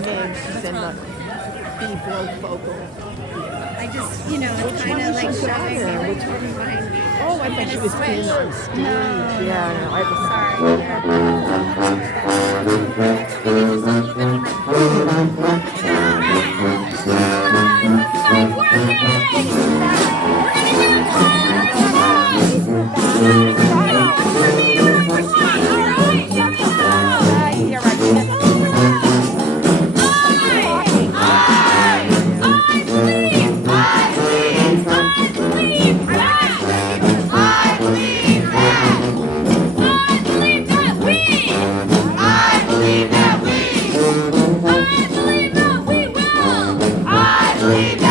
names and the B-broke vocal. I just, you know, it's kind of like shoving everything behind me. Oh, I thought she was being on stage. No. Yeah, no, I was Sorry.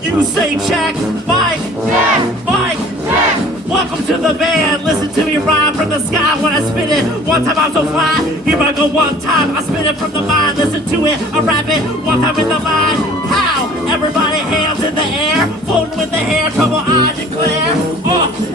You say check, Mike, check, Mike, check. Welcome to the band. Listen to me rhyme from the sky when I spit it. One time I'm so fly. Here I go one time. I spit it from the mind. Listen to it. I rap it one time in the mind. Pow! Everybody hands in the air. Floating with the hair. Come on, I declare.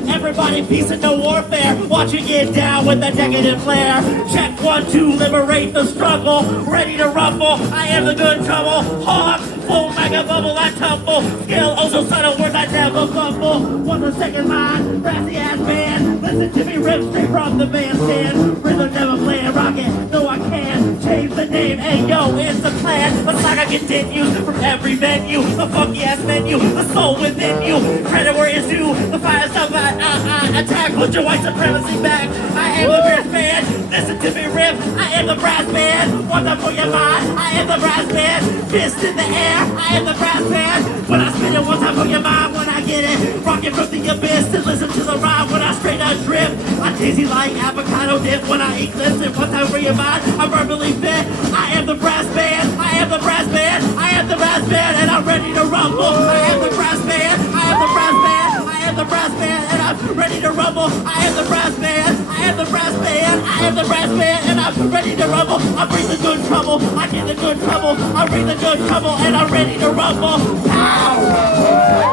Everybody peace and no warfare. Watch you get down with the negative flare. Check 1, 2, liberate the struggle. Ready to rumble. I am the good trouble. Hawk. Full mega bubble, I tumble. Skill, oh so subtle, words I never fumble. What's the second line? Brassy ass band. Listen to me rip straight from the bandstand. Rhythm never playing rocket, no I can. Change the name, hey yo, it's the plan. The saga continues from every venue. The funky ass menu, the soul within you. Credit where it's due, the fire stuff I attack. Put your white supremacy back. I am the best man. Listen to be ripped. I am the brass band. One time for your mind. I am the brass band. Fist in the air. I am the brass band. When I spit it, one time for your mind. When I get it, rocking from the abyss and listen to the rhyme. When I straight up drip, I dizzy like avocado dip. When I eat listen, one time for your mind. I'm verbally fit. I am the brass band. I am the brass band. I am the brass band, and I'm ready to rumble. I am the brass band. I am the brass band. I am the brass band, and I'm ready to rumble. I am the brass band. I am the brass band. I am the brass band, and I'm ready to rumble. I bring the good trouble. I get the good trouble. I bring the good trouble, and I'm ready to rumble. Pow!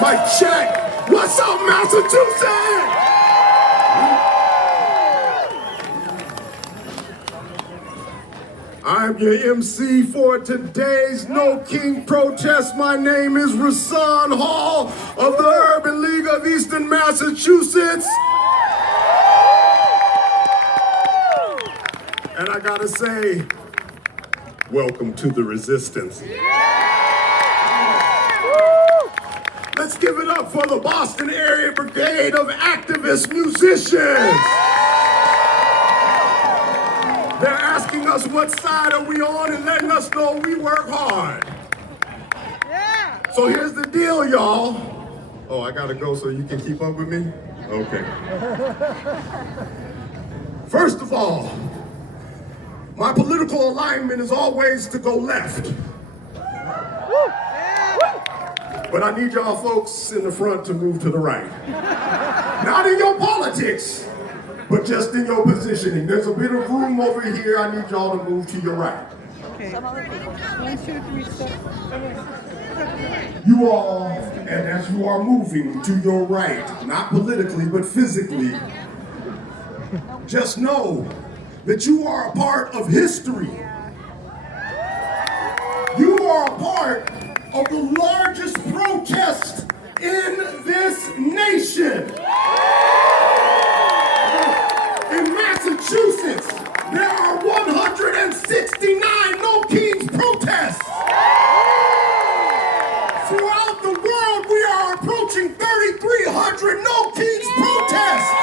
Mic check. What's up, Massachusetts? I'm your MC for today's No King protest. My name is Rasan Hall of the Urban League of Eastern Massachusetts. And I gotta say, welcome to the resistance. Let's give it up for the Boston area brigade of activist musicians. They're asking us what side are we on and letting us know we work hard. So here's the deal, y'all. Oh, I gotta go so you can keep up with me? Okay. First of all, my political alignment is always to go left. But I need y'all folks in the front to move to the right. Not in your politics, but just in your positioning. There's a bit of room over here. I need y'all to move to your right. Okay. 1, 2, 3, step. You all, and as you are moving to your right, not politically, but physically, just know that you are a part of history. You are a part of the largest protest in this nation. There are 169 No Kings protests. Throughout the world, we are approaching 3,300 No Kings protests.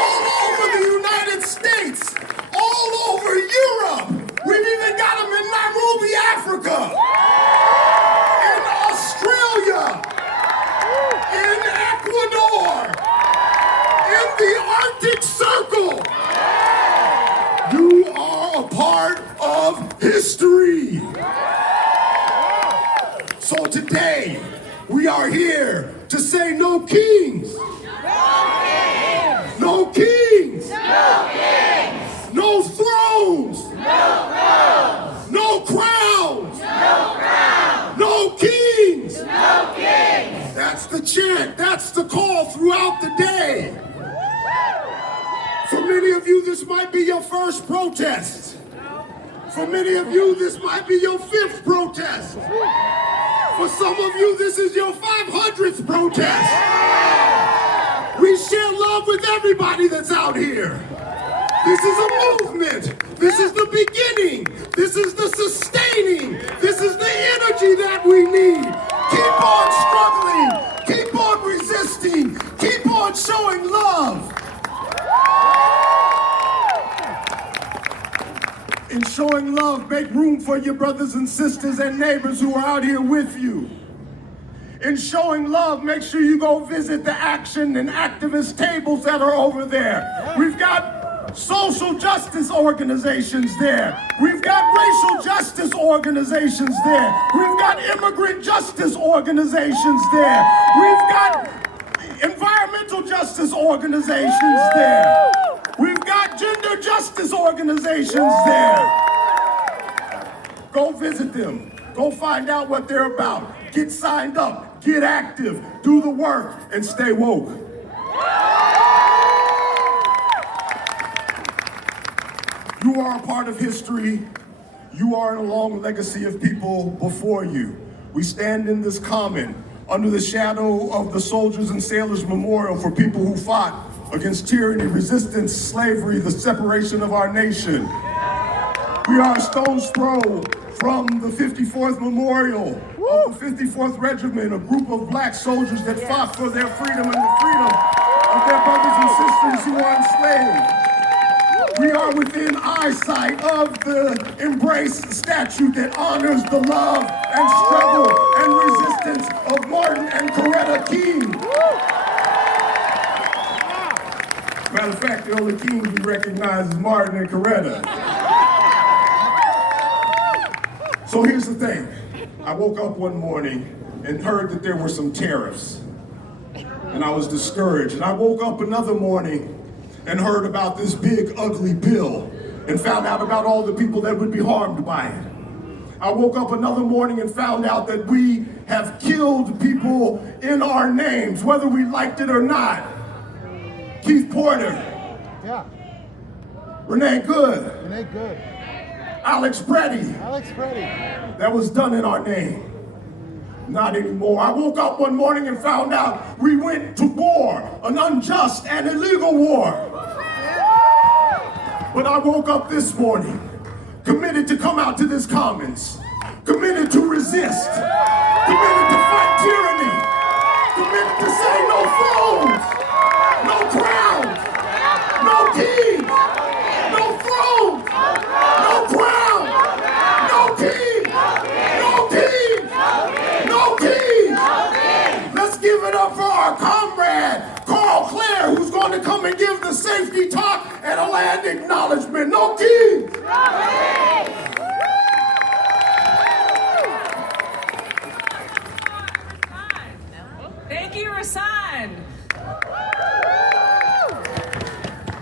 All over the United States, all over Europe. We've even got them in Nairobi, Africa. In Australia. In Ecuador. In the Arctic Circle. You are a part of history. So today, we are here to say no kings. No kings. No kings! No thrones. No thrones! No crowns. No crowns! No kings. No kings! That's the chant. That's the call throughout the day. For many of you, this might be your first protest. For many of you, this might be your 5th protest. For some of you, this is your 500th protest. We share love with everybody that's out here. This is a movement. This is the beginning. This is the sustaining. This is the energy that we need. Keep on struggling. Keep on resisting. Keep on showing love. In showing love, make room for your brothers and sisters and neighbors who are out here with you. In showing love, make sure you go visit the action and activist tables that are over there. We've got social justice organizations there. We've got racial justice organizations there. We've got immigrant justice organizations there. We've got environmental justice organizations there. We've got gender justice organizations there. Go visit them. Go find out what they're about. Get signed up. Get active. Do the work and stay woke. You are a part of history. You are in a long legacy of people before you. We stand in this common under the shadow of the Soldiers and Sailors Memorial for people who fought against tyranny, resistance, slavery, the separation of our nation. We are a stone's throw from the 54th Memorial of the 54th Regiment, a group of black soldiers that fought for their freedom and the freedom of their brothers and sisters who are enslaved. We are within eyesight of the Embrace statue that honors the love and struggle and resistance of Martin and Coretta King. Matter of fact, the only kings we recognize is Martin and Coretta. So here's the thing. I woke up one morning and heard that there were some tariffs. And I was discouraged. And I woke up another morning and heard about this big, ugly bill and found out about all the people that would be harmed by it. I woke up another morning and found out that we have killed people in our names, whether we liked it or not. Keith Porter. Yeah. Renee Good. Renee Good. Alex Preddy. Alex Preddy. That was done in our name. Not anymore. I woke up one morning and found out we went to war, an unjust and illegal war. But I woke up this morning committed to come out to this commons, committed to resist, committed to fight tyranny, committed to say no thrones, no crowns, no kings, no thrones, no crowns, no kings, no kings, no kings. Let's give it up for our comrade, Carl Clare, who's going to come and give the safety talk and a land acknowledgement. No kings. Thank you, Rasan.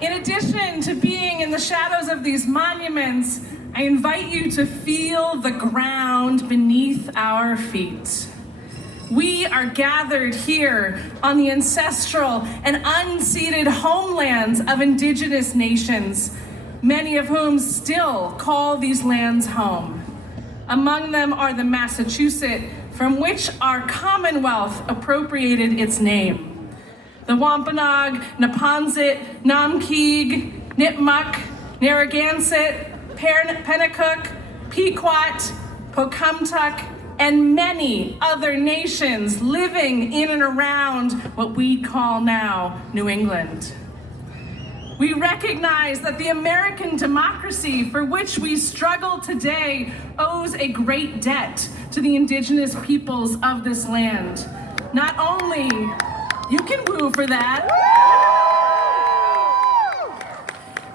In addition to being in the shadows of these monuments, I invite you to feel the ground beneath our feet. We are gathered here on the ancestral and unceded homelands of indigenous nations, many of whom still call these lands home. Among them are the Massachusetts, from which our Commonwealth appropriated its name. The Wampanoag, Neponsit, Namkeeg, Nipmuc, Narragansett, Pennacook, Pequot, Pocumtuck, and many other nations living in and around what we call now New England. We recognize that the American democracy for which we struggle today owes a great debt to the indigenous peoples of this land. Not only, you can woo for that,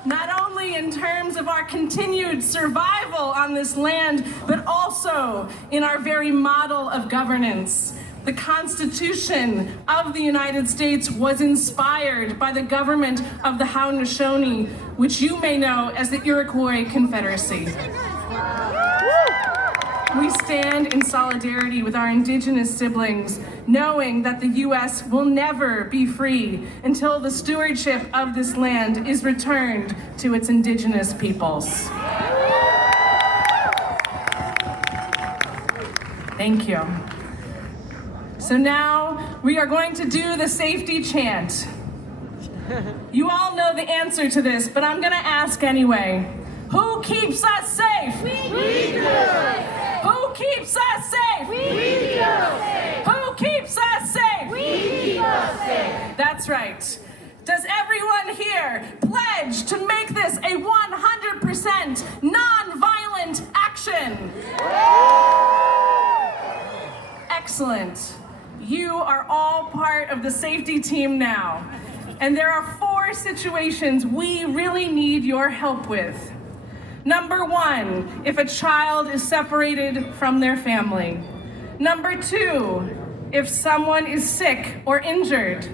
not only in terms of our continued survival on this land, but also in our very model of governance. The Constitution of the United States was inspired by the government of the Haudenosaunee, which you may know as the Iroquois Confederacy. We stand in solidarity with our indigenous siblings, knowing that the U.S. will never be free until the stewardship of this land is returned to its indigenous peoples. Thank you. So now we are going to do the safety chant. You all know the answer to this, but I'm going to ask anyway. Who keeps us safe? We do. Who keeps us safe? We do. Who keeps us safe? We keep us safe. That's right. Does everyone here pledge to make this a 100% non-violent action? Excellent. You are all part of the safety team now. And there are 4 situations we really need your help with. Number 1, if a child is separated from their family. Number 2, if someone is sick or injured.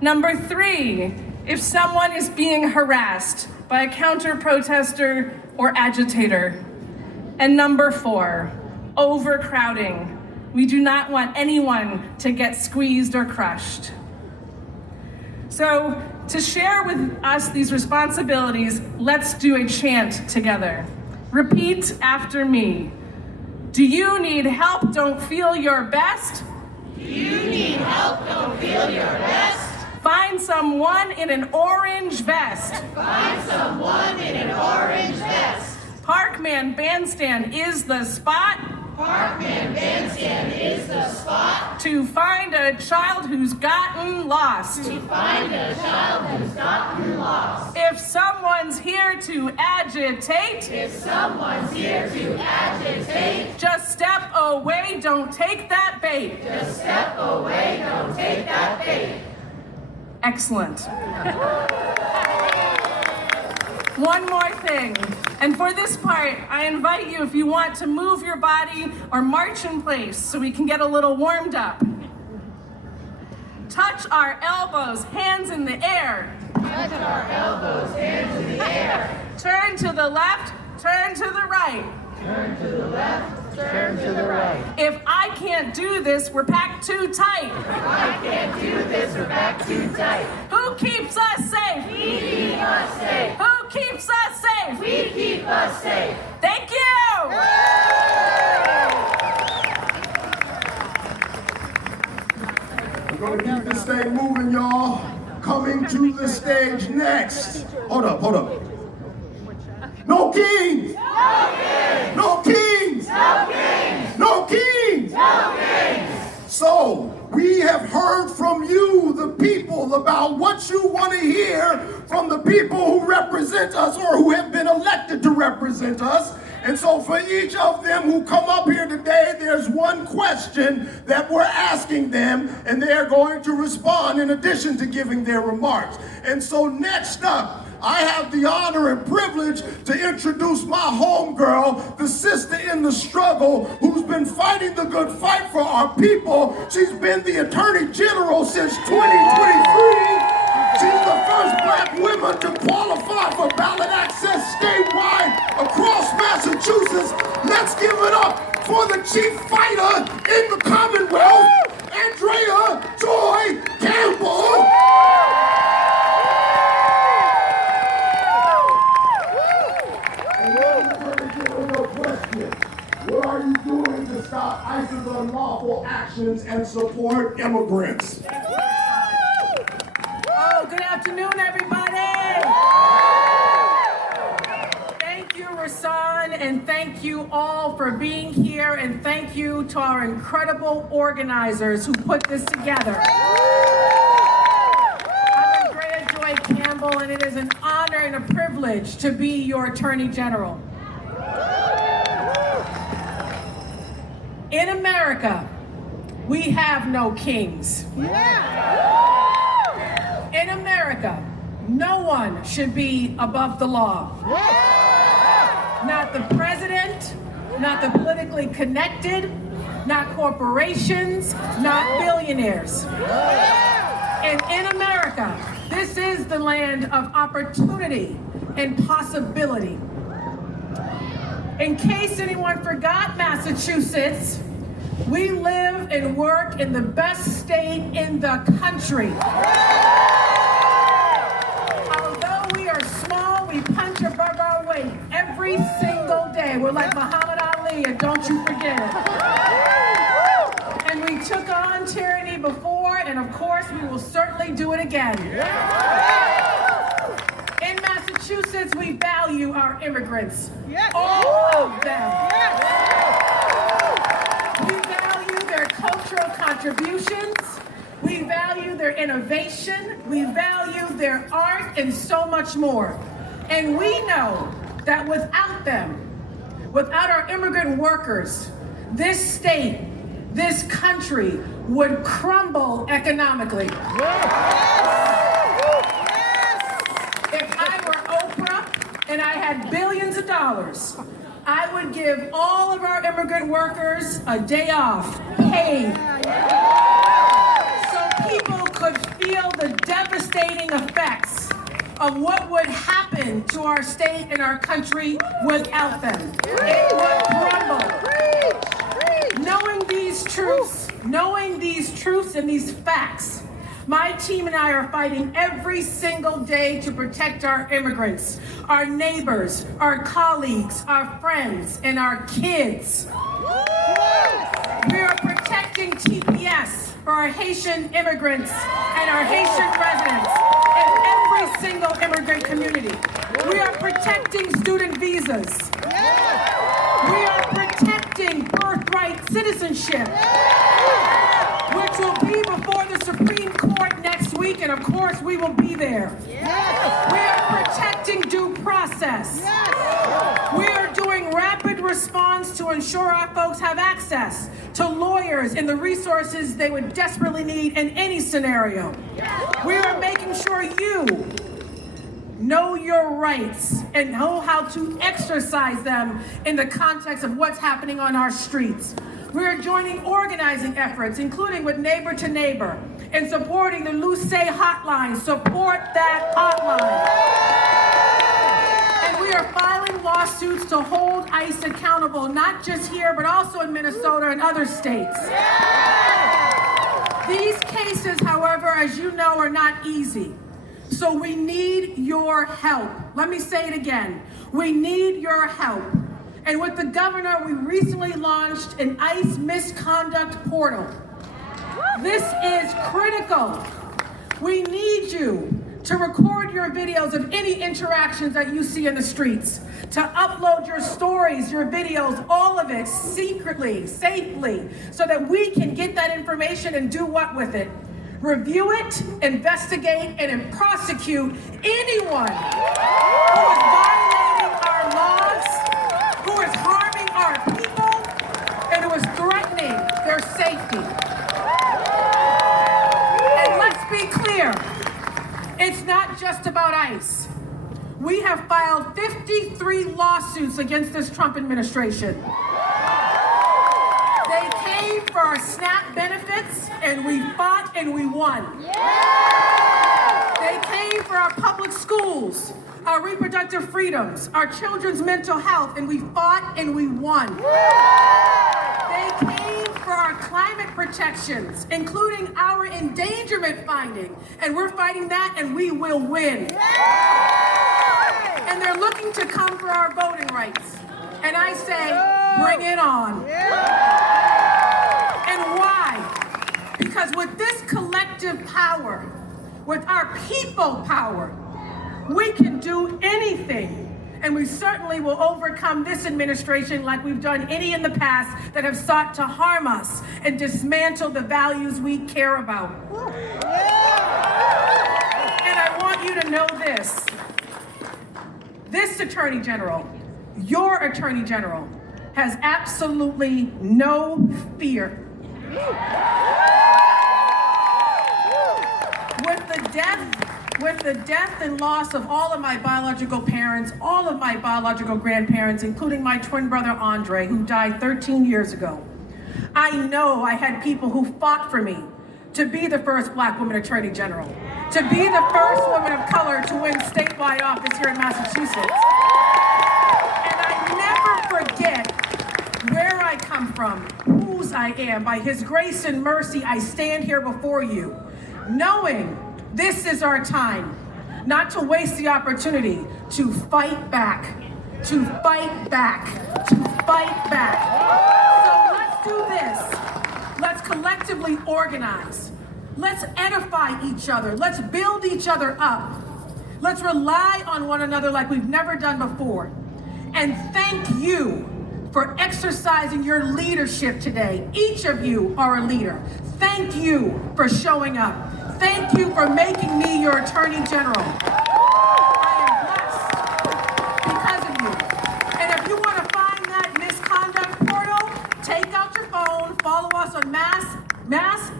Number 3, if someone is being harassed by a counter-protester or agitator. And number 4, overcrowding. We do not want anyone to get squeezed or crushed. So, to share with us these responsibilities, let's do a chant together. Repeat after me. Do you need help? Don't feel your best? Do you need help? Don't feel your best? Find someone in an orange vest. Find someone in an orange vest. Parkman Bandstand is the spot. Parkman Bandstand is the spot. To find a child who's gotten lost. To find a child who's gotten lost. If someone's here to agitate. If someone's here to agitate. Just step away, don't take that bait. Just step away, don't take that bait. Excellent. One more thing, and for this part, I invite you, if you want, to move your body or march in place so we can get a little warmed up. Touch our elbows, hands in the air. Touch our elbows, hands in the air. Turn to the left, turn to the right. Turn to the left, turn to the right. If I can't do this, we're packed too tight. If I can't do this, we're packed too tight. Who keeps us safe? We keep us safe. Who keeps us safe? We keep us safe. Thank you! We're going to keep this thing moving, y'all. Coming to the stage next. Hold up. No kings! No kings! No kings! No kings! No kings! No kings! So, we have heard from you, the people, about what you want to hear from the people who represent us or who have been elected to represent us. And so for each of them who come up here today, there's one question that we're asking them, and they're going to respond in addition to giving their remarks. And so next up, I have the honor and privilege to introduce my homegirl, the sister in the struggle, who's been fighting the good fight for our people. She's been the Attorney General since 2023. She's the first black woman to qualify for ballot access statewide across Massachusetts. Let's give it up for the chief fighter in the Commonwealth, Andrea Joy Campbell. What are you doing to stop ICE's unlawful actions and support immigrants? Oh, good afternoon, everybody. thank you all for being here, and thank you to our incredible organizers who put this together. I'm Andrea Campbell, and it is an honor and a privilege to be your Attorney General. In America, we have no kings. In America, no one should be above the law. Not the president, not the politically connected, not corporations, not billionaires. And in America, this is the land of opportunity and possibility. In case anyone forgot Massachusetts, we live and work in the best state in the country. Although we are small, we punch above our weight every single day. We're like Muhammad Ali, and don't you forget it. And we took on tyranny before, and of course, we will certainly do it again. In Massachusetts, we value our immigrants, all of them. We value their cultural contributions. We value their innovation. We value their art and so much more. And we know that without them, without our immigrant workers, this state, this country would crumble economically. If I were Oprah and I had billions of dollars, I would give all of our immigrant workers a day off, paid, so people could feel the devastating effects of what would happen to our state and our country without them. It would crumble. Knowing these truths and these facts, my team and I are fighting every single day to protect our immigrants, our neighbors, our colleagues, our friends, and our kids. We are protecting TPS for our Haitian immigrants and our Haitian residents and every single immigrant community. We are protecting student visas. We are protecting birthright citizenship, which will be before the Supreme Court next week, and of course we will be there. We are protecting due process. We are doing rapid response to ensure our folks have access to lawyers and the resources they would desperately need in any scenario. We are making sure you know your rights and know how to exercise them in the context of what's happening on our streets. We are joining organizing efforts, including with Neighbor to Neighbor, and supporting the Luce hotline. Support that hotline. And we are filing lawsuits to hold ICE accountable, not just here, but also in Minnesota and other states. These cases, however, as you know, are not easy. So we need your help. Let me say it again. We need your help. And with the governor, we recently launched an ICE misconduct portal. This is critical. We need you to record your videos of any interactions that you see in the streets, to upload your stories, your videos, all of it secretly, safely, so that we can get that information and do what with it? Review it, investigate, and prosecute anyone who is violating our laws, who is harming our people, and who is threatening their safety. And let's be clear, it's not just about ICE. We have filed 53 lawsuits against this Trump administration. They came for our SNAP benefits, and we fought and we won. They came for our public schools, our reproductive freedoms, our children's mental health, and we fought and we won. They came for our climate protections, including our endangerment finding, and we're fighting that and we will win. And they're looking to come for our voting rights. And I say, bring it on. And why? Because with this collective power, with our people power, we can do anything. and we certainly will overcome this administration like we've done any in the past that have sought to harm us and dismantle the values we care about. And I want you to know this. This Attorney General, your Attorney General, has absolutely no fear. With the death and loss of all of my biological parents, all of my biological grandparents, including my twin brother Andrea, who died 13 years ago, I know I had people who fought for me to be the first Black woman Attorney General, to be the first woman of color to win statewide office here in Massachusetts. And I never forget where I come from, whose I am. By His grace and mercy, I stand here before you, knowing this is our time, not to waste the opportunity to fight back, to fight back, to fight back. So let's do this. Let's collectively organize. Let's edify each other. Let's build each other up. Let's rely on one another like we've never done before. And thank you for exercising your leadership today. Each of you are a leader. Thank you for showing up. Thank you for making me your Attorney General. I am blessed because of you. And if you want to find that misconduct portal, take out your phone, follow us on Mass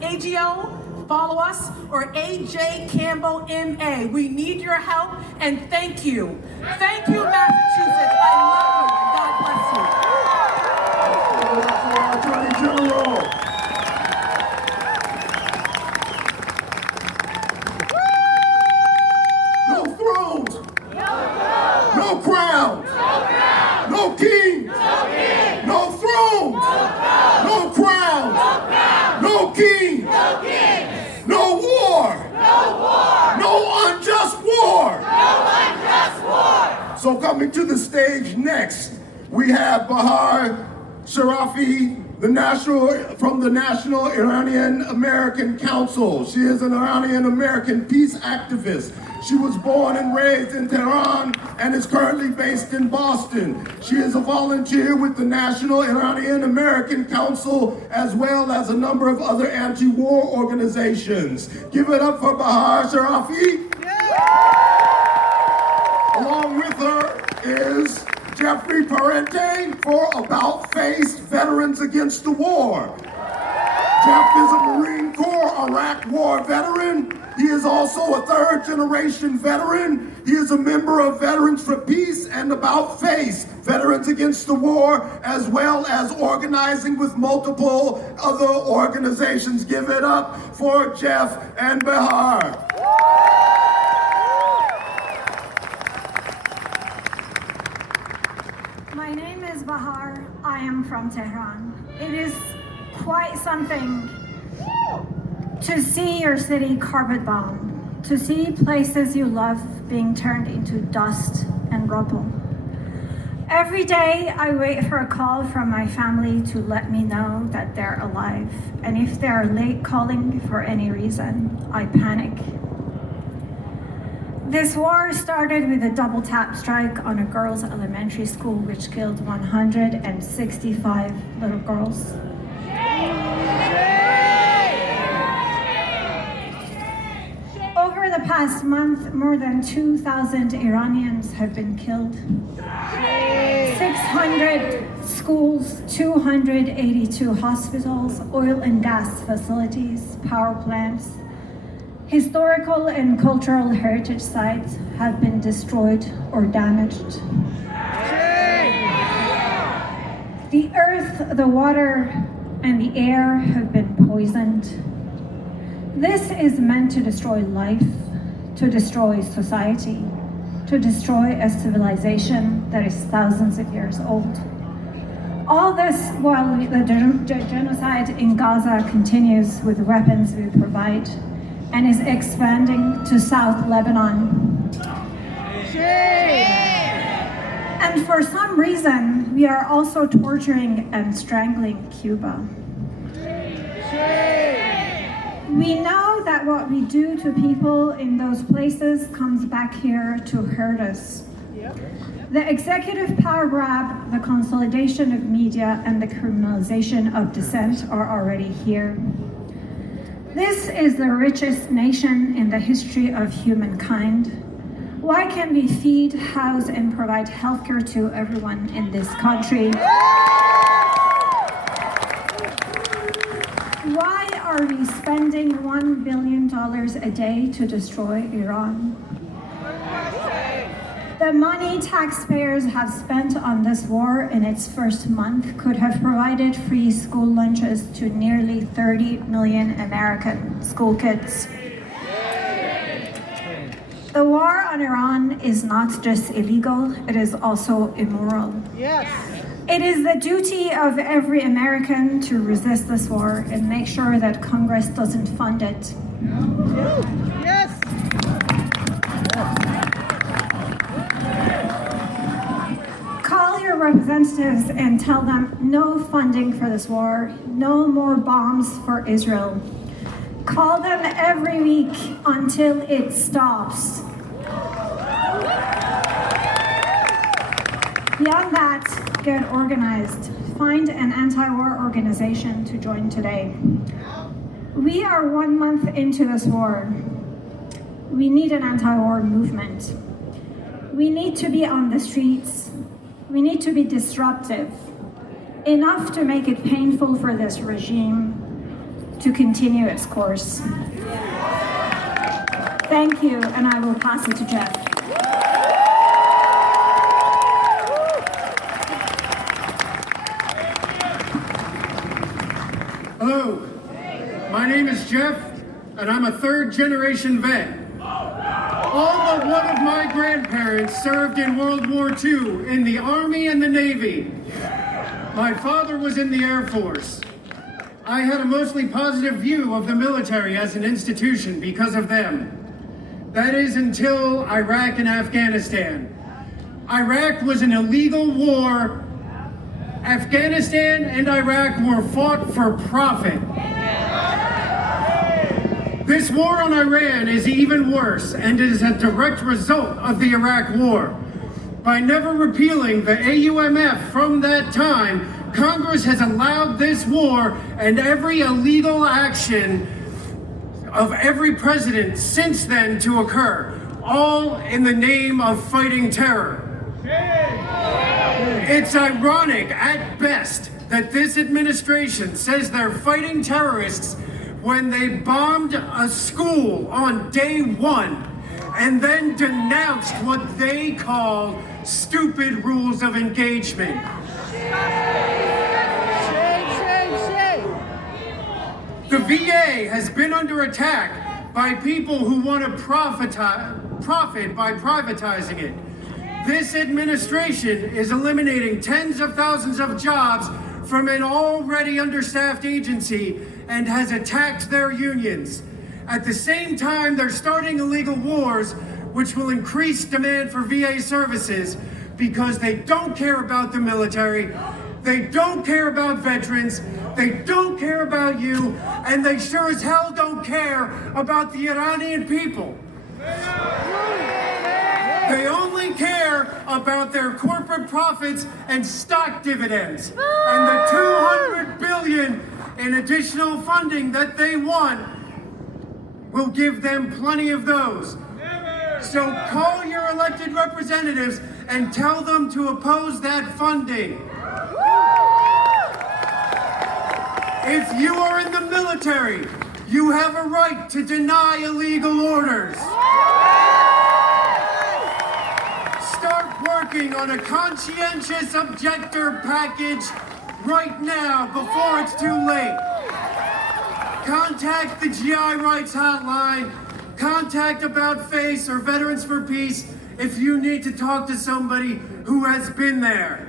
AGO, follow us, or AJ Campbell MA. We need your help, and thank you. Thank you, Massachusetts. I love you, and God bless you. Attorney General. No thrones. No crowns. No kings. No thrones. No crowns. No kings. No war. No unjust war. So coming to the stage next, we have Bahar Sharafi, from the National Iranian American Council. She is an Iranian American peace activist. She was born and raised in Tehran and is currently based in Boston. She is a volunteer with the National Iranian American Council, as well as a number of other anti-war organizations. Give it up for Bahar Sharafi. Along with her is Jeffrey Parente for About Face Veterans Against the War. Jeff is a Marine Corps Iraq War veteran. He is also a third-generation veteran. He is a member of Veterans for Peace and About Face Veterans Against the War, as well as organizing with multiple other organizations. Give it up for Jeff and Bahar. My name is Bahar. I am from Tehran. It is quite something to see your city carpet bombed, to see places you love being turned into dust and rubble. Every day I wait for a call from my family to let me know that they're alive. And if they're late calling for any reason, I panic. This war started with a double tap strike on a girls' elementary school, which killed 165 little girls. Over the past month, more than 2,000 Iranians have been killed. 600 schools, 282 hospitals, oil and gas facilities, power plants, historical and cultural heritage sites have been destroyed or damaged. The earth, the water, and the air have been poisoned. This is meant to destroy life, to destroy society, to destroy a civilization that is thousands of years old. All this while the genocide in Gaza continues with weapons we provide and is expanding to South Lebanon. And for some reason, we are also torturing and strangling Cuba. We know that what we do to people in those places comes back here to hurt us. The executive power grab, the consolidation of media, and the criminalization of dissent are already here. This is the richest nation in the history of humankind. Why can't we feed, house, and provide healthcare to everyone in this country? Why are we spending $1 billion a day to destroy Iran? The money taxpayers have spent on this war in its first month could have provided free school lunches to nearly 30 million American school kids. The war on Iran is not just illegal, it is also immoral. Yes. It is the duty of every American to resist this war and make sure that Congress doesn't fund it. Yes. Call your representatives and tell them no funding for this war, no more bombs for Israel. Call them every week until it stops. Beyond that, get organized. Find an anti-war organization to join today. We are 1 month into this war. We need an anti-war movement. We need to be on the streets. We need to be disruptive, enough to make it painful for this regime to continue its course. Thank you, and I will pass it to Jeff. Hello, my name is Jeff, and I'm a third-generation vet. All but one of my grandparents served in World War II in the Army and the Navy. My father was in the Air Force. I had a mostly positive view of the military as an institution because of them. That is until Iraq and Afghanistan. Iraq was an illegal war. Afghanistan and Iraq were fought for profit. This war on Iran is even worse and is a direct result of the Iraq War. By never repealing the AUMF from that time, Congress has allowed this war and every illegal action of every president since then to occur, all in the name of fighting terror. It's ironic at best that this administration says they're fighting terrorists when they bombed a school on day one and then denounced what they call stupid rules of engagement. The VA has been under attack by people who want to profit by privatizing it. This administration is eliminating tens of thousands of jobs from an already understaffed agency and has attacked their unions. At the same time, they're starting illegal wars, which will increase demand for VA services because they don't care about the military, they don't care about veterans, they don't care about you, and they sure as hell don't care about the Iranian people. They only care about their corporate profits and stock dividends. And the $200 billion in additional funding that they want will give them plenty of those. So call your elected representatives and tell them to oppose that funding. If you are in the military, you have a right to deny illegal orders. Start working on a conscientious objector package right now before it's too late. Contact the GI Rights Hotline, contact About Face or Veterans for Peace if you need to talk to somebody who has been there.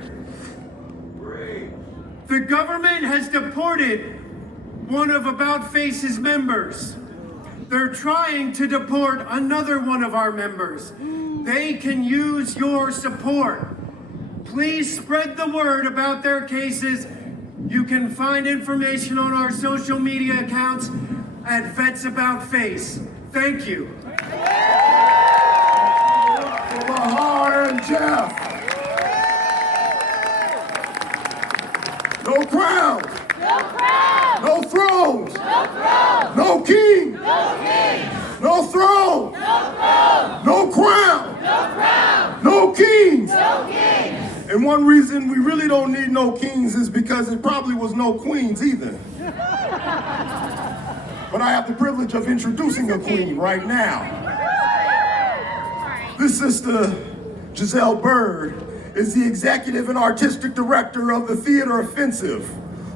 The government has deported one of About Face's members. They're trying to deport another one of our members. They can use your support. Please spread the word about their cases. You can find information on our social media accounts at Vets About Face. Thank you. For the hard son Jeff. No crown. No crown. No thrones. No throne. No king. No king. No throne. No throne. No crown. No crown. No kings. No kings. And one reason we really don't need no kings is because it probably was no queens either. But I have the privilege of introducing a queen right now. This sister, Giselle Bird, is the executive and artistic director of the Theater Offensive,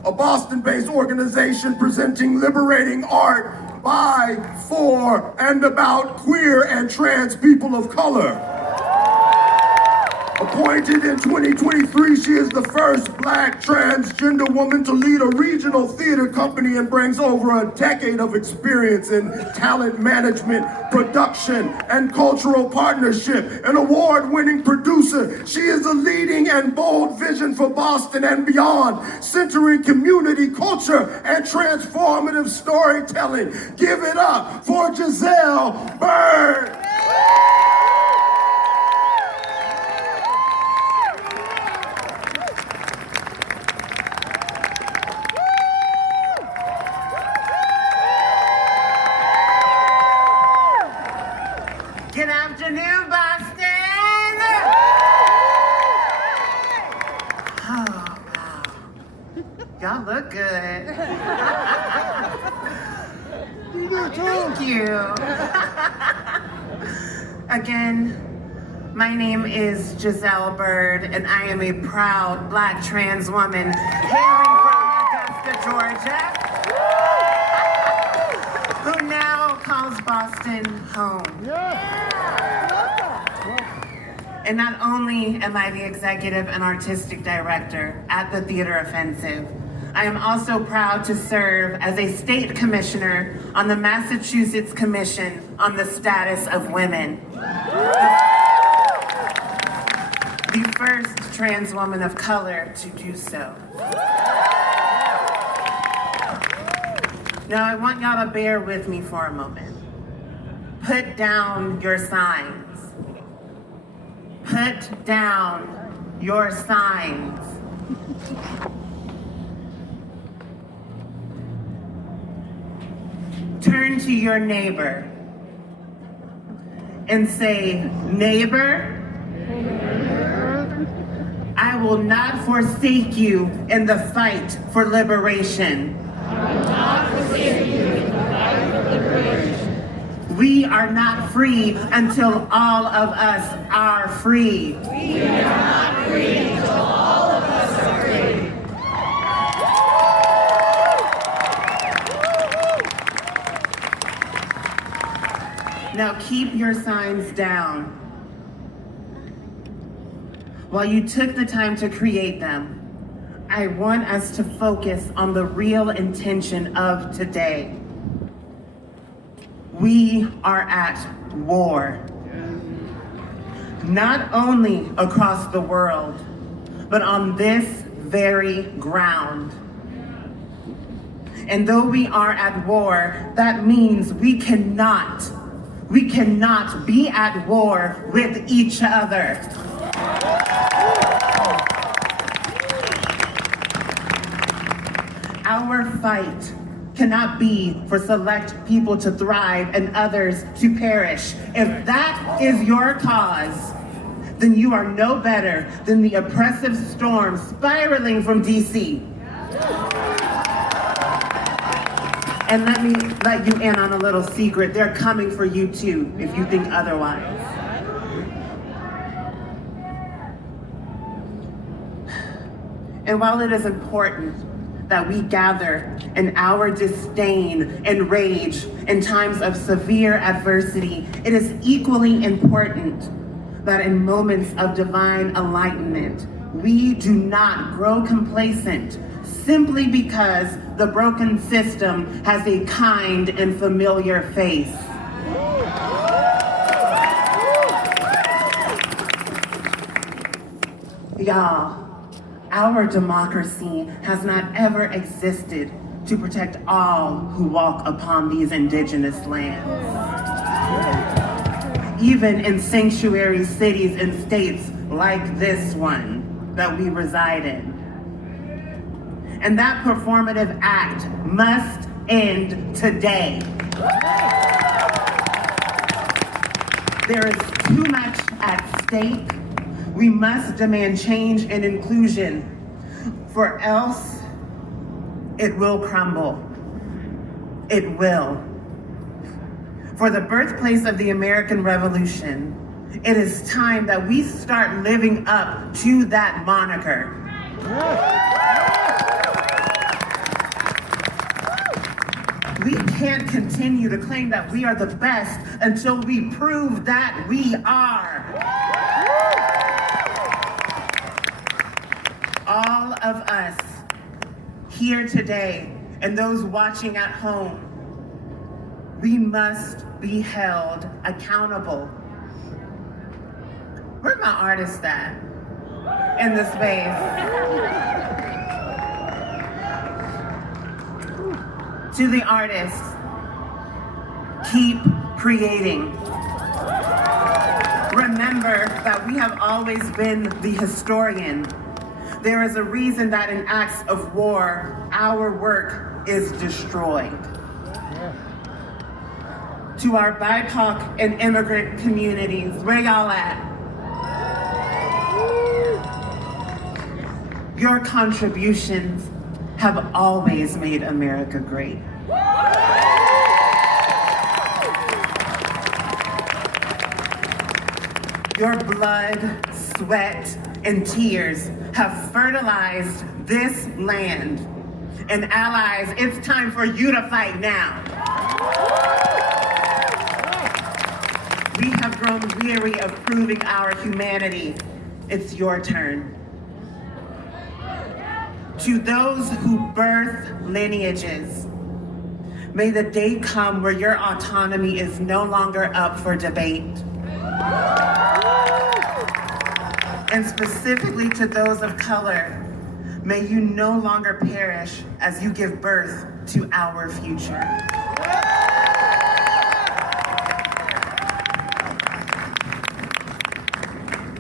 a Boston-based organization presenting liberating art by, for, and about queer and trans people of color. Appointed in 2023, she is the first Black transgender woman to lead a regional theater company and brings over a decade of experience in talent management, production, and cultural partnership. An award-winning producer, she is a leading and bold vision for Boston and beyond, centering community, culture, and transformative storytelling. Give it up for Giselle Bird. Good afternoon, Boston! Oh, wow. Y'all look good. Thank you. Again, my name is Giselle Bird, and I am a proud Black trans woman hailing from Augusta, Georgia, who now calls Boston home. And not only am I the executive and artistic director at the Theater Offensive, I am also proud to serve as a state commissioner on the Massachusetts Commission on the Status of Women. The first trans woman of color to do so. Now I want y'all to bear with me for a moment. Put down your signs. Put down your signs. Turn to your neighbor and say, neighbor, I will not forsake you in the fight for liberation. I will not forsake you in the fight for liberation. We are not free until all of us are free. We are not free until all of us are free. Now keep your signs down. While you took the time to create them, I want us to focus on the real intention of today. We are at war. Not only across the world, but on this very ground. And though we are at war, that means we cannot be at war with each other. Our fight cannot be for select people to thrive and others to perish. If that is your cause, then you are no better than the oppressive storm spiraling from DC. And let me let you in on a little secret. They're coming for you too, if you think otherwise. And while it is important that we gather in our disdain and rage in times of severe adversity, it is equally important that in moments of divine enlightenment, we do not grow complacent simply because the broken system has a kind and familiar face. Y'all, our democracy has not ever existed to protect all who walk upon these indigenous lands. even in sanctuary cities and states like this one that we reside in. And that performative act must end today. There is too much at stake. We must demand change and inclusion, for else it will crumble. It will. For the birthplace of the American Revolution, it is time that we start living up to that moniker. We can't continue to claim that we are the best until we prove that we are. All of us here today and those watching at home, we must be held accountable. Where my artists at in the space? To the artists, keep creating. Remember that we have always been the historian. There is a reason that in acts of war, our work is destroyed. To our BIPOC and immigrant communities, where y'all at? Your contributions have always made America great. Your blood, sweat, and tears have fertilized this land. And allies, it's time for you to fight now. We have grown weary of proving our humanity. It's your turn. To those who birth lineages, may the day come where your autonomy is no longer up for debate. And specifically to those of color, may you no longer perish as you give birth to our future.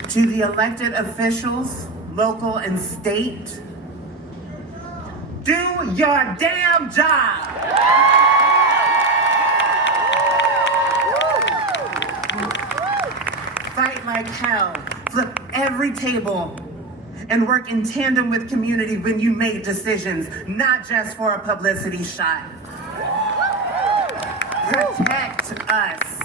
To the elected officials, local and state, do your damn job. Fight like hell, flip every table, and work in tandem with community when you make decisions, not just for a publicity shot. Protect us.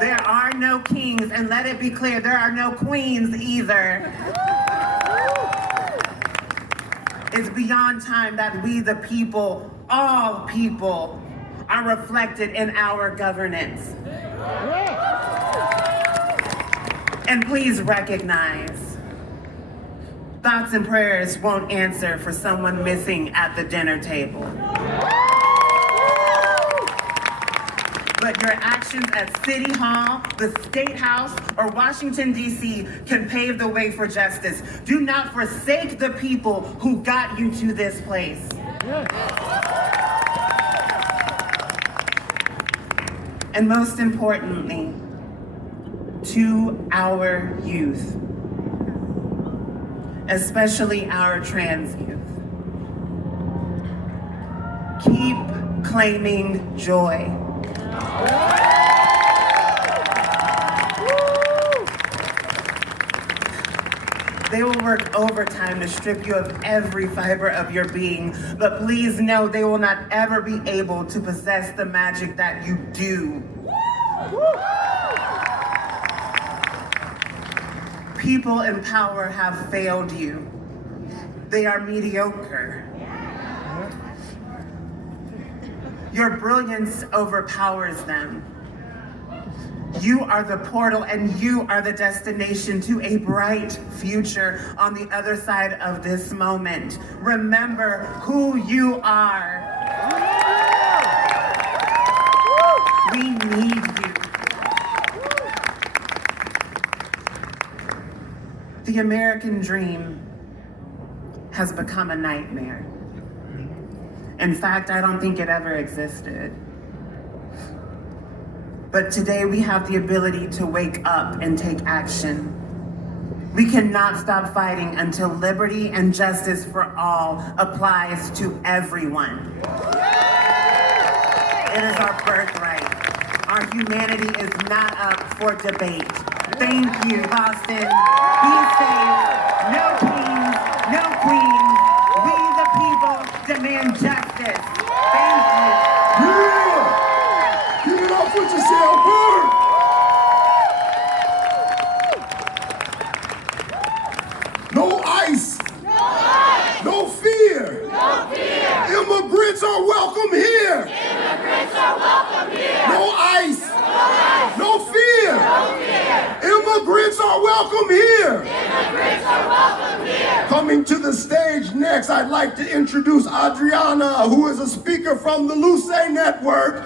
There are no kings, and let it be clear, there are no queens either. It's beyond time that we, the people, all people, are reflected in our governance. And please recognize, thoughts and prayers won't answer for someone missing at the dinner table. But your actions at City Hall, the State House, or Washington, D.C. can pave the way for justice. Do not forsake the people who got you to this place. And most importantly, to our youth, especially our trans youth, keep claiming joy. They will work overtime to strip you of every fiber of your being, but please know they will not ever be able to possess the magic that you do. People in power have failed you. They are mediocre. Your brilliance overpowers them. You are the portal and you are the destination to a bright future on the other side of this moment. Remember who you are. We need you. The American dream has become a nightmare. In fact, I don't think it ever existed. but today we have the ability to wake up and take action. We cannot stop fighting until liberty and justice for all applies to everyone. It is our birthright. Our humanity is not up for debate. Thank you, Boston. Be safe. No kings, no queens. We the people demand justice. Thank you. Yeah! Give it up with yourself, bird! No ice! No fear! Immigrants are welcome here! No ice! No fear! Immigrants are welcome here! Coming to the stage next, I'd like to introduce Adriana, who is a speaker from the Luce Network.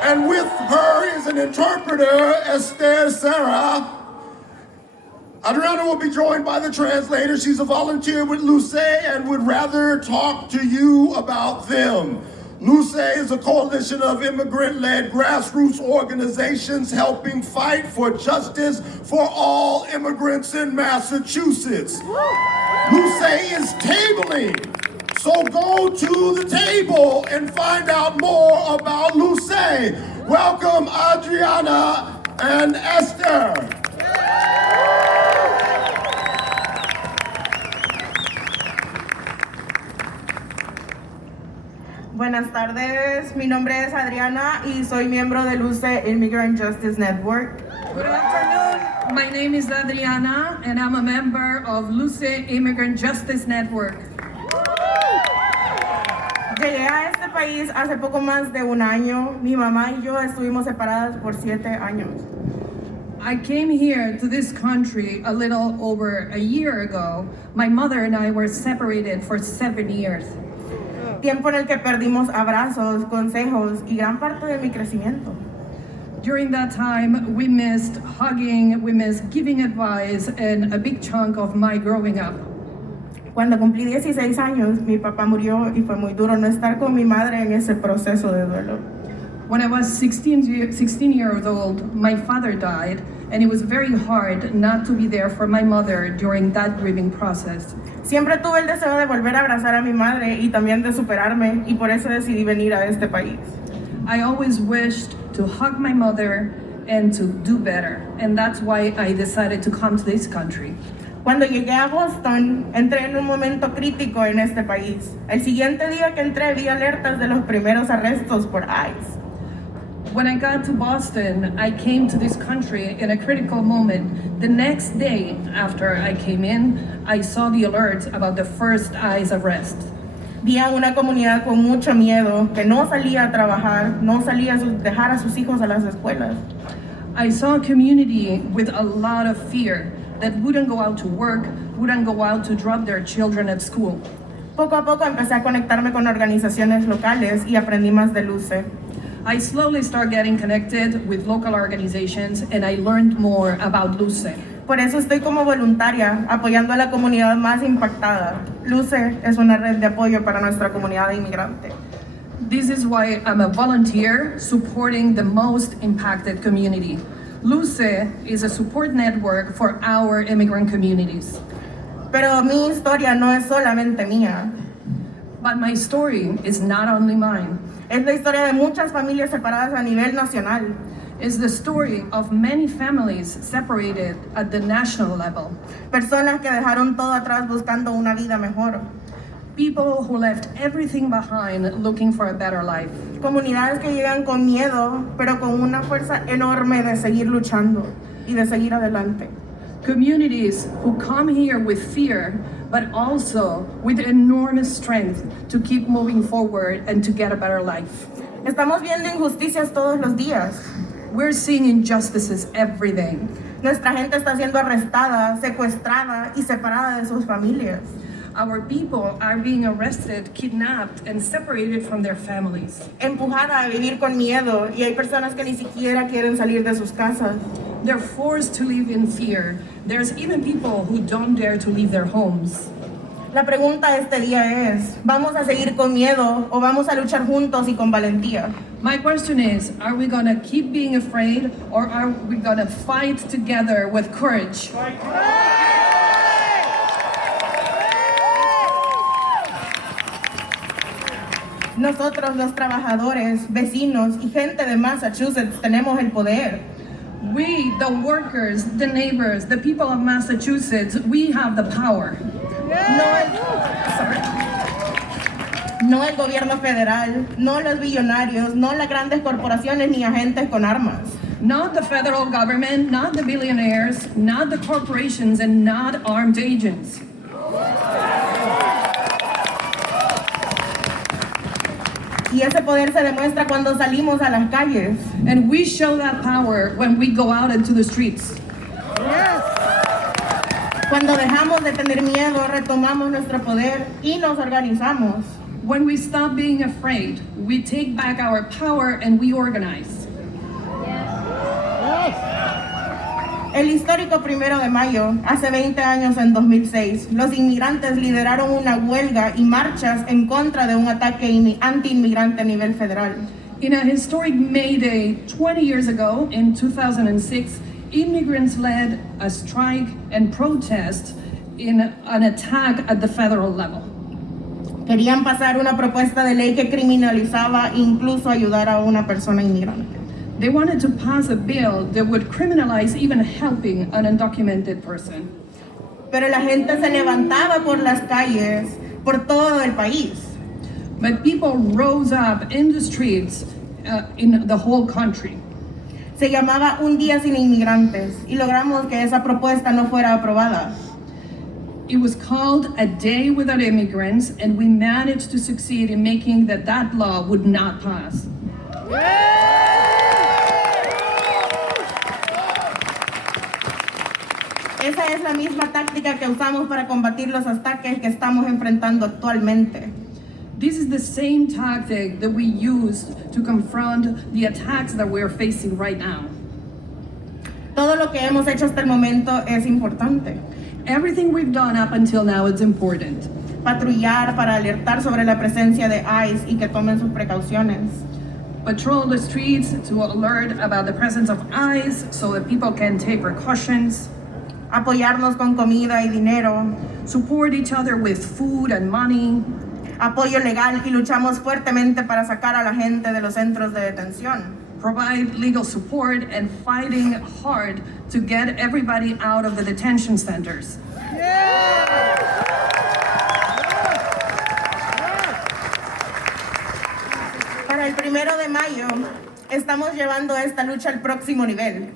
And with her is an interpreter, Esther Sarah. Adriana will be joined by the translator. She's a volunteer with Luce and would rather talk to you about them. Luce is a coalition of immigrant-led grassroots organizations helping fight for justice for all immigrants in Massachusetts. Luce is tabling, so go to the table and find out more about Luce. Welcome, Adriana and Esther. Buenas tardes, mi nombre es Adriana y soy miembro de Luce Immigrant Justice Network. Good afternoon. My name is Adriana and I'm a member of Luce Immigrant Justice Network. Llegué a este país hace poco más de un año. Mi mamá y yo estuvimos separadas por 7 años. I came here to this country a little over a year ago. My mother and I were separated for 7 years. Tiempo en el que perdimos abrazos, consejos y gran parte de mi crecimiento. During that time, we missed hugging, we missed giving advice, and a big chunk of my growing up. Cuando cumplí 16 años, mi papá murió y fue muy duro no estar con mi madre en ese proceso de duelo. When I was 16 years old, my father died, and it was very hard not to be there for my mother during that grieving process. Siempre tuve el deseo de volver a abrazar a mi madre y también de superarme, y por eso decidí venir a este país. I always wished to hug my mother and to do better, and that's why I decided to come to this country. Cuando llegué a Boston, entré en un momento crítico en este país. El siguiente día que entré vi alertas de los primeros arrestos por ICE. When I got to Boston, I came to this country in a critical moment. The next day after I came in, I saw the alerts about the first ICE arrest. Vi a una comunidad con mucho miedo, que no salía a trabajar, no salía a dejar a sus hijos a las escuelas. I saw a community with a lot of fear that wouldn't go out to work, wouldn't go out to drop their children at school. Poco a poco empecé a conectarme con organizaciones locales y aprendí más de Luce. I slowly started getting connected with local organizations and I learned more about Luce. Por eso estoy como voluntaria, apoyando a la comunidad más impactada. Luce es una red de apoyo para nuestra comunidad inmigrante. This is why I'm a volunteer supporting the most impacted community. Luce is a support network for our immigrant communities. Pero mi historia no es solamente mía. But my story is not only mine. Es la historia de muchas familias separadas a nivel nacional. It's the story of many families separated at the national level. Personas que dejaron todo atrás buscando una vida mejor. People who left everything behind looking for a better life. Comunidades que llegan con miedo, pero con una fuerza enorme de seguir luchando y de seguir adelante. Communities who come here with fear, but also with enormous strength to keep moving forward and to get a better life. Estamos viendo injusticias todos los días. We're seeing injustices every day. Nuestra gente está siendo arrestada, secuestrada y separada de sus familias. Our people are being arrested, kidnapped, and separated from their families. Empujada a vivir con miedo y hay personas que ni siquiera quieren salir de sus casas. They're forced to live in fear. There's even people who don't dare to leave their homes. La pregunta este día es, ¿vamos a seguir con miedo o vamos a luchar juntos y con valentía? My question is, are we going to keep being afraid or are we going to fight together with courage? Nosotros los trabajadores, vecinos y gente de Massachusetts tenemos el poder. We, the workers, the neighbors, the people of Massachusetts, we have the power. No el gobierno federal, no los billonarios, no las grandes corporaciones ni agentes con armas. Not the federal government, not the billionaires, not the corporations, and not armed agents. Y ese poder se demuestra cuando salimos a las calles. And we show that power when we go out into the streets. Cuando dejamos de tener miedo, retomamos nuestro poder y nos organizamos. When we stop being afraid, we take back our power and we organize. El histórico 1 de mayo, hace 20 años en 2006, los inmigrantes lideraron una huelga y marchas en contra de un ataque anti-inmigrante a nivel federal. In a historic May Day 20 years ago, in 2006, immigrants led a strike and protest in an attack at the federal level. Querían pasar una propuesta de ley que criminalizaba incluso ayudar a una persona inmigrante. They wanted to pass a bill that would criminalize even helping an undocumented person. Pero la gente se levantaba por las calles, por todo el país. But people rose up in the streets in the whole country. Se llamaba Un Día Sin Inmigrantes y logramos que esa propuesta no fuera aprobada. It was called A Day Without Immigrants, and we managed to succeed in making that law would not pass. Esa es la misma táctica que usamos para combatir los ataques que estamos enfrentando actualmente. This is the same tactic that we use to confront the attacks that we're facing right now. Todo lo que hemos hecho hasta el momento es importante. Everything we've done up until now is important. Patrullar para alertar sobre la presencia de ICE y que tomen sus precauciones. Patrol the streets to alert about the presence of ICE so that people can take precautions. Apoyarnos con comida y dinero. Support each other with food and money. Apoyo legal y luchamos fuertemente para sacar a la gente de los centros de detención. Provide legal support and fighting hard to get everybody out of the detention centers. Para el 1 de mayo, estamos llevando esta lucha al próximo nivel.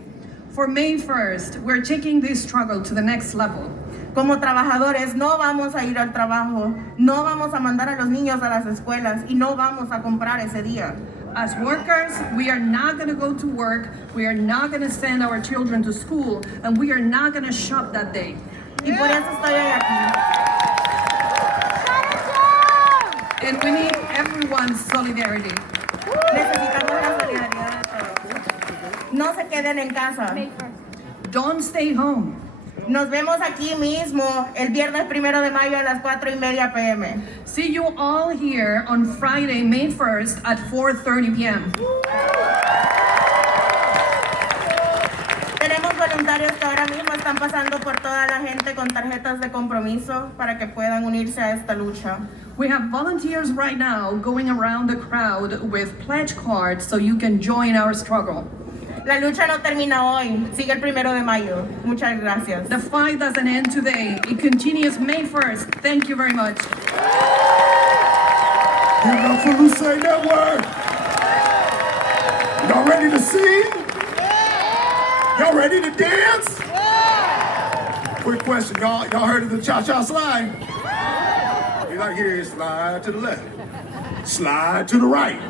For May 1st, we're taking this struggle to the next level. Como trabajadores no vamos a ir al trabajo, no vamos a mandar a los niños a las escuelas y no vamos a comprar ese día. As workers, we are not going to go to work, we are not going to send our children to school, and we are not going to shop that day. Y por eso estoy hoy aquí. And we need everyone's solidarity. Necesitamos la solidaridad de todos. No se queden en casa. Don't stay home. Nos vemos aquí mismo el viernes 1 de mayo a las 4:30 p.m. See you all here on Friday, May 1st at 4:30 p.m. Tenemos voluntarios que ahora mismo están pasando por toda la gente con tarjetas de compromiso para que puedan unirse a esta lucha. We have volunteers right now going around the crowd with pledge cards so you can join our struggle. La lucha no termina hoy, sigue el 1 de mayo. Muchas gracias. The fight doesn't end today. It continues May 1st. Thank you very much. Give it up for Luce Network. Y'all ready to sing? Y'all ready to dance? Quick question, y'all heard of the cha-cha slide? You like here, slide to the left, slide to the right,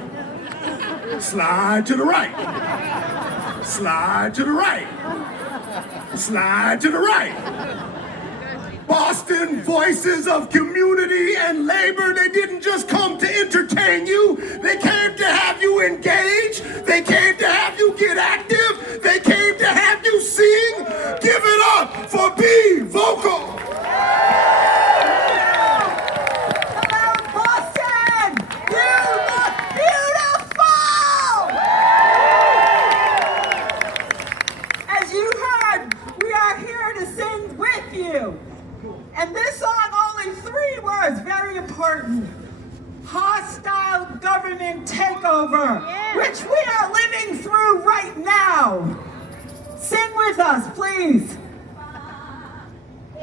slide to the right, slide to the right, slide to the right. Boston voices of community and labor, they didn't just come to entertain you, they came to have you engage, they came to have you get active, they came to have you sing. Give it up for Be Vocal. takeover, which we are living through right now. Sing with us, please.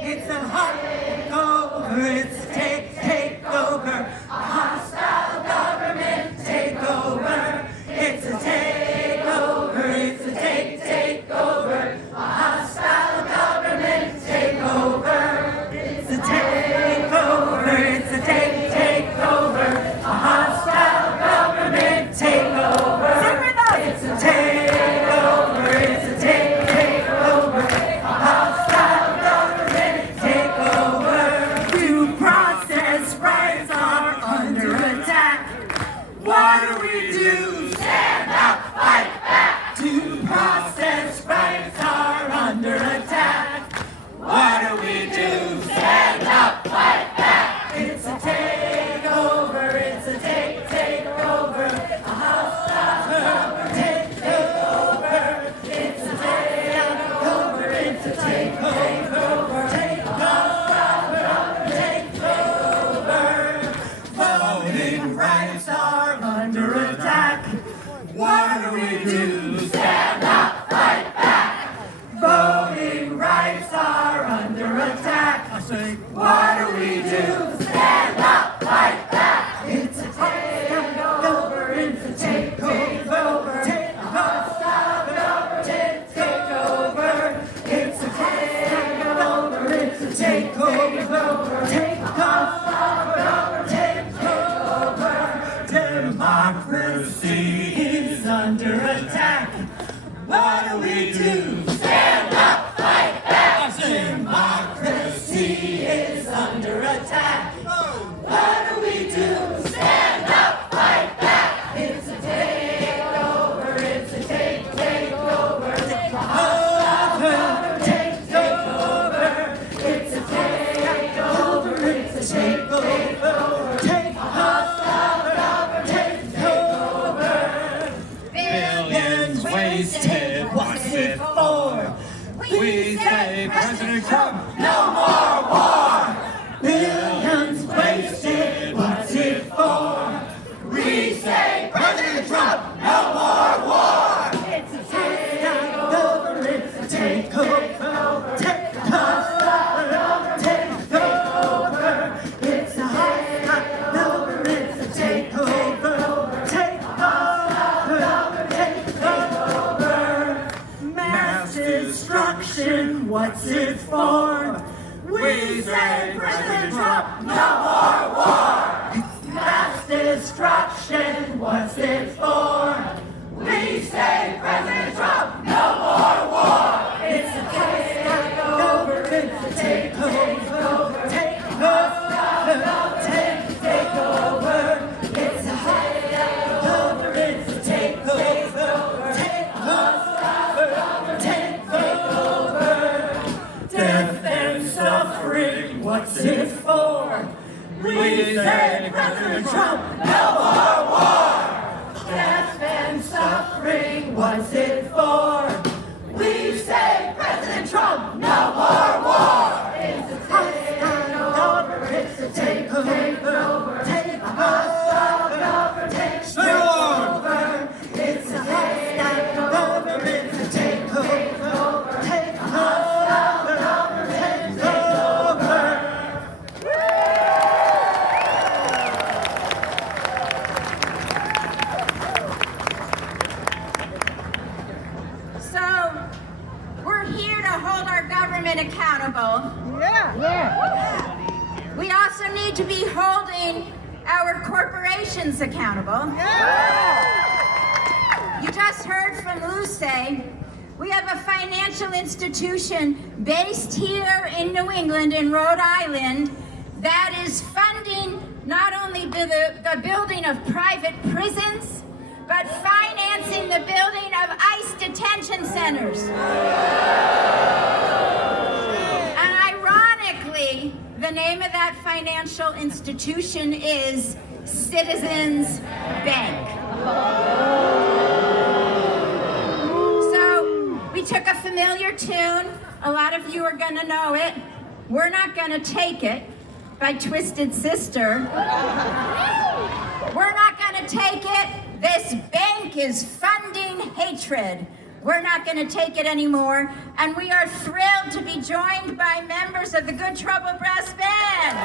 It's a takeover, it's a takeover, a hostile government takeover. It's a takeover, it's a takeover, a hostile government takeover. It's a takeover, it's a takeover, a hostile government takeover. Sing with us. It's a takeover, it's a takeover, a hostile government takeover. Due process rights are under attack. What do we do? Stand up, fight back. Due process rights are under attack. What do we do? Stand up, fight back. It's a takeover, it's a takeover, a hostile government takeover. It's a takeover, it's a takeover, takeover. Voting rights are under attack. What do we do? Stand up, fight back. Voting rights are under attack. I say, what do we do? Stand up, fight back. It's a takeover, it's a takeover, takeover, takeover. It's a takeover, it's a takeover, takeover. Democracy is under attack. What do we do? Stand up, fight back. Democracy is under attack. What do we do? Stand up, fight back. It's a takeover, it's a takeover, takeover. It's a takeover, it's a takeover, Billions wasted, what's it for? We say President Trump, no more war. Billions wasted, what's it for? We say President Trump, no more war. It's a takeover, it's a takeover, takeover, takeover. It's a takeover, it's a takeover, takeover. Mass destruction, what's it for? We say President Trump, no more war. Mass destruction, what's it for? We say President Trump, no more war. It's a takeover, it's a takeover, takeover, takeover. It's a takeover, it's a takeover, takeover. Death and suffering, what's it for? We say President Trump, no more war. Death and suffering, what's it for? We say President Trump, no more war. It's a takeover, it's a takeover, takeover, takeover. It's a takeover, it's a takeover, takeover, takeover. So, we're here to hold our government accountable. We also need to be holding our corporations accountable. You just heard from Luce. We have a financial institution based here in New England, in Rhode Island, that is funding not only the building of private prisons, but financing the building of ICE detention centers. And ironically, the name of that financial institution is Citizens Bank. So we took a familiar tune. A lot of you are gonna know it. We're Not Gonna Take It by Twisted Sister. We're Not Gonna Take It This bank is funding hatred. We're not going to take it anymore, and we are thrilled to be joined by members of the Good Trouble Brass Band.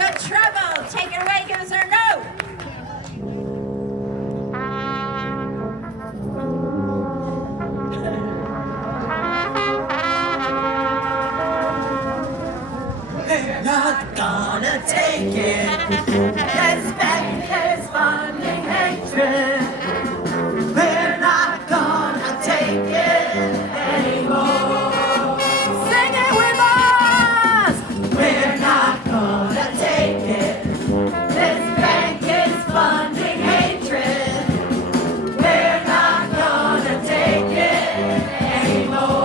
Good Trouble, take it away, give us our note. We're not gonna take it. This bank is funding hatred. We're not gonna take it anymore. Sing it with us! We're not gonna take it. This bank is funding hatred. We're not gonna take it anymore.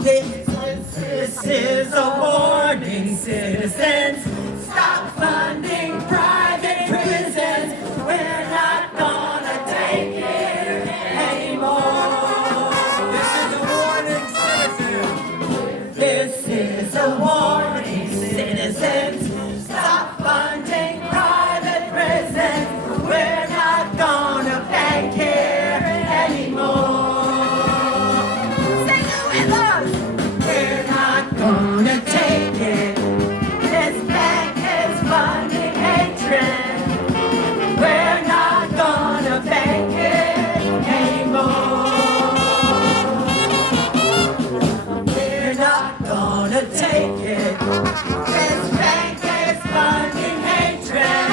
This is a warning, citizens. Stop funding private prisons. We're not gonna take it anymore. This is a warning, citizens. This is a warning, citizens. Stop funding private prisons. We're not gonna bank here anymore. Sing it with us. We're not gonna take it. This bank is funding hatred. We're not gonna bank it anymore. We're not gonna take it. This bank is funding hatred.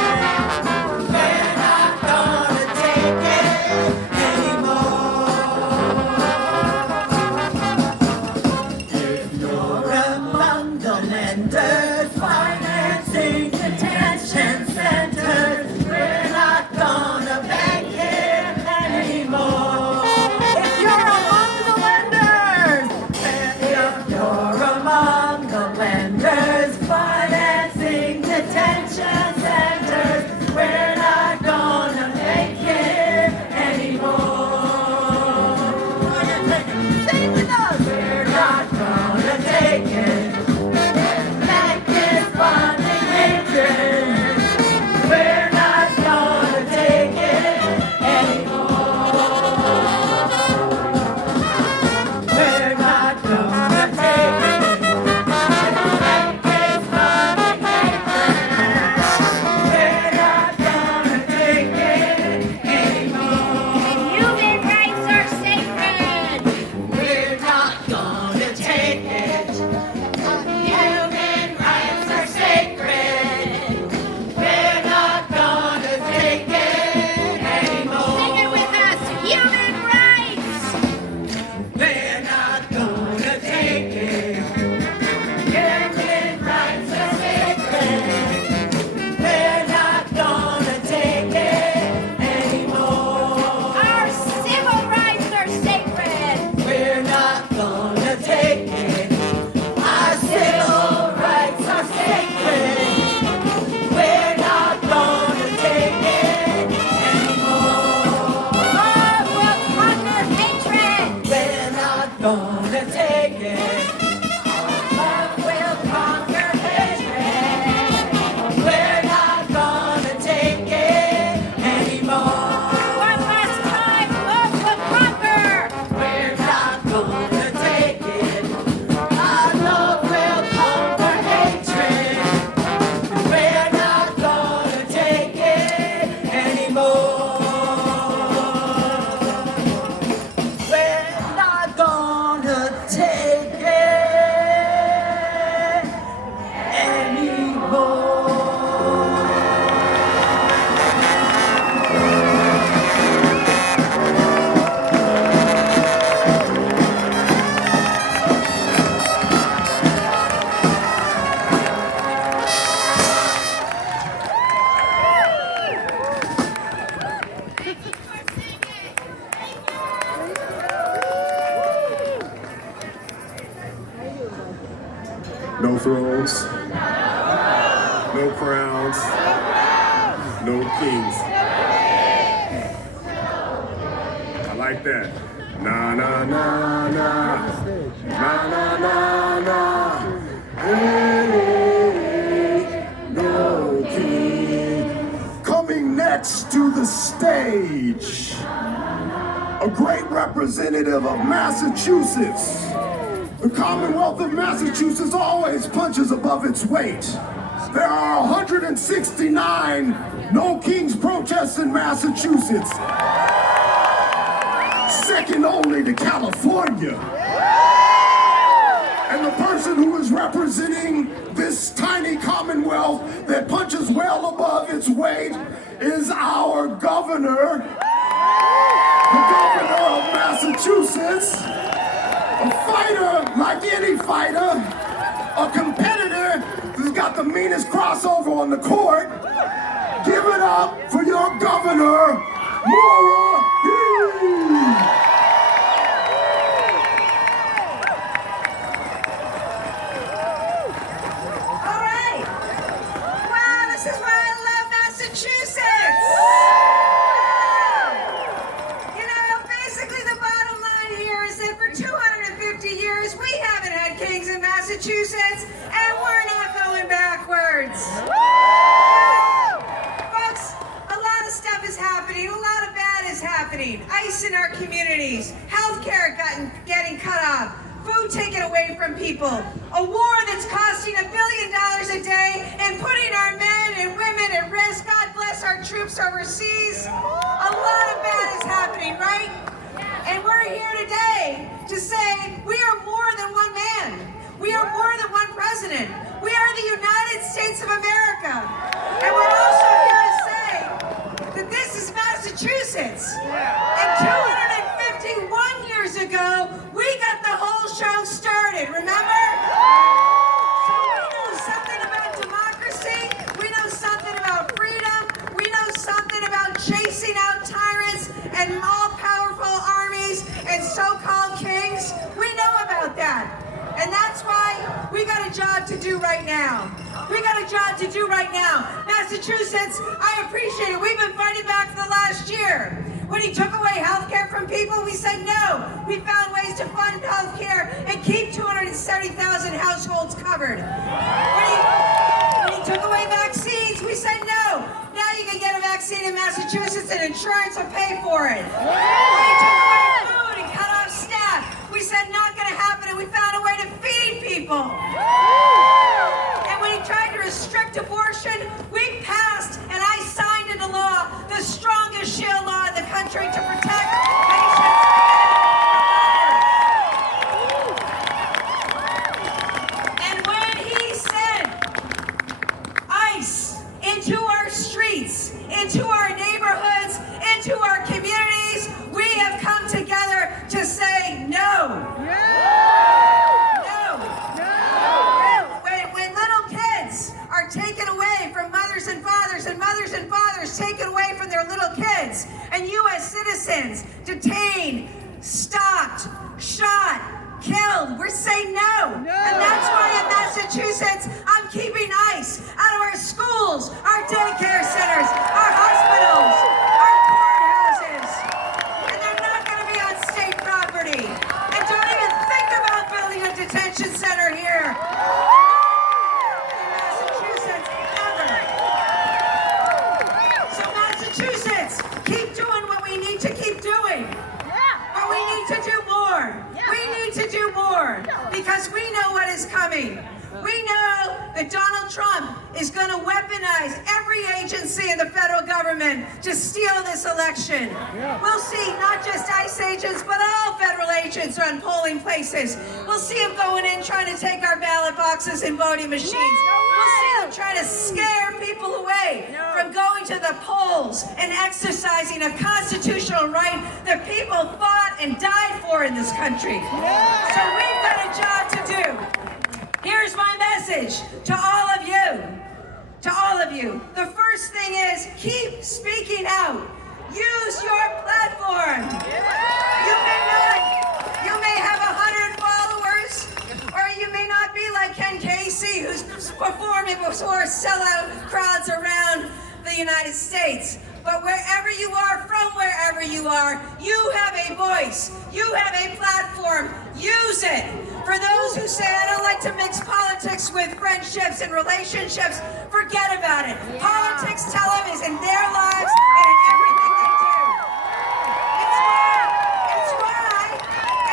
We're not gonna take it anymore. If you're among the lenders financing detention centers, we're not gonna bank here anymore. If you're among the lenders, if you're among the lenders financing detention centers, we're not gonna bank here anymore. Sing with us. We're not gonna take it. Bank is funding hatred. We're not gonna take it anymore. We're not gonna take it. Bank is funding hatred. We're not gonna take it anymore. Human rights are sacred. We're not gonna take it. Human rights are sacred. We're not gonna take it anymore. Sing it with us. Human rights. We're not gonna take it. Human rights are sacred. We're not gonna take it anymore. Our civil rights are sacred. We're not gonna take it. Our civil rights are sacred. We're not gonna take it anymore. Love will conquer hatred. We're not gonna take it. Love will conquer hatred. We're not gonna take it anymore. One last time, love will conquer. We're not gonna take it. Our love will conquer hatred. We're not gonna take it anymore. We're not gonna take it anymore. No thrones, no crowns, no kings. I like that. Na na na na, na na na na. Hey, no Markey. Coming next to the stage, a great representative of Massachusetts. The Commonwealth of Massachusetts always punches above its weight. There are 169 No Kings protests in Massachusetts, second only to California. And the person who is representing this tiny Commonwealth that punches well above its weight is our governor, the governor of Massachusetts, a fighter like any fighter, a competitor who's got the meanest crossover on the court. Give it up for your governor, Markey. Massachusetts, and we're not going backwards. Folks, a lot of stuff is happening, a lot of bad is happening. ICE in our communities, healthcare getting cut off, food taken away from people, a war that's costing $1 billion a day and putting our men and women at risk. God bless our troops overseas. A lot of bad is happening, right? And we're here today to say we are more than one man. We are more than one president. We are the United States of America. And we're also here to say that this is Massachusetts. And 251 years ago, we got the whole show started, remember? So we know something about democracy. We know something about freedom. We know something about chasing out tyrants and all-powerful armies and so-called kings. We know about that. And that's why we got a job to do right now. We got a job to do right now. Massachusetts, I appreciate it. We've been fighting back for the last year. When he took away health care from people, we said no. We found ways to fund health care and keep 270,000 households covered. When he took away vaccines, we said no. Now you can get a vaccine in Massachusetts and insurance will pay for it. When he took away food and cut off staff, we said not going to happen, and we found a way to feed people. And when he tried to restrict abortion, we passed, and I signed into law, the strongest shield law in the country to protect patients and when he sent ICE into our streets, into our neighborhoods, into our communities, we have come together to say no. When little kids are taken away from mothers and fathers taken away from their little kids, and U.S. citizens detained, stopped, shot, killed, we're saying no. And that's why in Massachusetts, I'm keeping ICE out of our schools, our daycare centers, our hospitals, our courthouses. And they're not going to be on state property. And don't even think about building a detention center here. In Massachusetts, ever. So Massachusetts, keep doing what we need to keep doing. But we need to do more. We need to do more because we know what is coming. We know that Donald Trump is going to weaponize every agency in the federal government to steal this election. We'll see not just ICE agents, but all federal agents on polling places. We'll see them going in trying to take our ballot boxes and voting machines. We'll see them trying to scare people away from going to the polls and exercising a constitutional right that people fought and died for in this country. So we've got a job to do. Here's my message to all of you. To all of you. The first thing is keep speaking out. Use your platform. You may have 100 followers, or you may not be like Ken Casey, who's performing before sellout crowds around the United States. But wherever you are, from wherever you are, you have a voice. You have a platform. Use it. For those who say I don't like to mix politics with friendships and relationships, forget about it. Politics, tell them, is in their lives and in everything they do.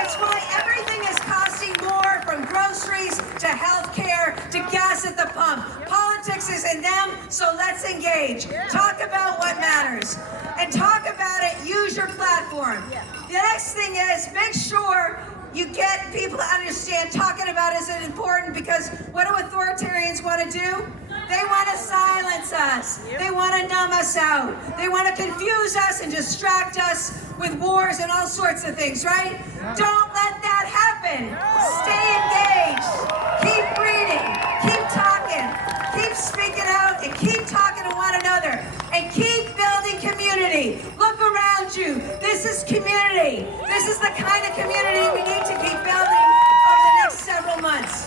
It's why everything is costing more, from groceries to healthcare to gas at the pump. Politics is in them, so let's engage. Talk about what matters. And talk about it, use your platform. The next thing is, make sure you get people to understand talking about it is important, because what do authoritarians want to do? They want to silence us. They want to numb us out. They want to confuse us and distract us with wars and all sorts of things, right? Don't let that happen. Stay engaged. Keep reading. Keep talking. Keep speaking out and keep talking to one another. And keep building community. Look around you. This is community. This is the kind of community we need to keep building over the next several months.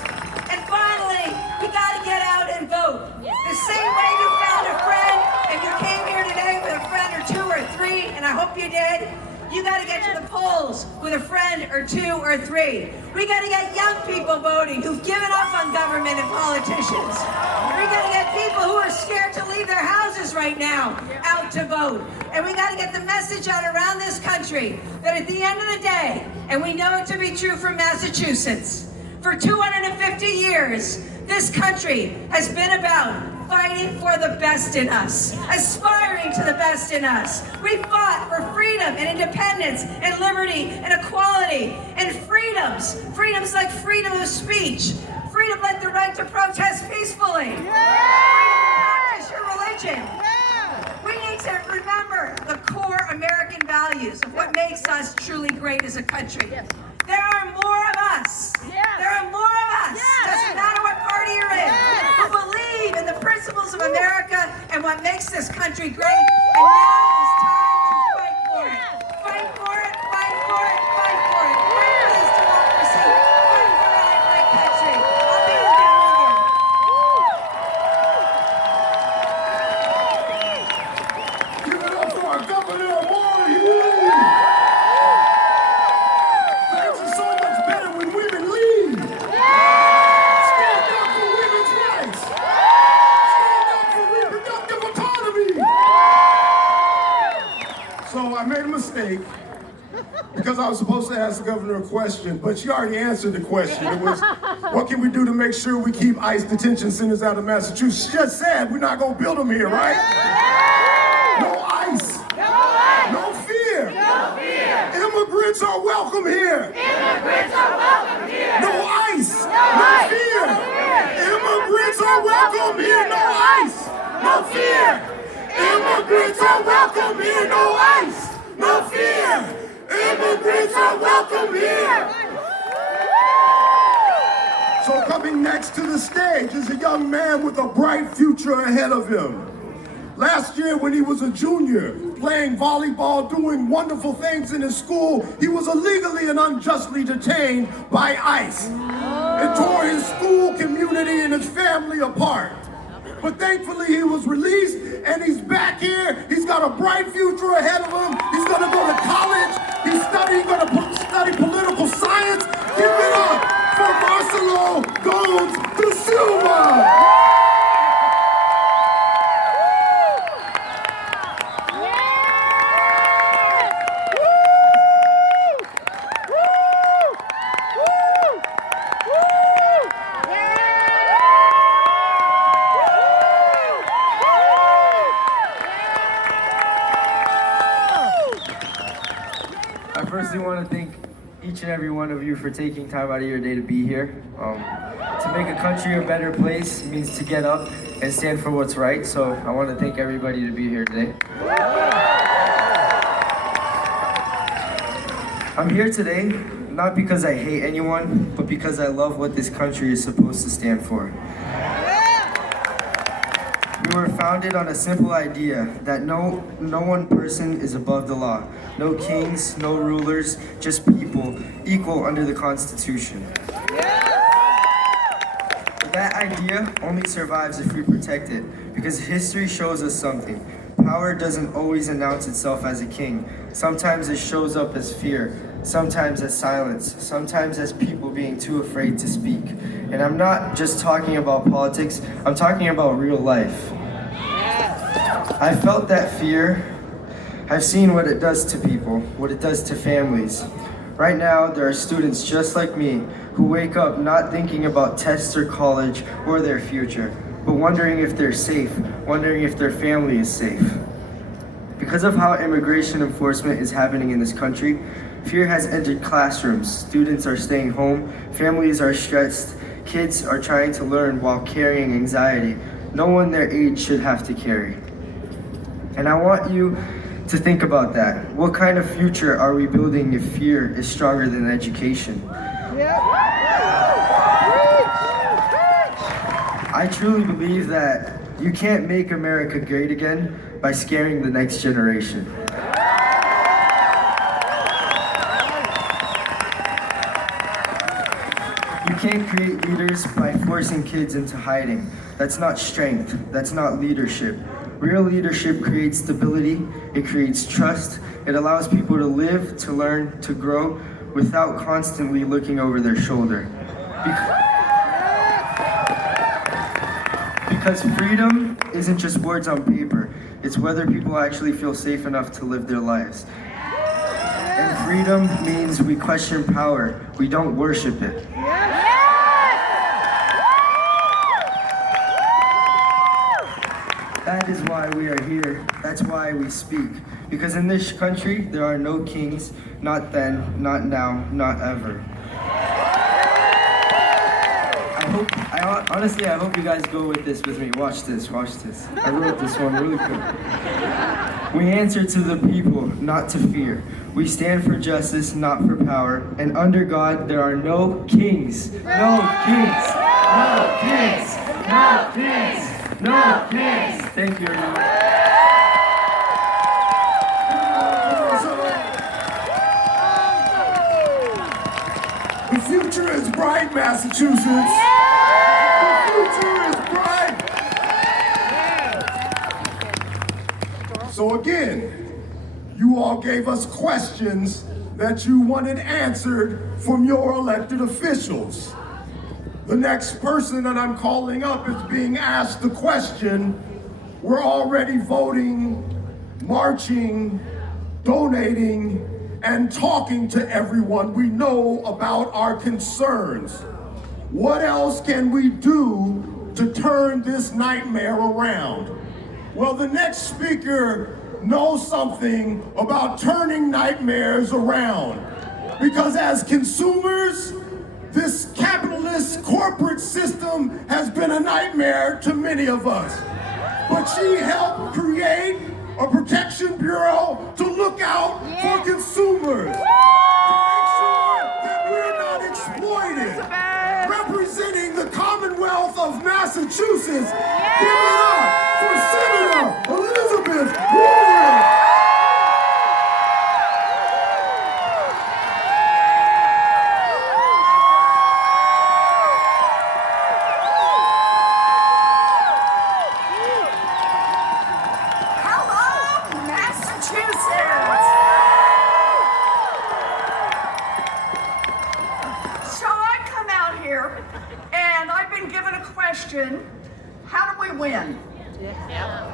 And finally, we got to get out and vote. The same way you found a friend and you came here today with a friend or two or three, and I hope you did, you got to get to the polls with a friend or two or three. We got to get young people voting who've given up on government and politicians. We got to get people who are scared to leave their houses right now out to vote. And we got to get the message out around this country that at the end of the day, and we know it to be true for Massachusetts, for 250 years, this country has been about fighting for the best in us, aspiring to the best in us. We fought for freedom and independence and liberty and equality and freedoms like freedom of speech, freedom like the right to protest peacefully, freedom to practice your religion. We need to remember the core American values of what makes us truly great as a country. There are more of us. There are more of us. Doesn't matter what party you're in. Who believe in the principles of America and what makes this country great. And now is time to fight for it. Fight for it, fight for it, fight for it. Fight for this democracy. Fight for our great country. I'll be with you. Give it up for our governor, Markey! Things are so much better when women lead! Stand up for women's rights! Stand up for reproductive autonomy! So I made a mistake, because I was supposed to ask the governor a question, but she already answered the question. It was, what can we do to make sure we keep ICE detention centers out of Massachusetts? She just said we're not going to build them here, right? No ICE. No fear. Immigrants are welcome here. No ICE. No fear. Immigrants are welcome here. No ICE. No fear. Immigrants are welcome here. No ICE. No fear. Immigrants are welcome here. So coming next to the stage is a young man with a bright future ahead of him. Last year when he was a junior, playing volleyball, doing wonderful things in his school, he was illegally and unjustly detained by ICE. It tore his school community and his family apart. But thankfully he was released and he's back here. He's got a bright future ahead of him. He's gonna go to college. He's gonna study political science. Give it up for Marcelo Gomes Da Silva. I firstly want to thank each and every one of you for taking time out of your day to be here. To make a country a better place means to get up and stand for what's right, so I want to thank everybody to be here today. I'm here today not because I hate anyone, but because I love what this country is supposed to stand for. We were founded on a simple idea that no one person is above the law. No kings, no rulers, just people, equal under the Constitution. But that idea only survives if we protect it, because history shows us something. Power doesn't always announce itself as a king. Sometimes it shows up as fear. sometimes as silence, sometimes as people being too afraid to speak. And I'm not just talking about politics, I'm talking about real life. I felt that fear. I've seen what it does to people, what it does to families. Right now, there are students just like me who wake up not thinking about tests or college or their future, but wondering if they're safe, wondering if their family is safe. Because of how immigration enforcement is happening in this country, fear has entered classrooms. Students are staying home, families are stressed, kids are trying to learn while carrying anxiety no one their age should have to carry. And I want you to think about that. What kind of future are we building if fear is stronger than education? I truly believe that you can't make America great again by scaring the next generation. You can't create leaders by forcing kids into hiding. That's not strength, that's not leadership. Real leadership creates stability, it creates trust, it allows people to live, to learn, to grow without constantly looking over their shoulder. Because freedom isn't just words on paper, it's whether people actually feel safe enough to live their lives. And freedom means we question power, we don't worship it. That is why we are here. That's why we speak. Because in this country, there are no kings, not then, not now, not ever. Honestly, I hope you guys go with this with me. Watch this. I wrote this one really quick. We answer to the people, not to fear. We stand for justice, not for power. And under God, there are no kings. No kings. No kings. No kings. No kings. Thank you, everyone. The future is bright, Massachusetts. The future is bright. So again, you all gave us questions that you wanted answered from your elected officials. The next person that I'm calling up is being asked the question. We're already voting, marching, donating, and talking to everyone we know about our concerns. What else can we do to turn this nightmare around? Well, the next speaker knows something about turning nightmares around. Because as consumers, this capitalist corporate system has been a nightmare to many of us. But she helped create a protection bureau to look out for consumers, to make sure that we're not exploited. Representing the Commonwealth of Massachusetts, give it up for Senator Elizabeth Warren. How do we win?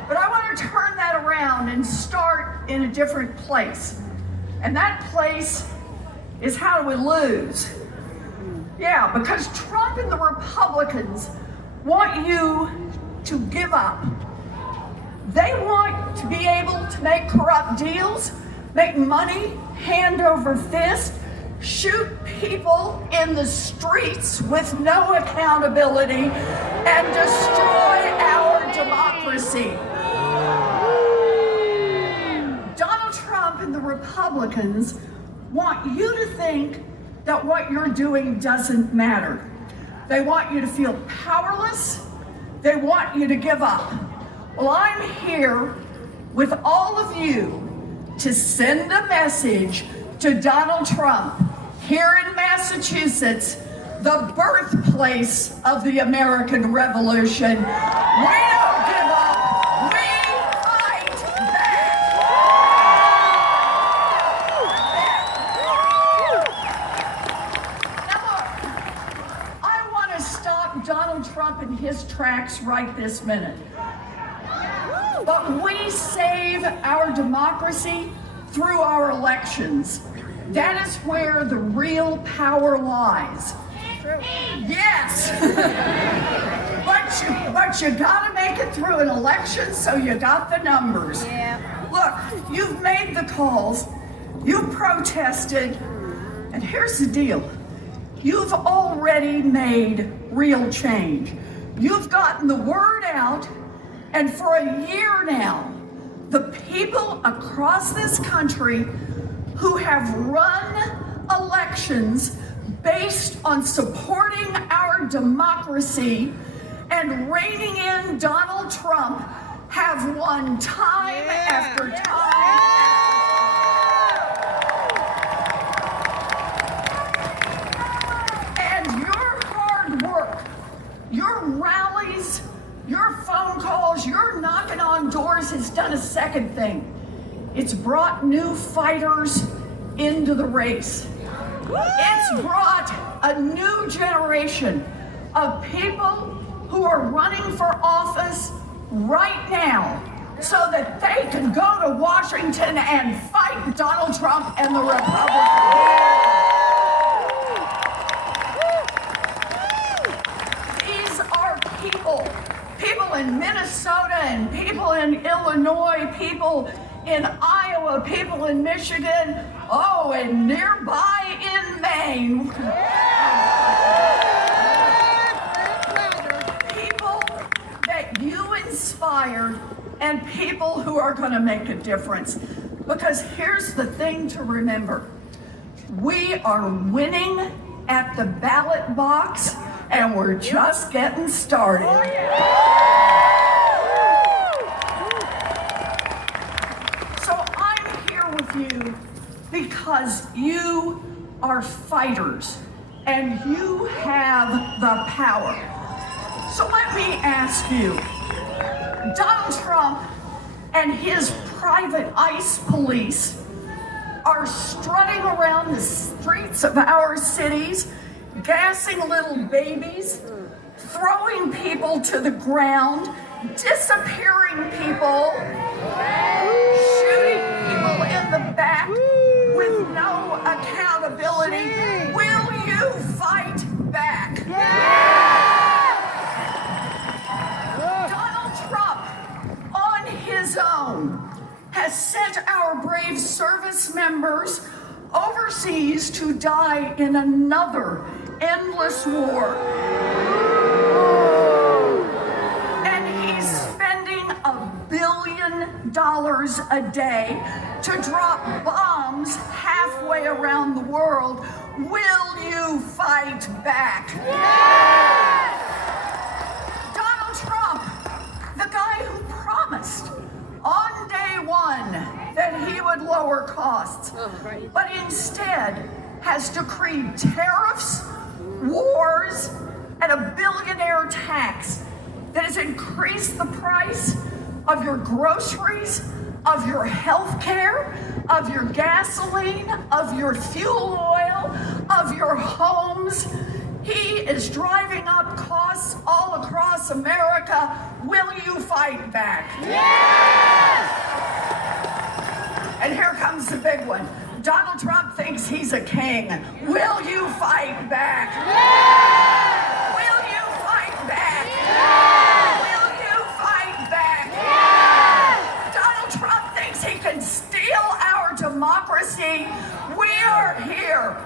But I want to turn that around and start in a different place. And that place is how do we lose? Yeah, because Trump and the Republicans want you to give up. They want to be able to make corrupt deals, make money hand over fist, shoot people in the streets with no accountability, and destroy our democracy. Donald Trump and the Republicans want you to think that what you're doing doesn't matter. They want you to feel powerless. They want you to give up. Well, I'm here with all of you to send a message to Donald Trump here in Massachusetts, the birthplace of the American Revolution. We don't give up, we fight back. tracks right this minute. But we save our democracy through our elections. That is where the real power lies. Yes. but you gotta make it through an election, so you got the numbers. Look, you've made the calls, you've protested, and here's the deal. You've already made real change. You've gotten the word out, and for a year now, the people across this country who have run elections based on supporting our democracy and reining in Donald Trump have won time after time. And your hard work, your rallies, your phone calls, your knocking on doors has done a second thing. It's brought new fighters into the race. It's brought a new generation of people who are running for office right now so that they can go to Washington and fight Donald Trump and the Republicans. These are people in Minnesota and people in Illinois, people in Iowa, people in Michigan, oh, and nearby in Maine. People that you inspired and people who are going to make a difference. Because here's the thing to remember. We are winning at the ballot box, and we're just getting started. You because you are fighters and you have the power. So let me ask you, Donald Trump and his private ICE police are strutting around the streets of our cities, gassing little babies, throwing people to the ground, disappearing people, shooting people in the back with no accountability. Will you fight back? Donald Trump, on his own, has sent our brave service members overseas to die in another endless war. And he's spending $1 billion a day to drop bombs halfway around the world. Will you fight back? Yes! Donald Trump, the guy who promised on day one that he would lower costs, but instead has decreed tariffs, wars, and a billionaire tax that has increased the price of your groceries, of your health care, of your gasoline, of your fuel oil, of your homes. He is driving up costs all across America. Will you fight back? Yes! And here comes the big one. Donald Trump thinks he's a king. Will you fight back? Yes! Will you fight back? Yes! Will you fight back? Yes! Donald Trump thinks he can steal our democracy. We are here,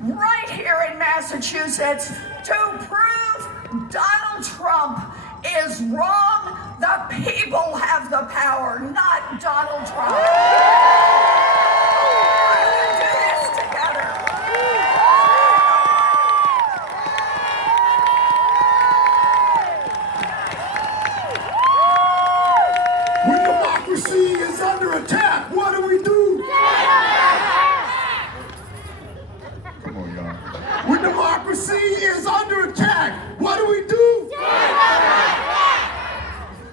right here in Massachusetts, to prove Donald Trump is wrong. The people have the power, not Donald Trump. When democracy is under attack, what do we do? Come on, y'all. When democracy is under attack, what do we do?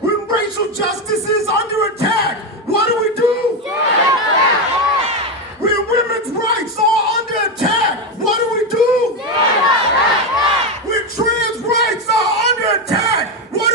When racial justice is under attack, what do we do? When women's rights are under attack, what do we do? When trans rights are under attack, what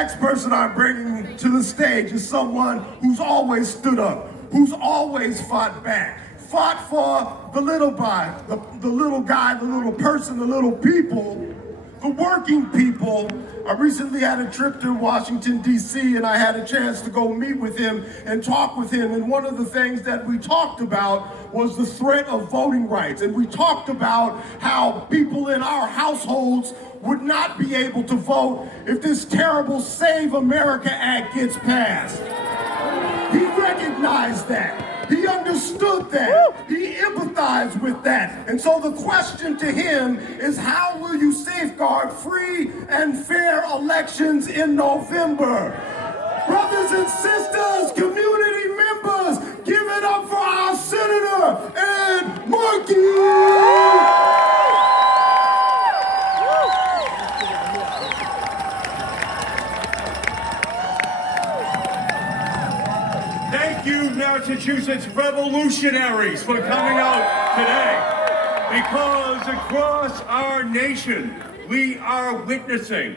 next person I'm bringing to the stage is someone who's always stood up, who's always fought back, fought for the little guy, the little guy, the little person, the little people, the working people. I recently had a trip to Washington, D.C., and I had a chance to go meet with him and talk with him. And one of the things that we talked about was the threat of voting rights. And we talked about how people in our households would not be able to vote if this terrible Save America Act gets passed. He recognized that. He understood that. He empathized with that. And so the question to him is, how will you safeguard free and fair elections in November? Brothers and sisters, community members, give it up for our Senator and Markey! Thank you, Massachusetts revolutionaries, for coming out today. Because across our nation, we are witnessing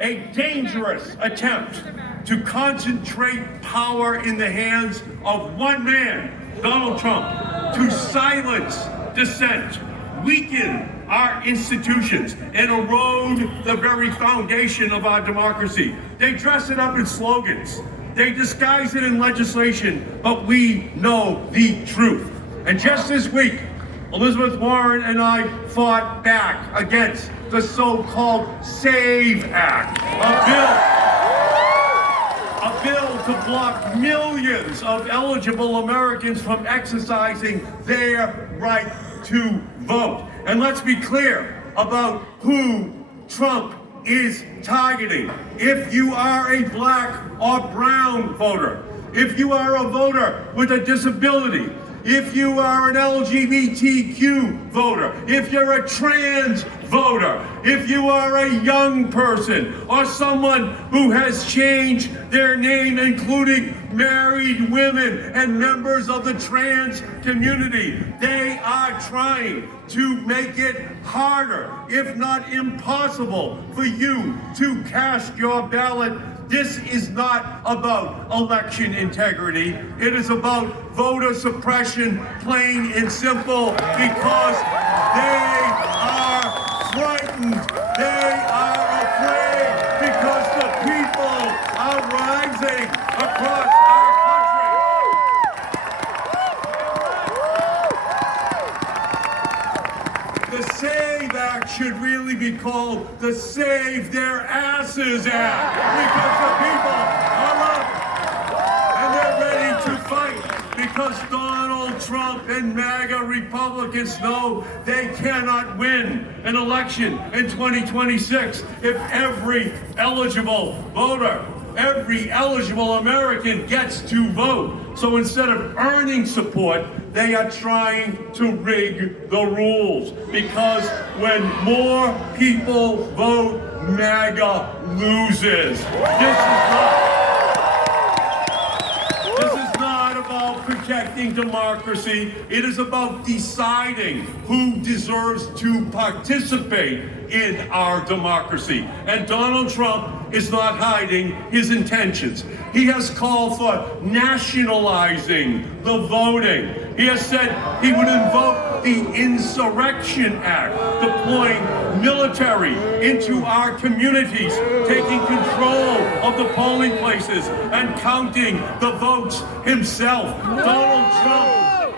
a dangerous attempt to concentrate power in the hands of one man, Donald Trump, to silence dissent, weaken our institutions, and erode the very foundation of our democracy. They dress it up in slogans. They disguise it in legislation, but we know the truth. And just this week, Elizabeth Warren and I fought back against the so-called SAVE Act, a bill to block millions of eligible Americans from exercising their right to vote. And let's be clear about who Trump is targeting. If you are a black or brown voter, if you are a voter with a disability, if you are an LGBTQ voter, if you're a trans voter, if you are a young person or someone who has changed their name, including married women and members of the trans community, they are trying to make it harder, if not impossible, for you to cast your ballot. This is not about election integrity. It is about voter suppression, plain and simple, because they are frightened. They are afraid because the people are rising across our country. The SAVE Act should really be called the Save Their Asses Act, because the people are up and they're ready to fight, because Donald Trump and MAGA Republicans know they cannot win an election in 2026 if every eligible voter, every eligible American gets to vote. So instead of earning support, they are trying to rig the rules, because when more people vote, MAGA loses. This is not about protecting democracy. It is about deciding who deserves to participate in our democracy. And Donald Trump is not hiding his intentions. He has called for nationalizing the voting. He has said he would invoke the Insurrection Act, deploying military into our communities, taking control of the polling places and counting the votes himself. Donald Trump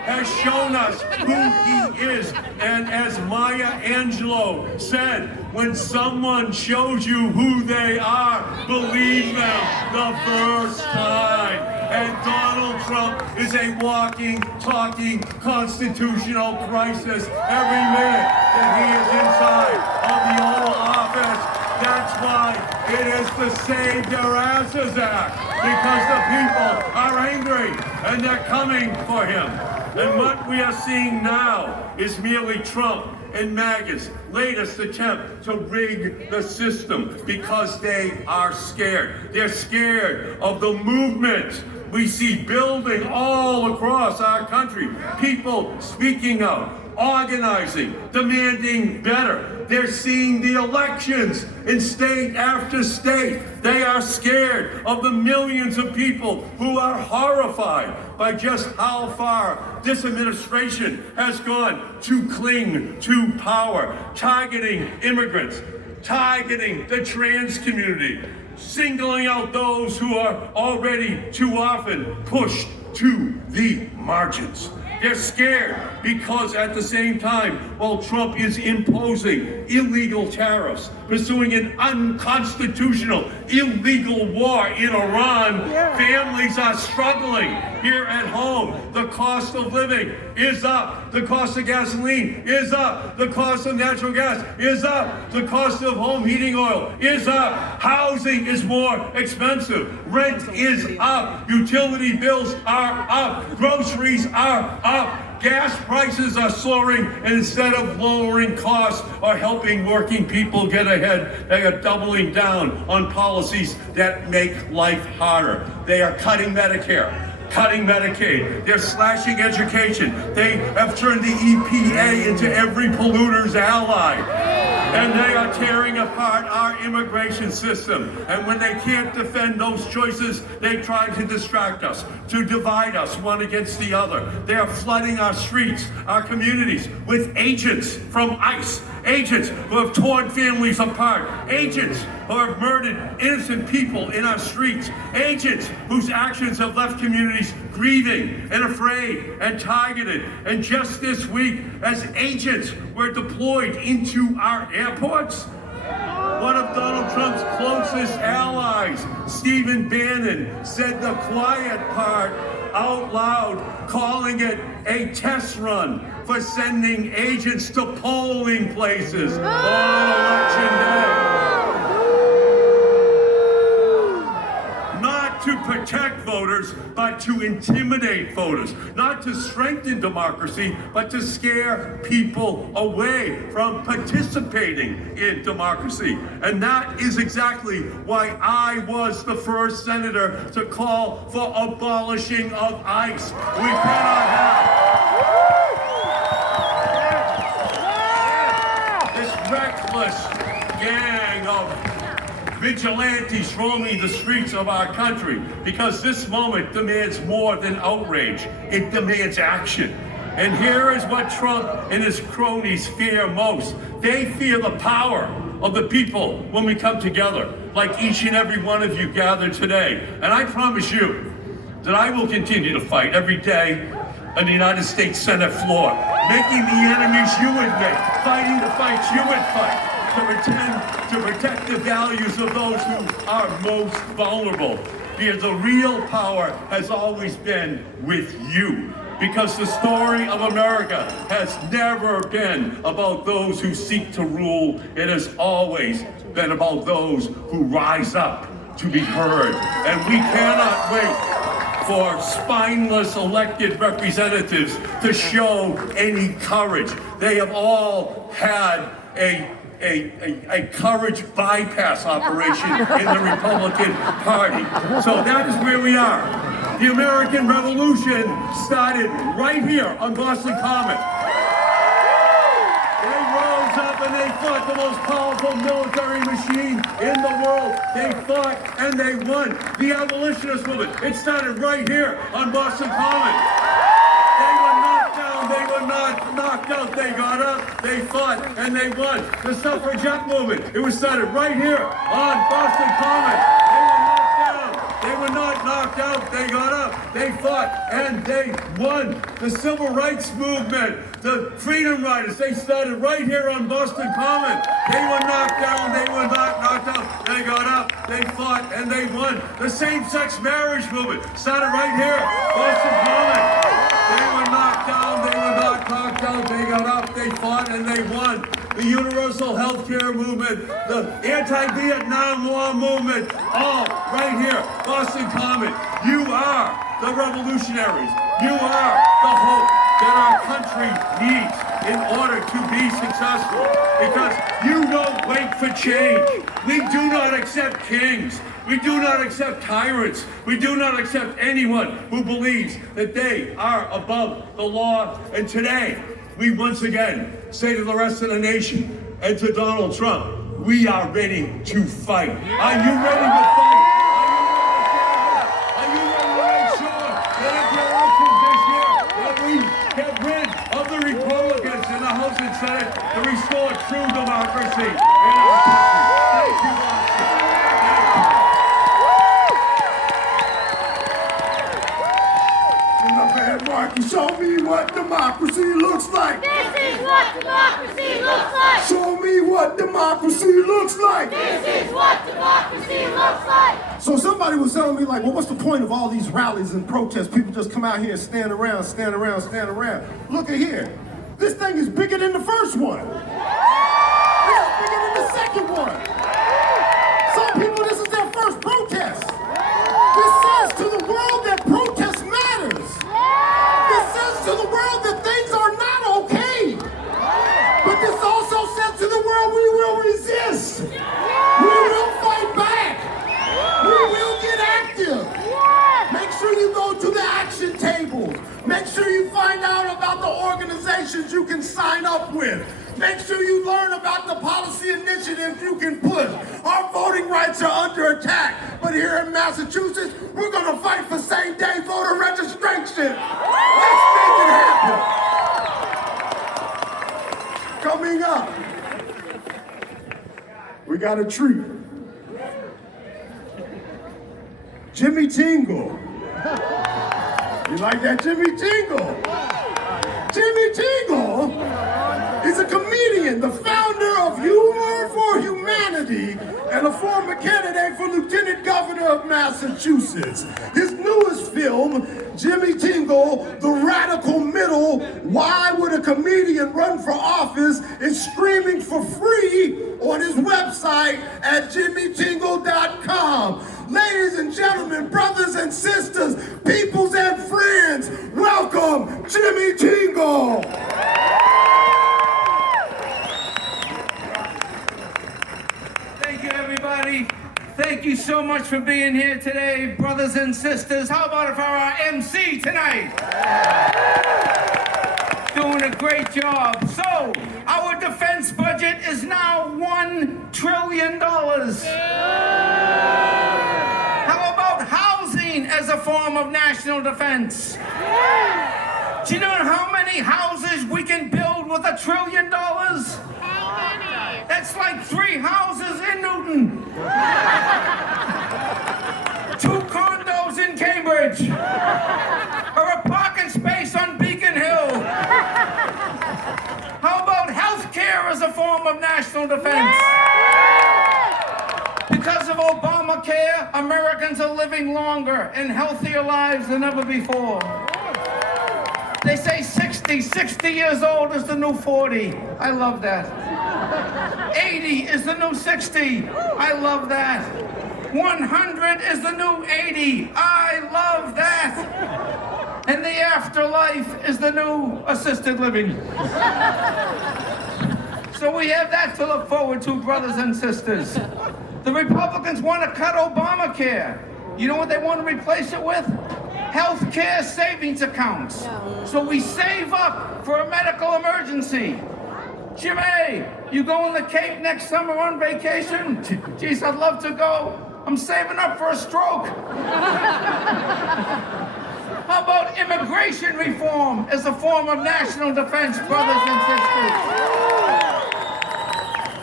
has shown us who he is. And as Maya Angelou said, when someone shows you who they are, believe them the first time. And Donald Trump is a walking, talking constitutional crisis every minute that he is inside of the Oval Office. That's why it is the Save Their Asses Act, because the people are angry and they're coming for him. And what we are seeing now is merely Trump and MAGA's latest attempt to rig the system, because they are scared. They're scared of the movement we see building all across our country. People speaking out, organizing, demanding better. They're seeing the elections in state after state. They are scared of the millions of people who are horrified by just how far this administration has gone to cling to power, targeting immigrants, targeting the trans community, singling out those who are already too often pushed to the margins. They're scared because at the same time, while Trump is imposing illegal tariffs, pursuing an unconstitutional, illegal war in Iran, families are struggling here at home. The cost of living is up. The cost of gasoline is up. The cost of natural gas is up. The cost of home heating oil is up. Housing is more expensive. Rent is up. Utility bills are up. Groceries are up. Gas prices are soaring, and instead of lowering costs or helping working people get ahead, they are doubling down on policies that make life harder. They are cutting Medicare, cutting Medicaid. They're slashing education. They have turned the EPA into every polluter's ally. And they are tearing apart our immigration system. And when they can't defend those choices, they try to distract us, to divide us one against the other. They are flooding our streets, our communities with agents from ICE, agents who have torn families apart, agents who have murdered innocent people in our streets, agents whose actions have left communities grieving and afraid and targeted. And just this week, as agents were deployed into our airports, one of Donald Trump's closest allies, Stephen Bannon, said the quiet part out loud, calling it a test run for sending agents to polling places on election day. Not to protect voters, but to intimidate voters. Not to strengthen democracy, but to scare people away from participating in democracy. And that is exactly why I was the first senator to call for abolishing of ICE. We cannot have this reckless gang of vigilantes roaming the streets of our country, because this moment demands more than outrage. It demands action. And here is what Trump and his cronies fear most. They fear the power of the people when we come together, like each and every one of you gathered today. And I promise you that I will continue to fight every day on the United States Senate floor, making the enemies you would make, fighting the fights you would fight, to protect the values of those who are most vulnerable. Because the real power has always been with you. Because the story of America has never been about those who seek to rule. It has always been about those who rise up to be heard. And we cannot wait for spineless elected representatives to show any courage. They have all had a courage bypass operation in the Republican Party. So that is where we are. The American Revolution started right here on Boston Common. They rose up and they fought the most powerful military machine in the world. They fought and they won. The abolitionist movement, it started right here on Boston Common. They were knocked down, they were not knocked out, they got up, they fought, and they won. The suffragette movement, it was started right here on Boston Common. They were not knocked out, they got up, they fought, and they won. The civil rights movement, the freedom riders, they started right here on Boston Common. They were knocked down, they were not knocked out, they got up, they fought, and they won. The same-sex marriage movement started right here, Boston Common. They were knocked down, they were not knocked out, they got up, they fought, and they won. The universal health care movement, the anti-Vietnam War movement, all right here, Boston Common. You are the revolutionaries. You are the hope that our country needs in order to be successful. Because you don't wait for change. We do not accept kings. We do not accept tyrants. We do not accept anyone who believes that they are above the law. And today, we once again say to the rest of the nation, and to Donald Trump, we are ready to fight. Are you ready to fight? Are you ready to make sure that at the elections this year that we get rid of the Republicans in the House and Senate to restore true democracy in our country? Thank you, Marcelo. Markey, show me what democracy looks like. This is what democracy looks like. Show me what democracy looks like. This is what democracy looks like. So somebody was telling me, like, well, what's the point of all these rallies and protests? People just come out here and stand around. Look at here. This thing is bigger than the first one. This is bigger than the second one. Some people, this is their first protest. This says to the world that protest matters. This says to the world that things are not okay. But this also says to the world we will resist. We will fight back. We will get active. Make sure you go to the action tables. Make sure you find out about the organizations you can sign up with. Make sure you learn about the policy initiatives you can push. Our voting rights are under attack. But here in Massachusetts, we're going to fight for same-day voter registration. Let's make it happen. Coming up, we got a treat. Jimmy Tingle. You like that, Jimmy Tingle? Jimmy Tingle is a comedian, the founder of Humor for Humanity, and a former candidate for Lieutenant Governor of Massachusetts. His newest film, Jimmy Tingle, The Radical Middle, Why Would a Comedian Run for Office, is streaming for free on his website at jimmytingle.com. Ladies and gentlemen, brothers and sisters, peoples and friends, welcome Jimmy Tingle. Thank you, everybody. Thank you so much for being here today, brothers and sisters. How about for our MC tonight? Doing a great job. So, our defense budget is now $1 trillion. How about housing as a form of national defense? Do you know how many houses we can build with $1 trillion? That's like 3 houses in Newton. 2 condos in Cambridge. Or a parking space on Beacon Hill. How about health care as a form of national defense? Because of Obamacare, Americans are living longer and healthier lives than ever before. They say 60 years old is the new 40. I love that. 80 is the new 60. I love that. 100 is the new 80. I love that. And the afterlife is the new assisted living. So we have that to look forward to, brothers and sisters. The Republicans want to cut Obamacare. You know what they want to replace it with? Health care savings accounts. So we save up for a medical emergency. Jimmy, you going to the Cape next summer on vacation? Geez, I'd love to go. I'm saving up for a stroke. How about immigration reform as a form of national defense, brothers and sisters?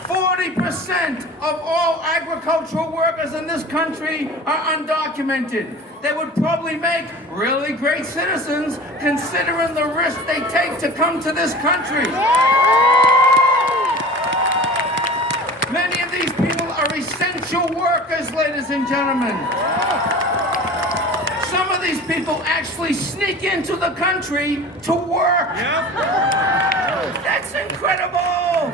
40% of all agricultural workers in this country are undocumented. They would probably make really great citizens considering the risk they take to come to this country. Many of these people are essential workers, ladies and gentlemen. Some of these people actually sneak into the country to work. That's incredible.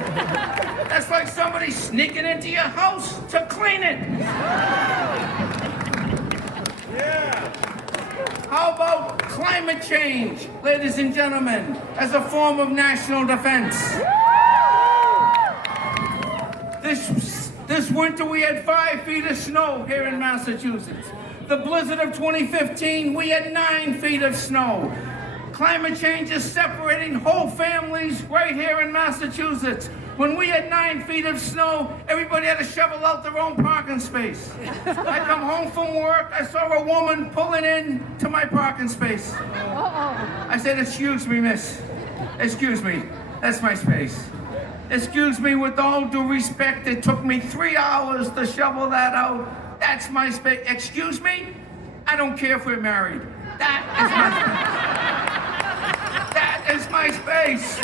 That's like somebody sneaking into your house to clean it. How about climate change, ladies and gentlemen, as a form of national defense? This winter we had 5 feet of snow here in Massachusetts. The blizzard of 2015, we had 9 feet of snow. Climate change is separating whole families right here in Massachusetts. When we had 9 feet of snow, everybody had to shovel out their own parking space. I come home from work, I saw a woman pulling in to my parking space. I said, "Excuse me, miss. Excuse me, that's my space. Excuse me, with all due respect, it took me 3 hours to shovel that out. That's my space. Excuse me? I don't care if we're married. That is my space. That is my space.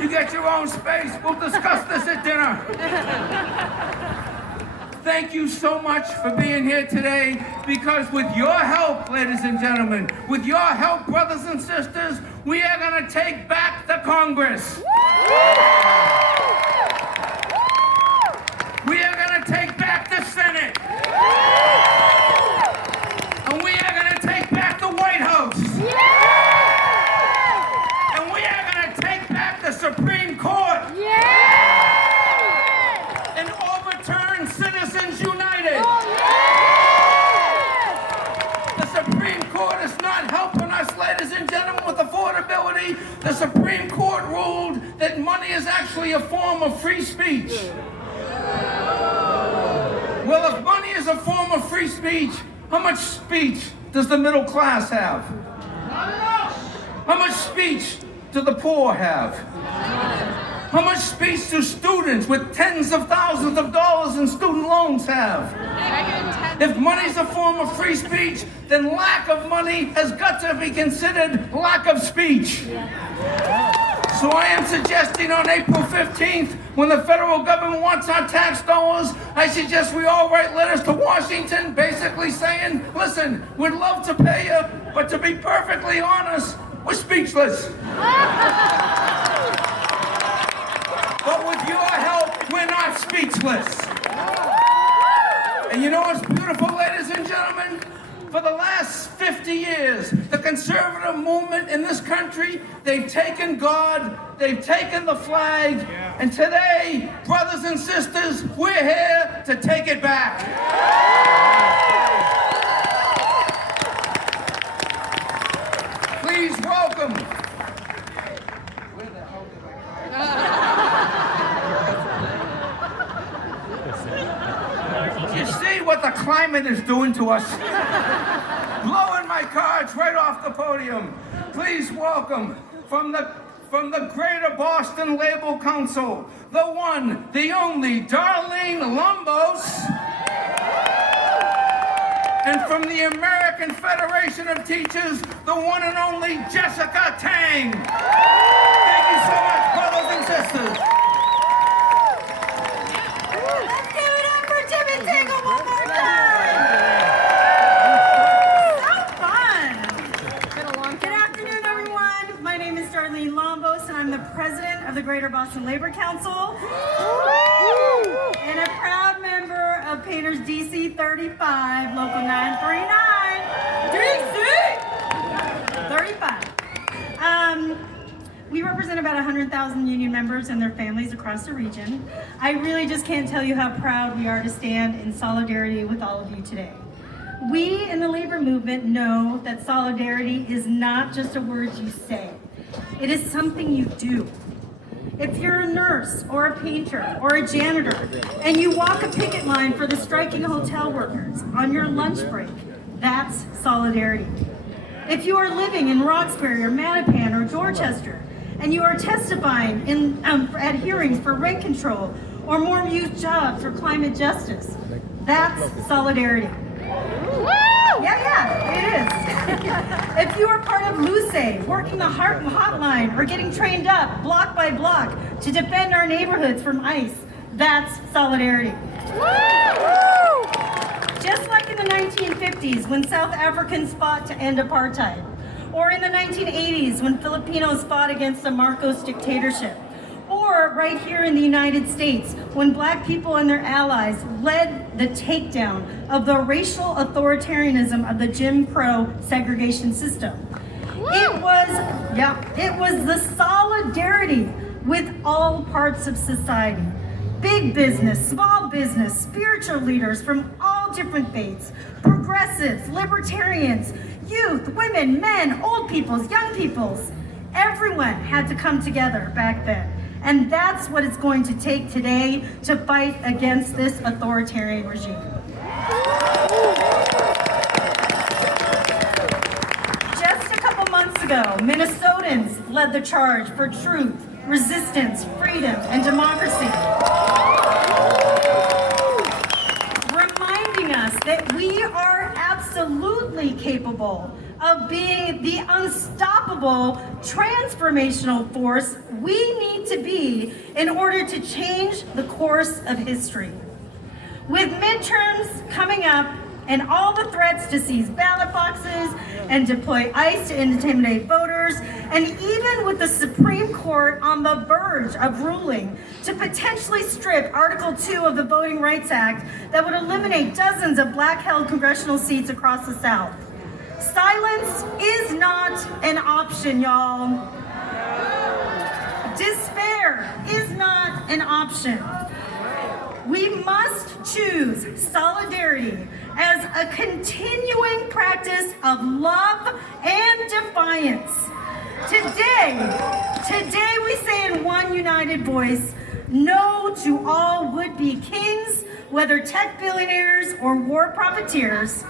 You get your own space. We'll discuss this at dinner." Thank you so much for being here today, because with your help, ladies and gentlemen, with your help, brothers and sisters, we are going to take back the Congress. We are going to take back the Senate. And we are going to take back the White House. And we are going to take back the Supreme Court. And overturn Citizens United. The Supreme Court is not helping us, ladies and gentlemen, with affordability. The Supreme Court ruled that money is actually a form of free speech. Well, if money is a form of free speech, how much speech does the middle class have? How much speech do the poor have? How much speech do students with tens of thousands of dollars in student loans have? If money's a form of free speech, then lack of money has got to be considered lack of speech. So I am suggesting on April 15th, when the federal government wants our tax dollars, I suggest we all write letters to Washington basically saying, "Listen, we'd love to pay you, but to be perfectly honest, we're speechless. But with your help, we're not speechless." And you know what's beautiful, ladies and gentlemen? For the last 50 years, the conservative movement in this country, they've taken God, they've taken the flag, and today, brothers and sisters, we're here to take it back. Please welcome. You see what the climate is doing to us? Blowing my cards right off the podium. Please welcome from the Greater Boston Label Council, the one, the only Darlene Lombos. And from the American Federation of Teachers, the one and only Jessica Tang. Thank you so much, brothers and sisters. Let's give it up for Jim and Tingle one more time. So fun. Good afternoon, everyone. My name is Darlene Lombos, and I'm the president of the Greater Boston Labor Council. And a proud member of Painters DC 35, Local 939. DC 35. We represent about 100,000 union members and their families across the region. I really just can't tell you how proud we are to stand in solidarity with all of you today. We in the labor movement know that solidarity is not just a word you say. It is something you do. If you're a nurse or a painter or a janitor and you walk a picket line for the striking hotel workers on your lunch break, that's solidarity. If you are living in Roxbury or Mattapan or Dorchester and you are testifying at hearings for rent control or more youth jobs for climate justice, that's solidarity. Yeah, it is. If you are part of LUCE, working the hotline or getting trained up block by block to defend our neighborhoods from ICE, that's solidarity. Just like in the 1950s when South Africans fought to end apartheid, or in the 1980s when Filipinos fought against the Marcos dictatorship, or right here in the United States when Black people and their allies led the takedown of the racial authoritarianism of the Jim Crow segregation system. It was the solidarity with all parts of society. Big business, small business, spiritual leaders from all different faiths, progressives, libertarians, youth, women, men, old peoples, young peoples. Everyone had to come together back then. And that's what it's going to take today to fight against this authoritarian regime. Just a couple months ago, Minnesotans led the charge for truth, resistance, freedom, and democracy. Reminding us that we are absolutely capable of being the unstoppable transformational force we need to be in order to change the course of history. With midterms coming up and all the threats to seize ballot boxes and deploy ICE to intimidate voters, and even with the Supreme Court on the verge of ruling to potentially strip Article 2 of the Voting Rights Act that would eliminate dozens of black-held congressional seats across the South. Silence is not an option, y'all. Despair is not an option. We must choose solidarity as a continuing practice of love and defiance. Today we say in one united voice, no to all would-be kings, whether tech billionaires or war profiteers.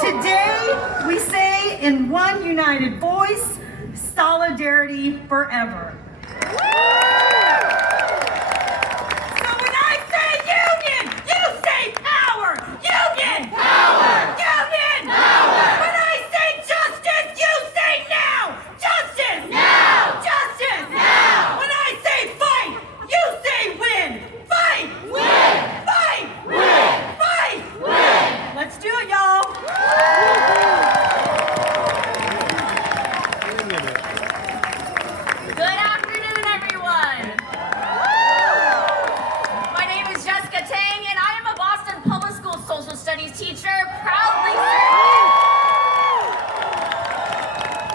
Today we say in one united voice, solidarity forever. Union! Power! Union! Power! When I say justice, you say now! Justice! Now! Justice! Now! When I say fight, you say win! Fight! Win! Fight! Win! Fight! Win! Let's do it, y'all! Good afternoon, everyone! My name is Jessica Tang, and I am a Boston Public School social studies teacher, proudly serving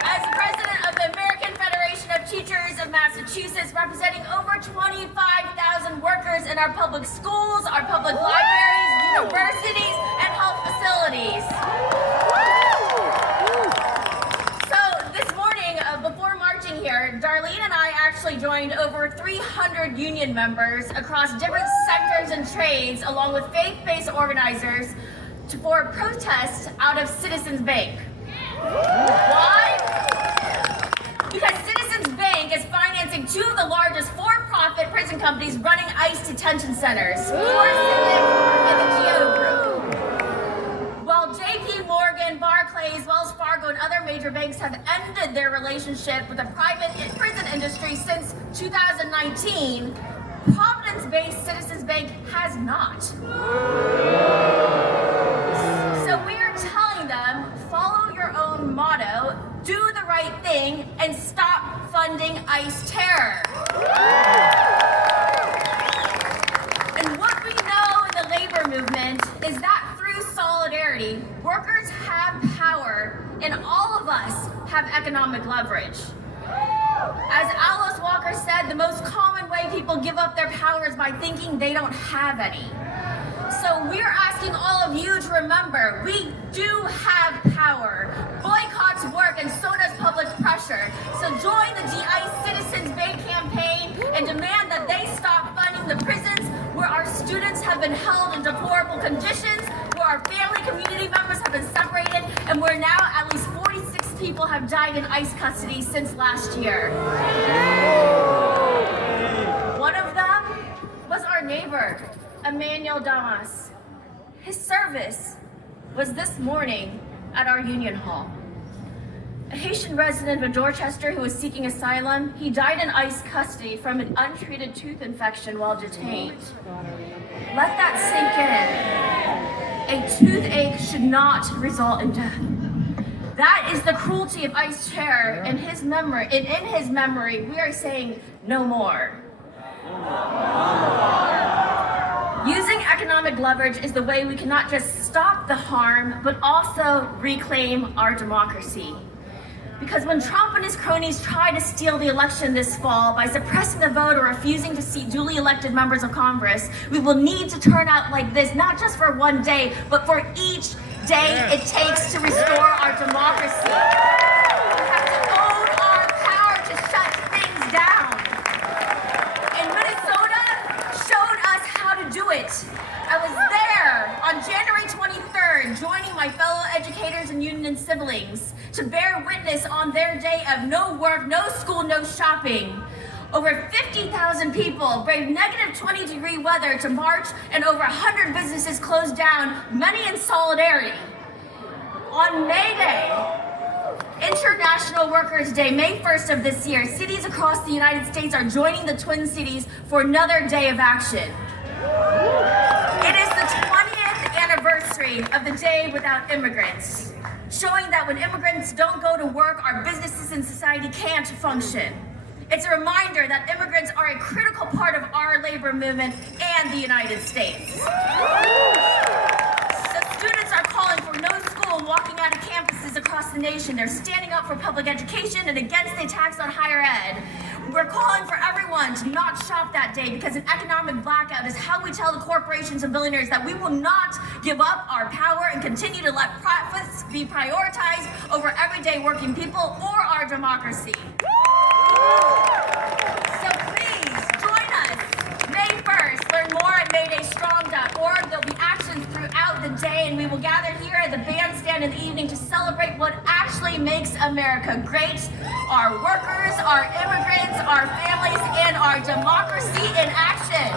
as the president of the American Federation of Teachers of Massachusetts, representing over 25,000 workers in our public schools, our public libraries, universities, and health facilities. So this morning, before marching here, Darlene and I actually joined over 300 union members across different sectors and trades, along with faith-based organizers, for a protest out of Citizens Bank. Why? Because Citizens Bank is financing two of the largest for-profit prison companies running ICE detention centers, Civic and the Geo Group. While JP Morgan, Barclays, Wells Fargo, and other major banks have ended their relationship with the private prison industry since 2019, Providence-based Citizens Bank has not. So we are telling them, follow your own motto, do the right thing, and stop funding ICE terror. And what we know in the labor movement is that through solidarity, workers have power, and all of us have economic leverage. As Alice Walker said, the most common way people give up their power is by thinking they don't have any. So we're asking all of you to remember, we do have power. Boycotts work and so does public pressure. So join the de-ICE Citizens Bank campaign and demand that they stop funding the prisons where our students have been held in deplorable conditions, where our family community members have been separated, and where now at least 46 people have died in ICE custody since last year. One of them was our neighbor, Emmanuel Damas. His service was this morning at our Union Hall. A Haitian resident of Dorchester who was seeking asylum, he died in ICE custody from an untreated tooth infection while detained. Let that sink in. A toothache should not result in death. That is the cruelty of ICE terror. In his memory, we are saying no more. Using economic leverage is the way we can not just stop the harm, but also reclaim our democracy. Because when Trump and his cronies try to steal the election this fall by suppressing the vote or refusing to seat duly elected members of Congress, we will need to turn out like this, not just for one day, but for each day it takes to restore our democracy. We have to own our power to shut things down. And Minnesota showed us how to do it. I was there on January 23rd, joining my fellow educators and union siblings to bear witness on their day of no work, no school, no shopping. Over 50,000 people braved negative 20-degree weather to march, and over 100 businesses closed down, many in solidarity. On May Day, International Workers' Day, May 1st of this year, cities across the United States are joining the Twin Cities for another day of action. It is the 20th anniversary of the Day Without Immigrants, showing that when immigrants don't go to work, our businesses and society can't function. It's a reminder that immigrants are a critical part of our labor movement and the United States. So students are calling for no school and walking out of campuses across the nation. They're standing up for public education and against the attacks on higher ed. We're calling for everyone to not shop that day, because an economic blackout is how we tell the corporations and billionaires that we will not give up our power and continue to let profits be prioritized over everyday working people or our democracy. So please join us May 1st. Learn more at maydaystrong.org. There'll be actions throughout the day, and we will gather here at the bandstand in the evening to celebrate what actually makes America great: our workers, our immigrants, our families, and our democracy in action.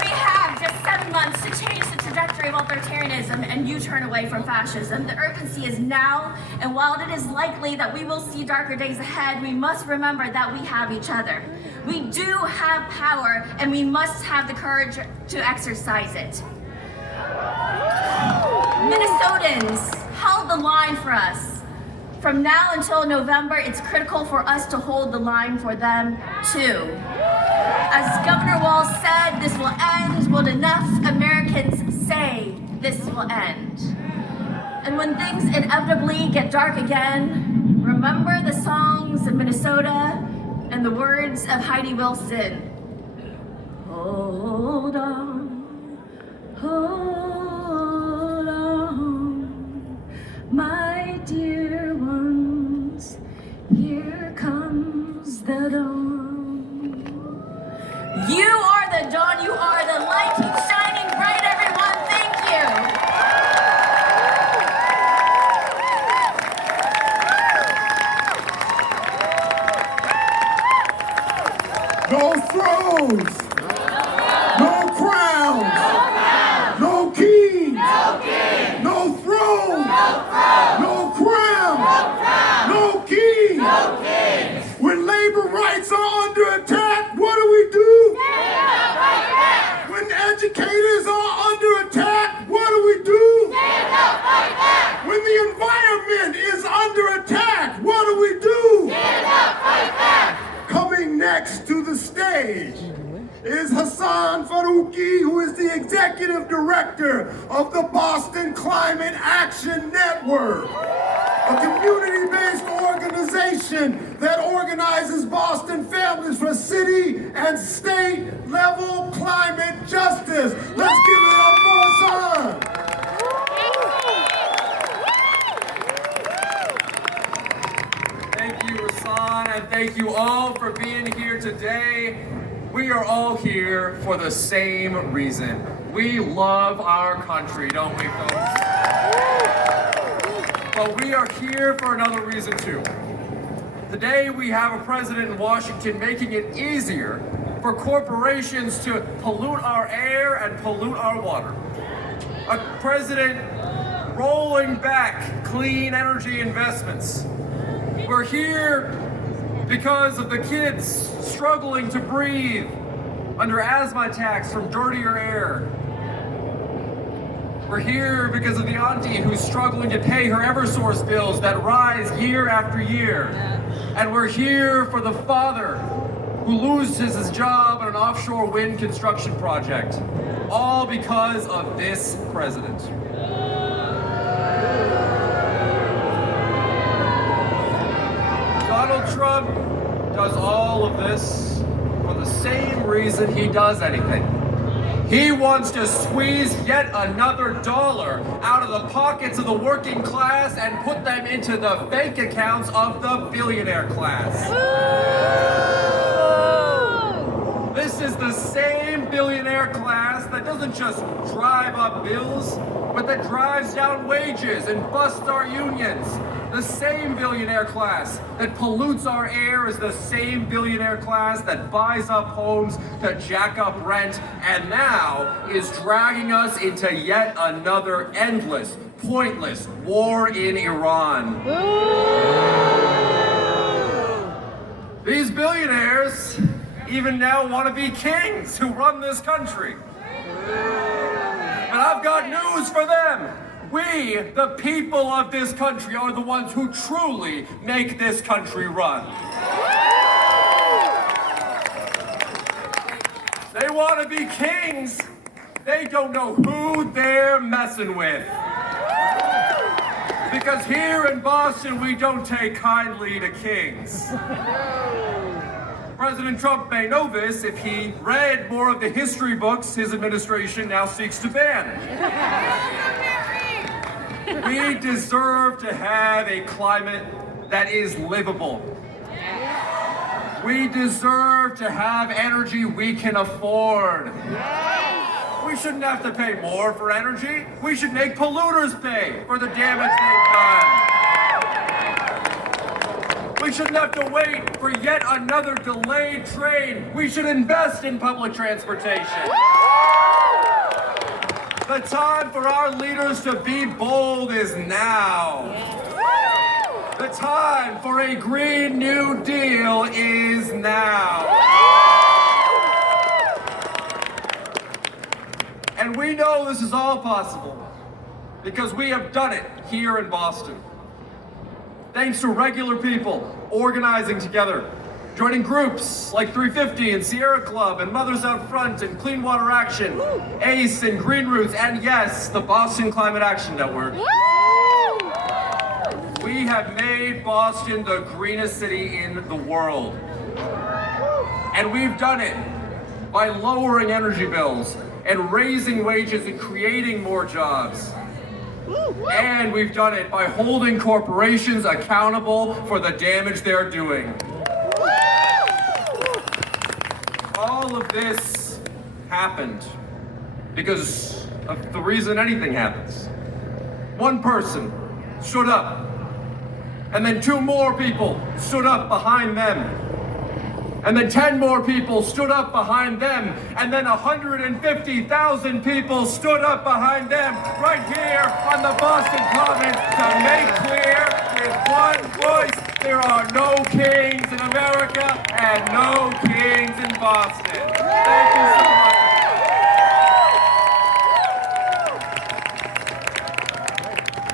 We have just 7 months to change the trajectory of authoritarianism and U-turn away from fascism. The urgency is now, and while it is likely that we will see darker days ahead, we must remember that we have each other. We do have power, and we must have the courage to exercise it. Minnesotans held the line for us. From now until November, it's critical for us to hold the line for them too. As Governor Walz said, this will end when enough Americans say this will end. And when things inevitably get dark again, remember the songs of Minnesota and the words of Heidi Wilson. Hold on, hold on, my dear ones, here comes the dawn. You are the dawn, you are the light, keep shining bright, everyone, thank you. No thrones, no crowns, no kings, no thrones, no crowns, no kings. When labor rights are under attack, what do? When educators are under attack, what do? When the environment is under attack, what do? Coming next to the stage is Hassan Farouqi, who is the executive director of the Boston Climate Action Network, a community-based organization that organizes Boston families for city and state level climate justice. Let's give it up for Hassan. Thank you, Hassan, and thank you all for being here today. We are all here for the same reason. We love our country, don't we, folks? But we are here for another reason, too. Today, we have a president in Washington making it easier for corporations to pollute our air and pollute our water. A president rolling back clean energy investments. We're here because of the kids struggling to breathe under asthma attacks from dirtier air. We're here because of the auntie who's struggling to pay her Eversource bills that rise year after year. And we're here for the father who loses his job at an offshore wind construction project. All because of this president. Donald Trump does all of this for the same reason he does anything. He wants to squeeze yet another dollar out of the pockets of the working class and put them into the bank accounts of the billionaire class. This is the same billionaire class that doesn't just drive up bills, but that drives down wages and busts our unions. The same billionaire class that pollutes our air is the same billionaire class that buys up homes to jack up rent and now is dragging us into yet another endless, pointless war in Iran. These billionaires even now want to be kings who run this country. But I've got news for them. We, the people of this country, are the ones who truly make this country run. They want to be kings. They don't know who they're messing with. Because here in Boston, we don't take kindly to kings. President Trump may know this if he read more of the history books his administration now seeks to ban. We deserve to have a climate that is livable. We deserve to have energy we can afford. We shouldn't have to pay more for energy. We should make polluters pay for the damage they've done. We shouldn't have to wait for yet another delayed train. We should invest in public transportation. The time for our leaders to be bold is now. The time for a Green New Deal is now. And we know this is all possible because we have done it here in Boston. Thanks to regular people organizing together, joining groups like 350 and Sierra Club and Mothers Out Front and Clean Water Action, ACE and Green Roots, and yes, the Boston Climate Action Network. We have made Boston the greenest city in the world. And we've done it by lowering energy bills and raising wages and creating more jobs. And we've done it by holding corporations accountable for the damage they're doing. All of this happened because of the reason anything happens. One person stood up, and then 2 more people stood up behind them, and then 10 more people stood up behind them, and then 150,000 people stood up behind them right here on the Boston Common to make clear with one voice there are no kings in America and no kings in Boston. Thank you so much.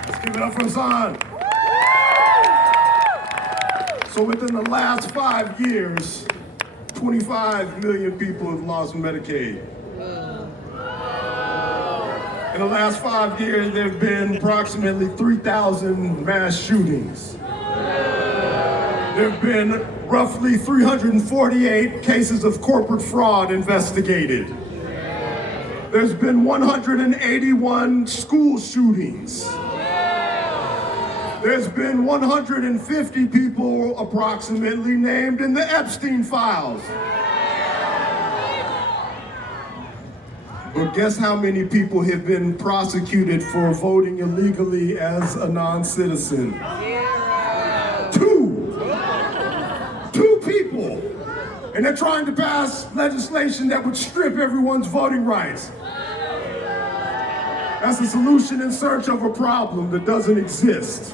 Let's give it up for Zahn. So within the last 5 years, 25 million people have lost Medicaid. In the last 5 years, there have been approximately 3,000 mass shootings. There have been roughly 348 cases of corporate fraud investigated. There's been 181 school shootings. There's been 150 people approximately named in the Epstein files. But guess how many people have been prosecuted for voting illegally as a non-citizen? 2 people. And they're trying to pass legislation that would strip everyone's voting rights. That's a solution in search of a problem that doesn't exist.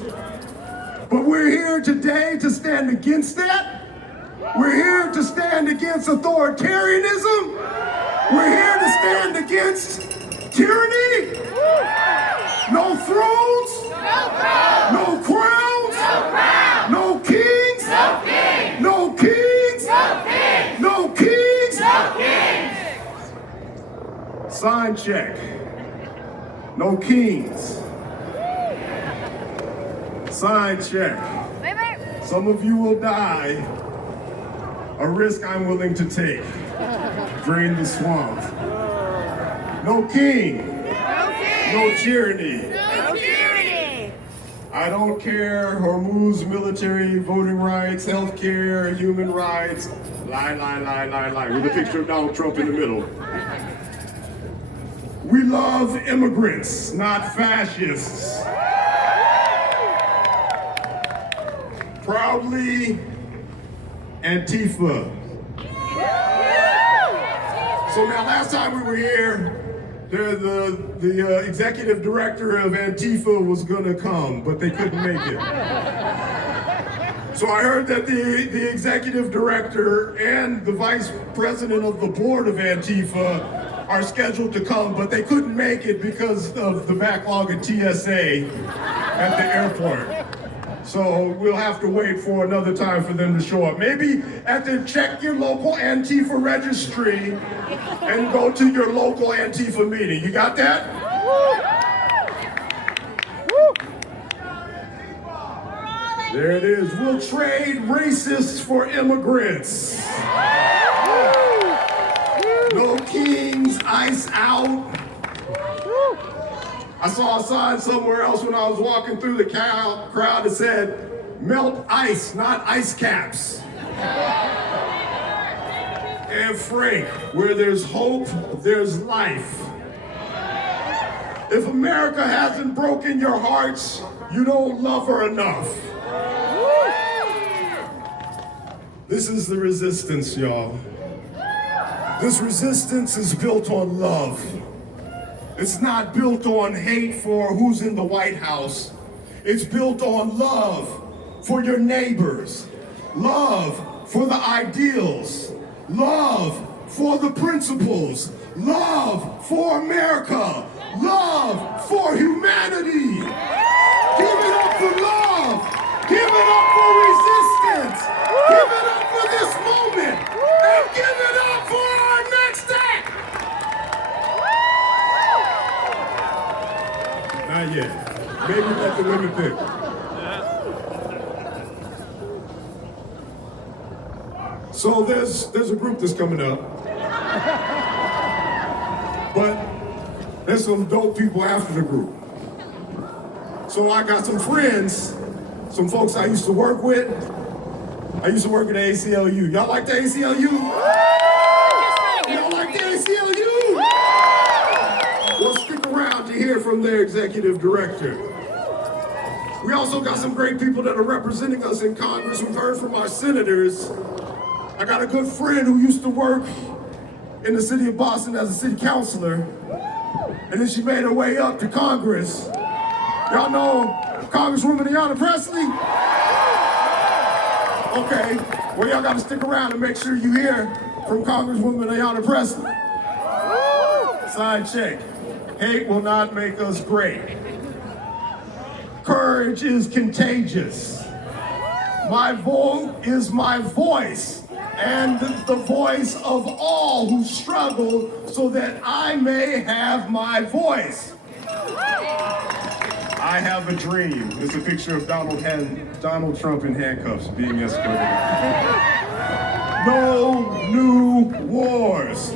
But we're here today to stand against that. We're here to stand against authoritarianism. We're here to stand against tyranny. No thrones. No crowns. No kings. No kings. No kings. Sign check. No kings. Sign check. Some of you will die. A risk I'm willing to take. Drain the swamp. No king. No tyranny. No tyranny. I don't care Hormuz military, voting rights, healthcare, human rights. Lie, lie, lie, lie, lie. With a picture of Donald Trump in the middle. We love immigrants, not fascists. Proudly, Antifa. So now, last time we were here, the executive director of Antifa was gonna come, but they couldn't make it. So I heard that the executive director and the vice president of the board of Antifa are scheduled to come, but they couldn't make it because of the backlog at TSA at the airport. So we'll have to wait for another time for them to show up. Maybe check your local Antifa registry and go to your local Antifa meeting. You got that? There it is. We'll trade racists for immigrants. No kings, ice out. I saw a sign somewhere else when I was walking through the crowd that said, melt ice, not ice caps. And Frank, where there's hope, there's life. If America hasn't broken your hearts, you don't love her enough. This is the resistance, y'all. This resistance is built on love. It's not built on hate for who's in the White House. It's built on love for your neighbors, love for the ideals, love for the principles, love for America, love for humanity. Give it up for love. Give it up for resistance. Give it up for this moment. And give it up for our next act. Not yet. Maybe let the women pick. So there's a group that's coming up. But there's some dope people after the group. So I got some friends, some folks I used to work with. I used to work at the ACLU. Y'all like the ACLU? Y'all like the ACLU? Well, stick around to hear from their executive director. We also got some great people that are representing us in Congress. We've heard from our senators. I got a good friend who used to work in the city of Boston as a city councilor, and then she made her way up to Congress. Y'all know Congresswoman Ayanna Pressley? Okay, well y'all gotta stick around and make sure you hear from Congresswoman Ayanna Pressley. Side check. Hate will not make us great. Courage is contagious. My vote is my voice, and the voice of all who struggle so that I may have my voice. I have a dream. It's a picture of Donald Trump in handcuffs being escorted. No new wars.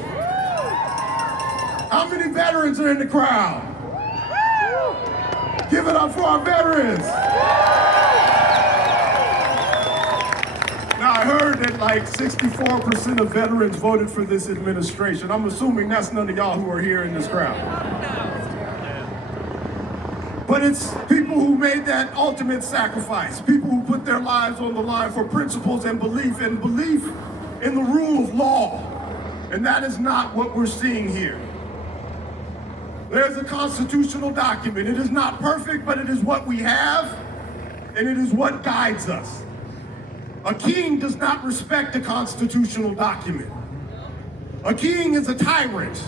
How many veterans are in the crowd? Give it up for our veterans. Now I heard that like 64% of veterans voted for this administration. I'm assuming that's none of y'all who are here in this crowd. But it's people who made that ultimate sacrifice, people who put their lives on the line for principles and belief in the rule of law. And that is not what we're seeing here. There's a constitutional document. It is not perfect, but it is what we have, and it is what guides us. A king does not respect a constitutional document. A king is a tyrant.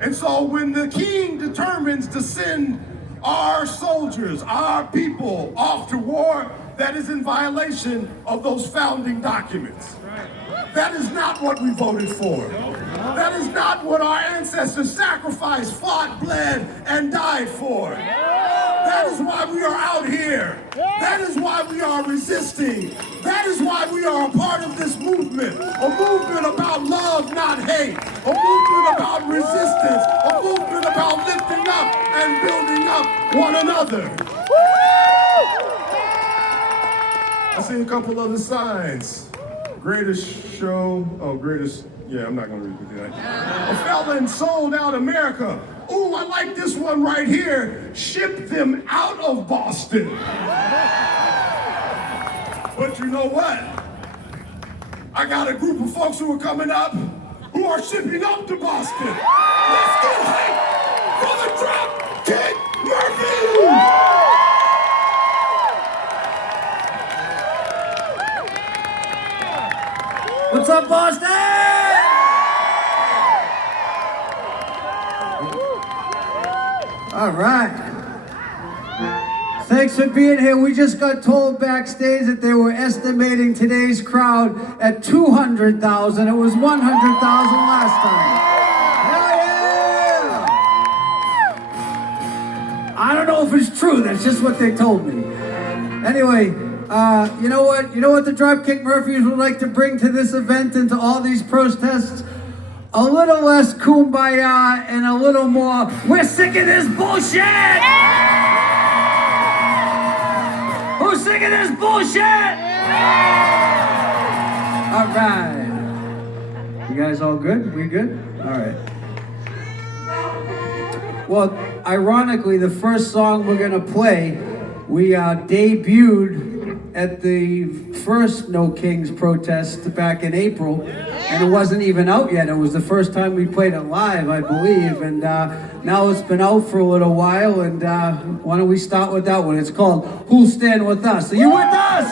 And so when the king determines to send our soldiers, our people off to war, that is in violation of those founding documents. That is not what we voted for. That is not what our ancestors sacrificed, fought, bled, and died for. That is why we are out here. That is why we are resisting. That is why we are a part of this movement. A movement about love, not hate. A movement about resistance. A movement about lifting up and building up one another. I see a couple other signs. Greatest show, yeah, I'm not gonna repeat that. A fella in Sold Out America. Ooh, I like this one right here. Ship them out of Boston. But you know what? I got a group of folks who are coming up who are shipping up to Boston. Let's get hype for the Dropkick Murphy! What's up, Boston? All right. Thanks for being here. We just got told backstage that they were estimating today's crowd at 200,000. It was 100,000 last time. Hell yeah! I don't know if it's true. That's just what they told me. Anyway, you know what? You know what the Dropkick Murphys would like to bring to this event and to all these protests? A little less kumbaya and a little more, we're sick of this bullshit! Who's sick of this bullshit? All right. You guys all good? We good? All right. Well, ironically, the first song we're gonna play, we debuted at the first No Kings protest back in April, and it wasn't even out yet. It was the first time we played it live, I believe, and now it's been out for a little while, and why don't we start with that one? It's called Who'll Stand With Us? Are you with us?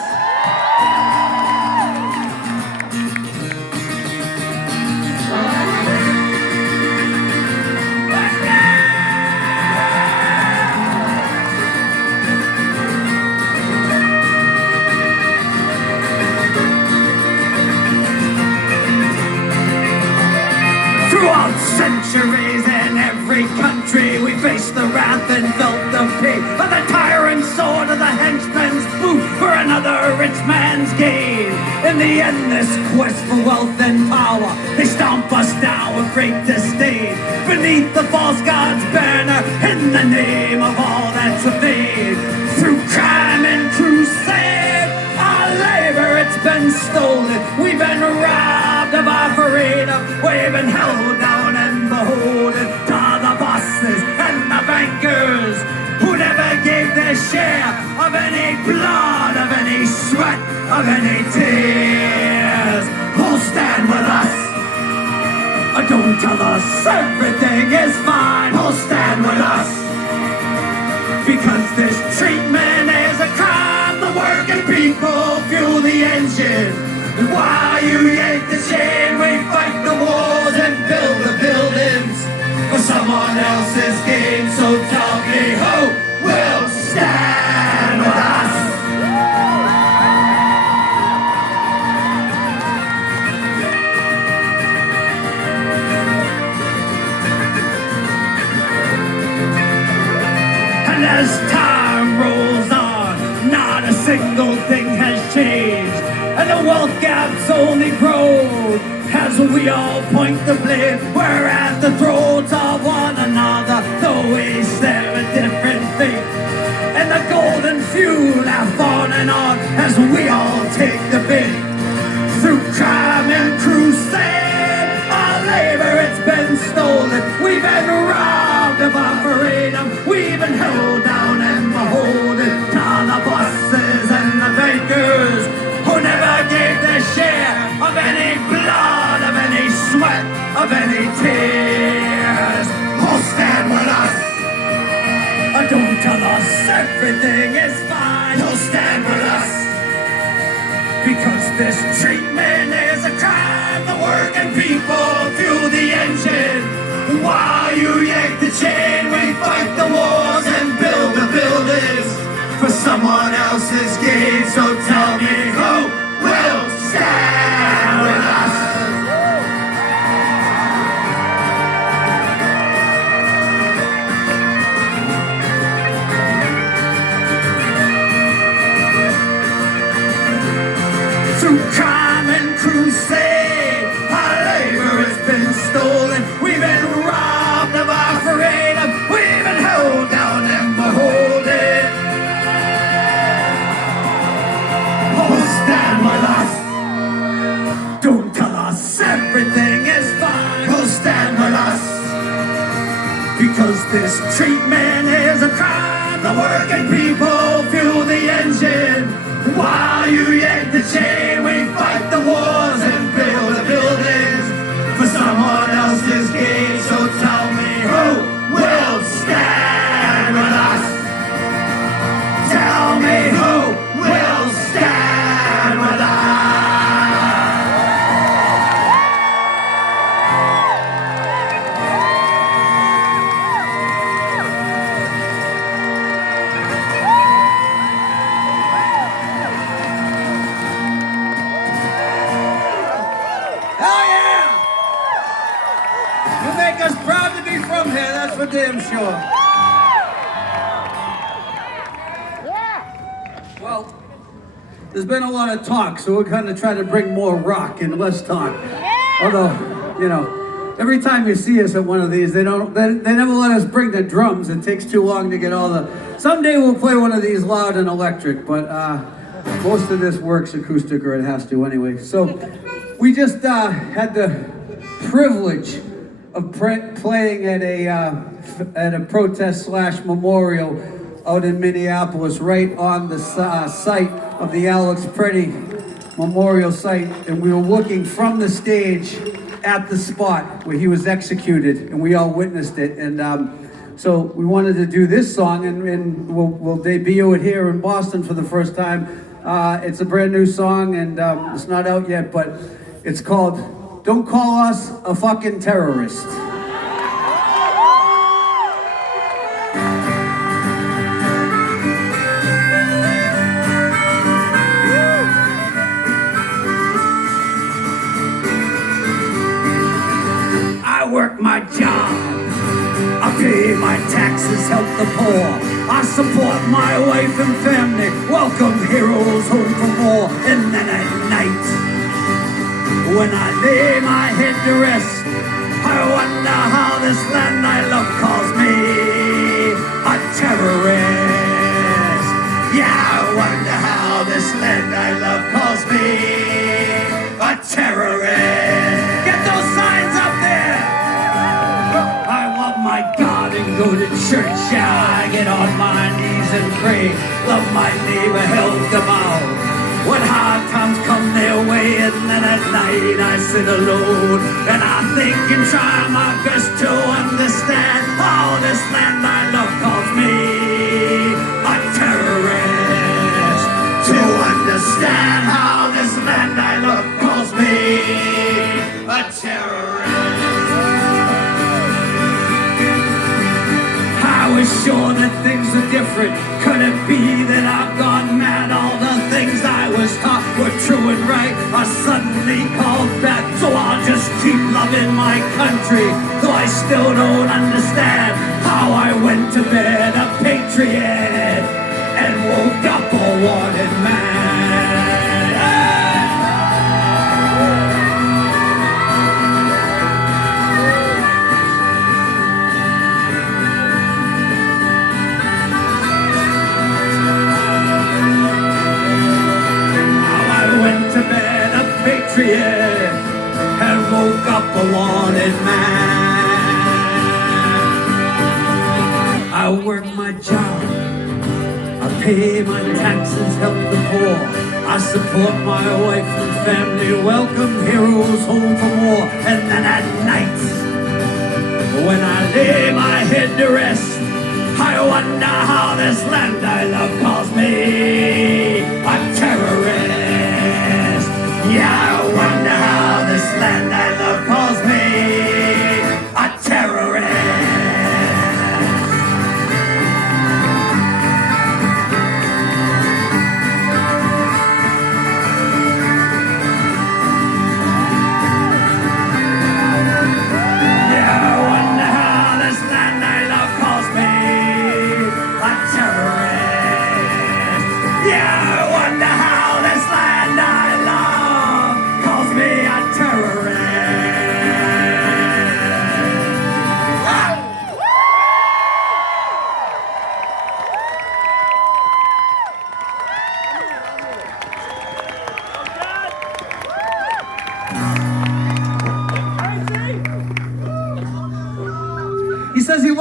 Throughout centuries in every country, we faced the wrath and felt the pain of the tyrant sword of the henchman's boot for another rich man's gain. In the endless quest for wealth and power, they stomp us down with great disdain. Beneath the false god's banner, in the name of all that's obeyed. Through crime and crusade, our labor, it's been stolen. We've been robbed of our freedom. We've been held down and beholden to the bosses and the bankers who never gave their share of any blood, of any sweat, of any tears. Who'll stand with us? Don't tell us everything is fine. Who'll stand with us? Because this treatment is a crime. The working people fuel the engine. And while you yank the chain, we fight the wars and build the buildings for someone else's gain. So tell me who will stand with us? And as time rolls on, not a single thing has changed. And the wealth gap's only grown as we all point the blame. We're at the throats of one another, though we share a different fate. And the golden few laugh on and on as we all take the bait. Through crime and crusade, our labor, it's been stolen. We've been robbed of our freedom. We've been held down and beholden to the bosses and the bankers who never gave their share of any blood, of any sweat, of any tears. Who'll stand with us? Don't tell us everything is fine. Who'll stand with us? Because this treatment is a crime. The working people fuel the engine. While you yank the chain, we fight the wars and build the buildings for someone else's gain. So tell me who will stand with us? This treatment is a crime. The working people fuel the engine. While you yank the chain, we fight the wars and build the buildings for someone else's gain. So tell me, who will stand with us? Tell me, who will stand with us? Us proud to be from here, that's for damn sure. Well, there's been a lot of talk, so we're kind of trying to bring more rock and less talk. Although, you know, every time you see us at one of these, they never let us bring the drums. It takes too long to get all the. Someday we'll play one of these loud and electric, but most of this works acoustic, or it has to anyway. So we just had the privilege of playing at a protest / memorial out in Minneapolis, right on the site of the Alex Preddy Memorial site, and we were looking from the stage at the spot where he was executed, and we all witnessed it. And so we wanted to do this song, and we'll debut it here in Boston for the first time. It's a brand new song, and it's not out yet, but it's called "Don't Call Us a Fucking Terrorist." I work my job, I pay my taxes, help the poor, I support my wife and family, welcome heroes home from war, and then at night, when I lay my head to rest, I wonder how this land I love calls me a terrorist. Yeah, I wonder how this land I love calls me a terrorist. Get those signs up there! I love my God and go to church. Yeah, I get on my knees and pray. Love my neighbor, help them out when hard times come their way, and then at night I sit alone and I think and try my best to understand how this land I love calls me a terrorist. To understand how this land I love calls me a terrorist. I was sure that things are different. Could it be that I've gone mad? All the things I was taught were true and right are suddenly called back. So I'll just keep loving my country, though I still don't understand how I went to bed a patriot and woke up a wanted man. Patriot and woke up a wanted man. I work my job, I pay my taxes, help the poor, I support my wife and family, welcome heroes home from war, and then at night, when I lay my head to rest, I wonder how this land I love calls me a terrorist. Yeah, I wonder how this land I love calls me a terrorist. Yeah, I wonder how this land I love calls me a terrorist. Yeah.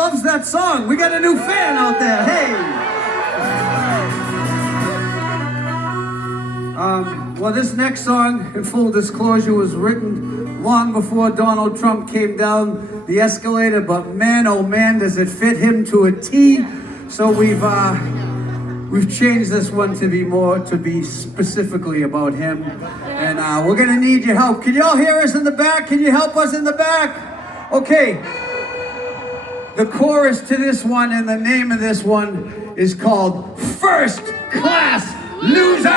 loves that song. We got a new fan out there. Hey. Well, this next song, in full disclosure, was written long before Donald Trump came down the escalator, but man, oh man, does it fit him to a T. So we've changed this one to be specifically about him. And we're gonna need your help. Can y'all hear us in the back? Can you help us in the back? Okay. The chorus to this one and the name of this one is called First Class Loser!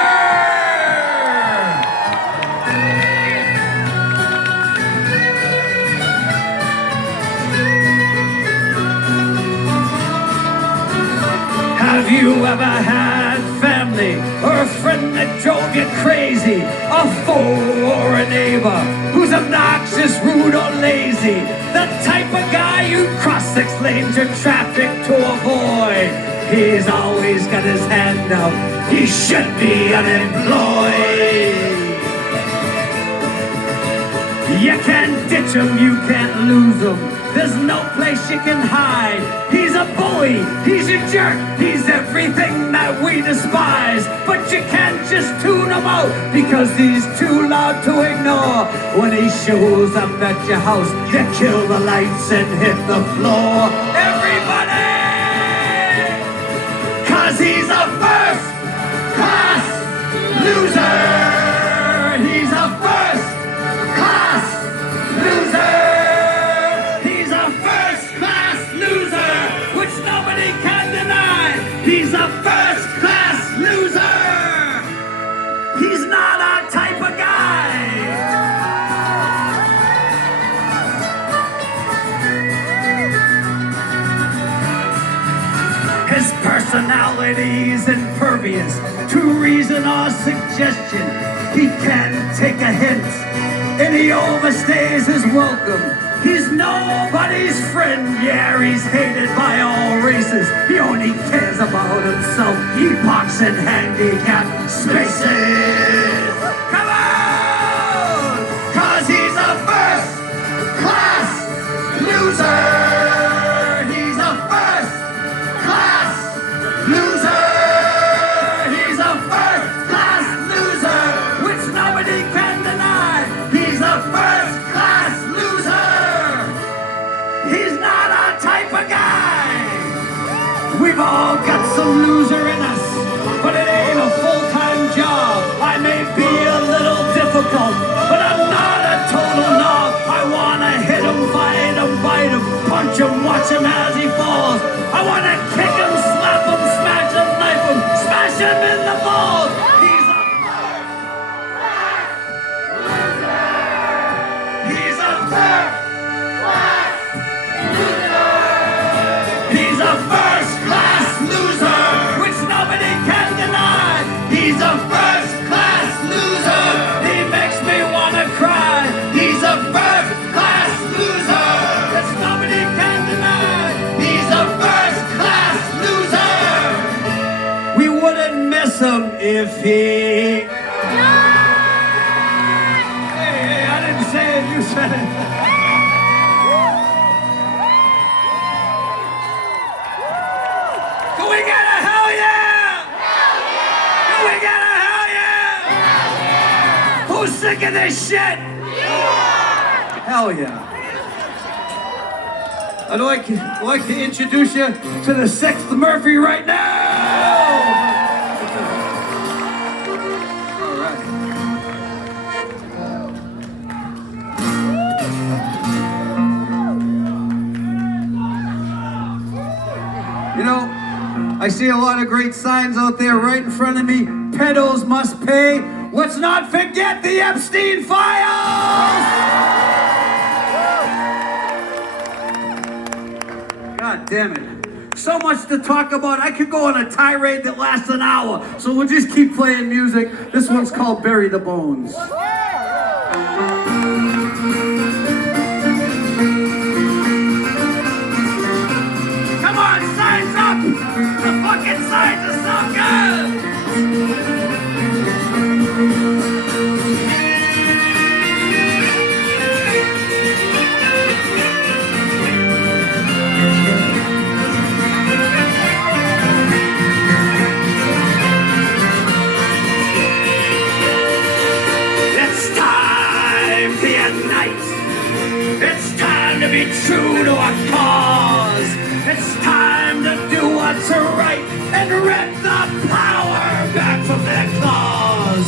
Have you ever had family or a friend that drove you crazy? A foe or a neighbor who's obnoxious, rude or lazy? The type of guy you cross 6 lanes of traffic to avoid. He's always got his hand out. He should be unemployed. You can't ditch him, you can't lose him. There's no place you can hide. He's a bully, he's a jerk, he's everything that we despise. But you can't just tune him out because he's too loud to ignore. When he shows up at your house, you kill the lights and hit the floor. Everybody! Cause he's a first class loser! He's a first class loser! Nobody can deny. He's a first-class loser. He's not our type of guy. His personality's impervious to reason or suggestion. He can't take a hint, and he overstays his welcome. He's nobody's friend, yeah, he's hated by all races. He only cares about himself. He parks in handicapped spaces. Come on! Cause he's a first-class loser. He's a first-class loser. He's a first-class loser, which nobody can deny. He's a first-class loser. He's not our type of guy. We've all got some loser in us, but it ain't a full-time job. I may be a little difficult, but I'm not a total knob. I wanna hit him, fight him, bite him, punch him, watch him as he falls. I wanna kick him, slap him, smash him, knife him, smash him in the balls. He's a first-class loser. He's a first-class loser. He's a first-class loser, which nobody can deny. He's a first-class loser. He makes me wanna cry. He's a first-class loser, which nobody can deny. He's a first-class loser. We wouldn't miss him if he... Hey, I didn't say it, you said it. Do we get a hell yeah? Hell yeah! Do we get a hell yeah? Hell yeah! Who's sick of this shit? Yeah! Hell yeah. I'd like to introduce you to the 6th Murphy right now. All right. You know, I see a lot of great signs out there right in front of me. Pedos must pay. Let's not forget the Epstein files! God damn it. So much to talk about. I could go on a tirade that lasts an hour. So we'll just keep playing music. This one's called Bury the Bones. Come on, signs up! The fucking signs are so good! be true to our cause. It's time to do what's right and rip the power back from their claws.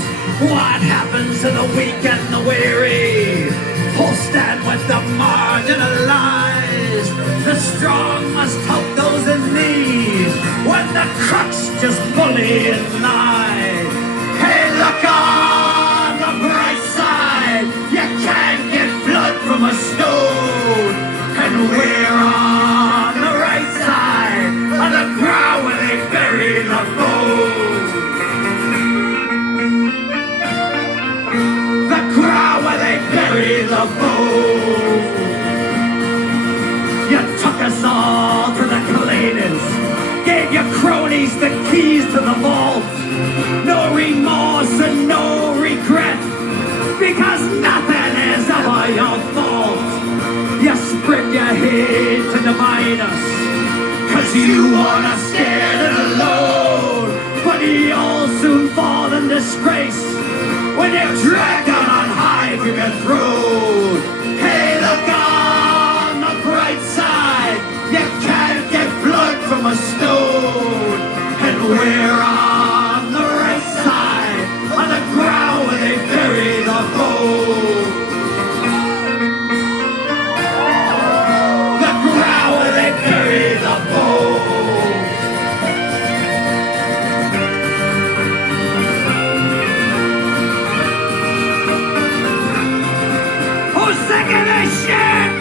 What happens to the weak and the weary? Who'll stand with the marginalized? The strong must help those in need when the crooks just bully and lie. Hey, look on the bright side. You can't get blood from a stone. And we're on the right side of the ground where they bury the bones. The ground where they bury the bones. You took us all to the cleaners, gave your cronies the keys to the vault. No remorse and no regret, because nothing is ever your fault. You spread your hate to divide us, cause you want us scared and alone. But you'll soon fall in disgrace when you're dragged out on high from your throne. Hey, look on the bright side. You can't get blood from a stone. And we're on the right side on the ground where they bury the bone. The ground where they bury the bone. Who's sick of this shit?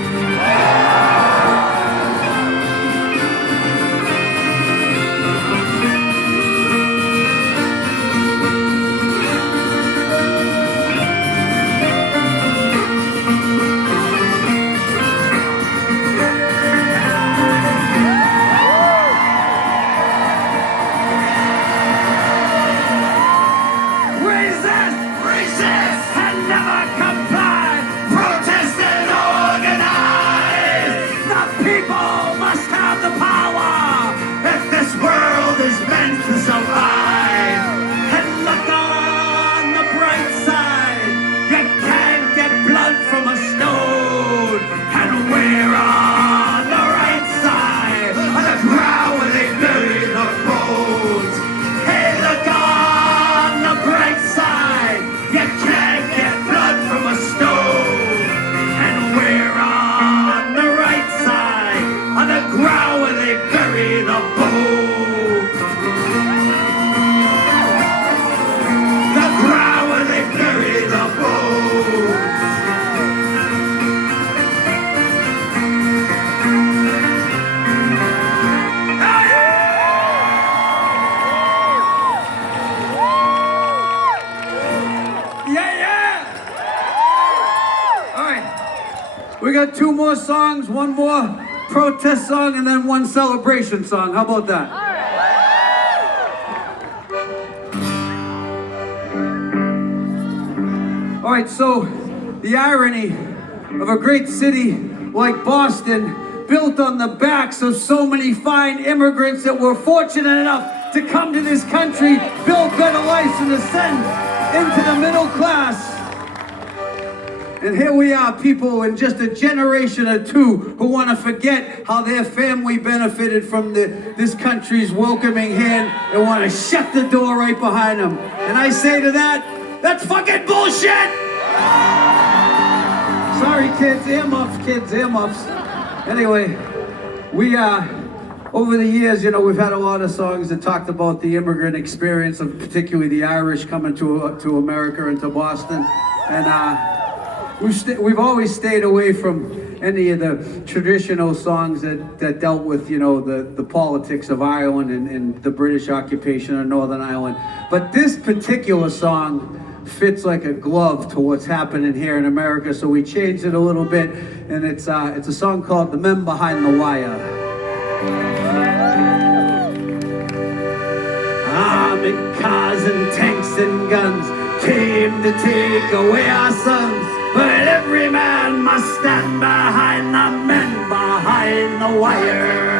We got 2 more songs, 1 more protest song, and then 1 celebration song. How about that? All right, so the irony of a great city like Boston, built on the backs of so many fine immigrants that were fortunate enough to come to this country, build better lives and ascend into the middle class. And here we are, people in just a generation or 2 who want to forget how their family benefited from this country's welcoming hand and want to shut the door right behind them. And I say to that, that's fucking bullshit! Sorry, kids, earmuffs. Anyway, we over the years, you know, we've had a lot of songs that talked about the immigrant experience, of particularly the Irish coming to America and to Boston, and we've always stayed away from any of the traditional songs that dealt with, you know, the politics of Ireland and the British occupation of Northern Ireland. But this particular song fits like a glove to what's happening here in America, so we changed it a little bit, and it's a song called "The Men Behind the Wire." Armored cars and tanks and guns came to take away our sons, but every man must stand behind the men behind the wire.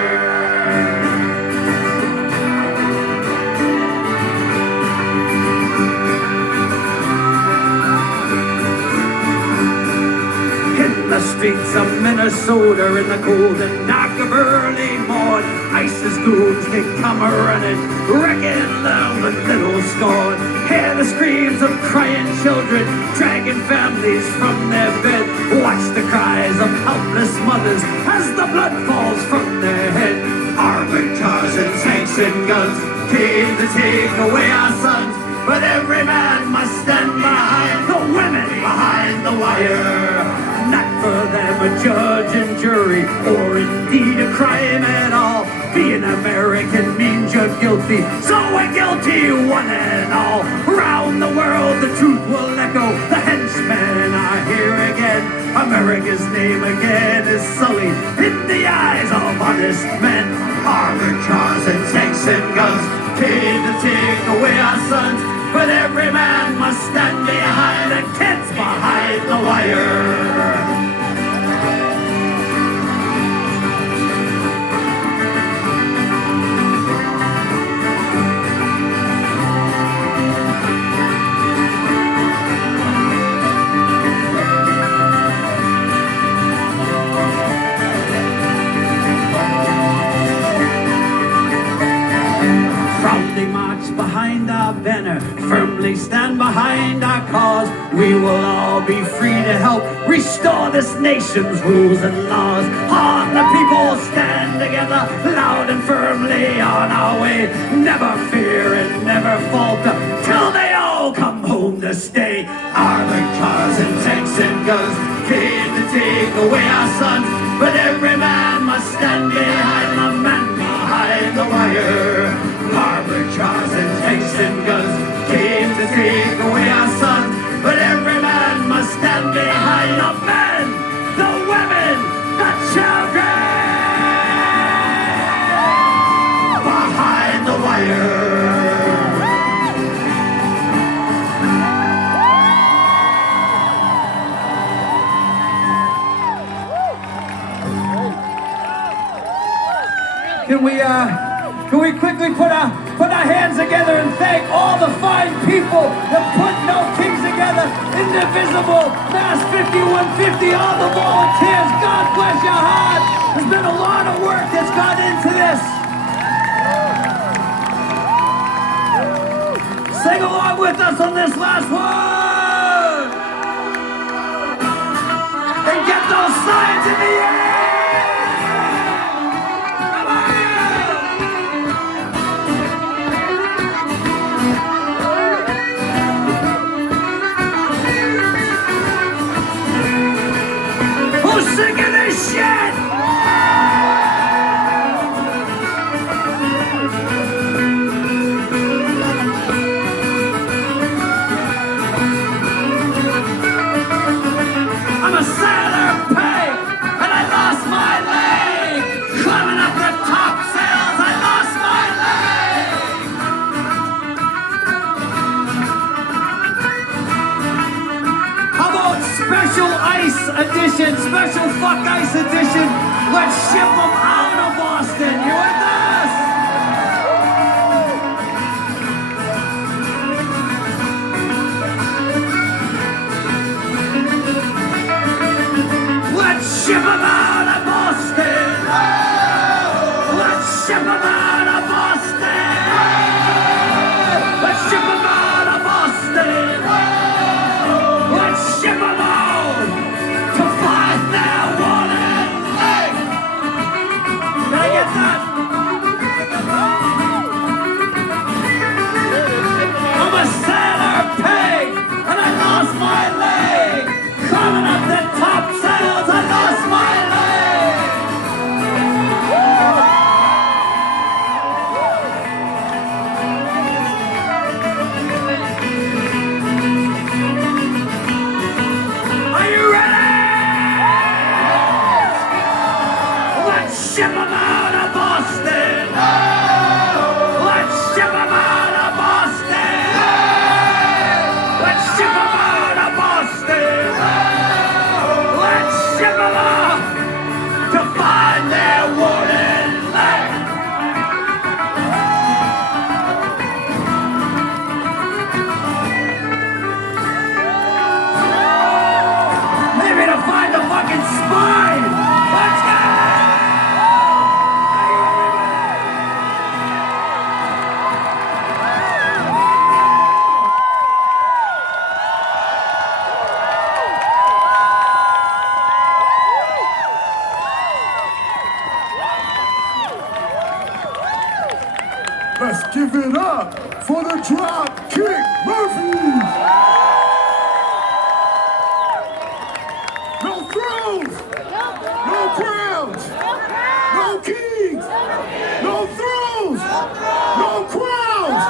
In the streets of Minnesota in the golden knock of early morn. ISIS goons, they come a-running, wrecking loud the little scorn. Hear the screams of crying children, dragging families from their bed. Watch the cries of helpless mothers as the blood falls from their head. Armored cars and tanks and guns came to take away our sons, but every man must stand behind the women behind the wire. Not for them a judge and jury, or indeed a crime at all. Being American means you're guilty, so we're guilty one and all. Around the world the truth will echo, the henchmen are here again. America's name again is sullied in the eyes of honest men. Armored cars and tanks and guns came to take away our sons, but every man must stand behind the kids behind the wire. Proudly march behind our banner, firmly stand behind our cause. We will all be free to help restore this nation's rules and laws. On the people stand together, loud and firmly on our way. Never fear and never falter, till they all come home to stay. Armored cars and tanks and guns came to take away our sons, but every man must stand behind the man behind the wire. Armored cars and tanks and guns came to take away our sons, but every man must stand behind the men, the women, the children behind the wire. Can we quickly put our hands together and thank all the fine people that put No Kings together, Indivisible, Mass 5150, all the volunteers. God bless your heart. There's been a lot of work that's gone into this. Sing along with us on this last one. And get those signs in the air. Who's singing this shit? I'm a sailor pig, and I lost my leg. Climbing up the topsails, I lost my leg. How about special ice edition, special fuck ice edition? Let's ship them out of Boston. You with us? Let's ship them out of Boston. Let's ship them out of Boston. Let's ship them out of Boston. Let's ship them out to find their wanted leg. Give it up for the Dropkick Murphys. No throws, no crowns, no kings, no throws, no crowns,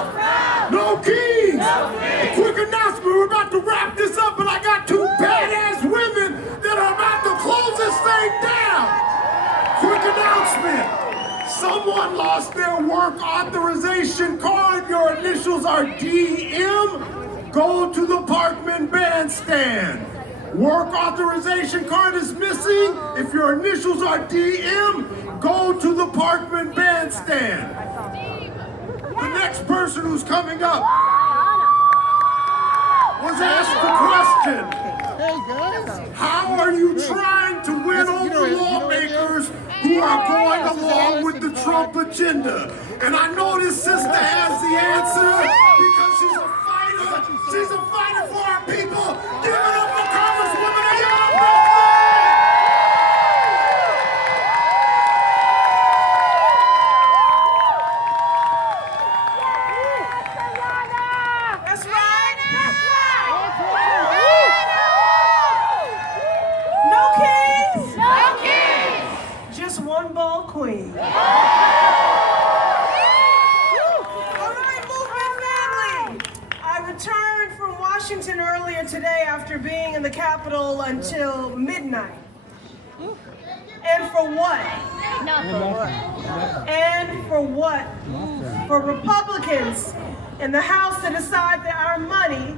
no kings. A quick announcement, we're about to wrap this up, and I got two badass women that are about to close this thing down. Quick announcement. Someone lost their work authorization card. Your initials are DM. Go to the Parkman Bandstand. Work authorization card is missing. If your initials are DM, go to the Parkman Bandstand. The next person who's coming up was asked the question, how are you trying to win over lawmakers who are going along with the Trump agenda? And I know this sister has the answer because she's a fighter. She's a fighter for our people. Give it up for Congresswoman Ayanna. That's right. No kings. Just one ball queen. All right, movement family. I returned from Washington earlier today after being in the Capitol until midnight. And for what? And for what? For Republicans in the House to decide that our money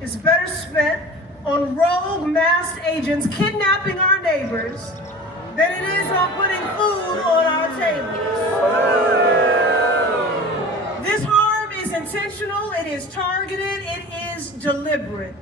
is better spent on rogue masked agents kidnapping our neighbors than it is on putting food on our tables. This harm is intentional, it is targeted, it is deliberate.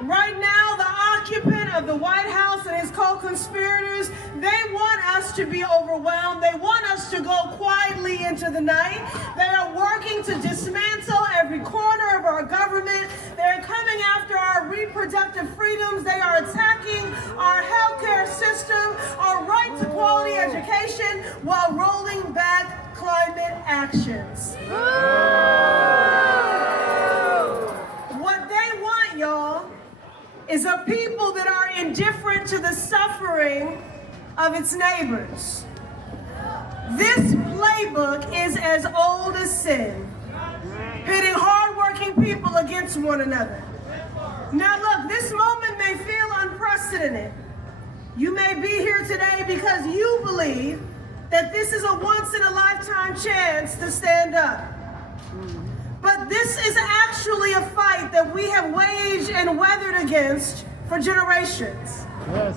Right now, the occupant of the White House and his co-conspirators, they want us to be overwhelmed. They want us to go quietly into the night. They are working to dismantle every corner of our government. They're coming after our reproductive freedoms. They are attacking our healthcare system, our right to quality education, while rolling back climate actions. What they want, y'all, is a people that are indifferent to the suffering of its neighbors. This playbook is as old as sin, pitting hardworking people against one another. Now look, this moment may feel unprecedented. You may be here today because you believe that this is a once-in-a-lifetime chance to stand up. But this is actually a fight that we have waged and weathered against for generations. Yes.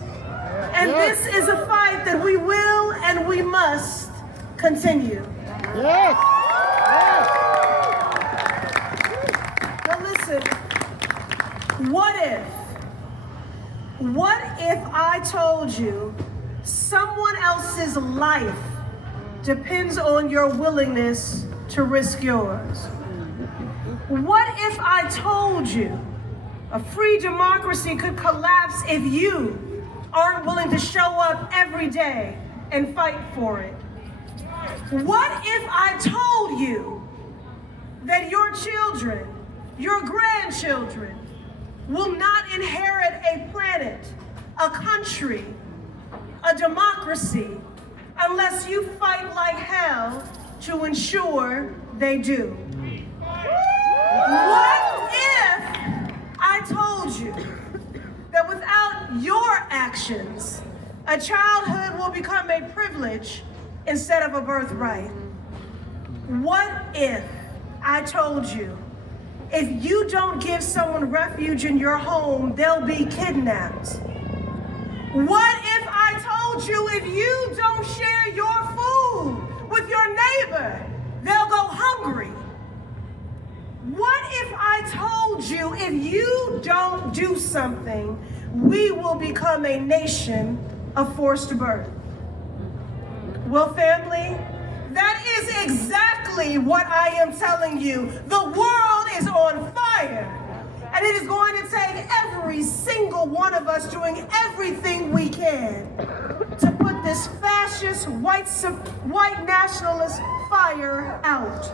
And this is a fight that we will and we must continue. Yes. Now listen, what if I told you someone else's life depends on your willingness to risk yours? What if I told you a free democracy could collapse if you aren't willing to show up every day and fight for it? What if I told you that your children, your grandchildren, will not inherit a planet, a country, a democracy, unless you fight like hell to ensure they do? What if I told you that without your actions, a childhood will become a privilege instead of a birthright? What if I told you if you don't give someone refuge in your home, they'll be kidnapped? What if I told you if you don't share your food with your neighbor, they'll go hungry? What if I told you if you don't do something, we will become a nation of forced birth? Well, family, that is exactly what I am telling you. The world is on fire, and it is going to take every single one of us doing everything we can to put this fascist, white nationalist fire out.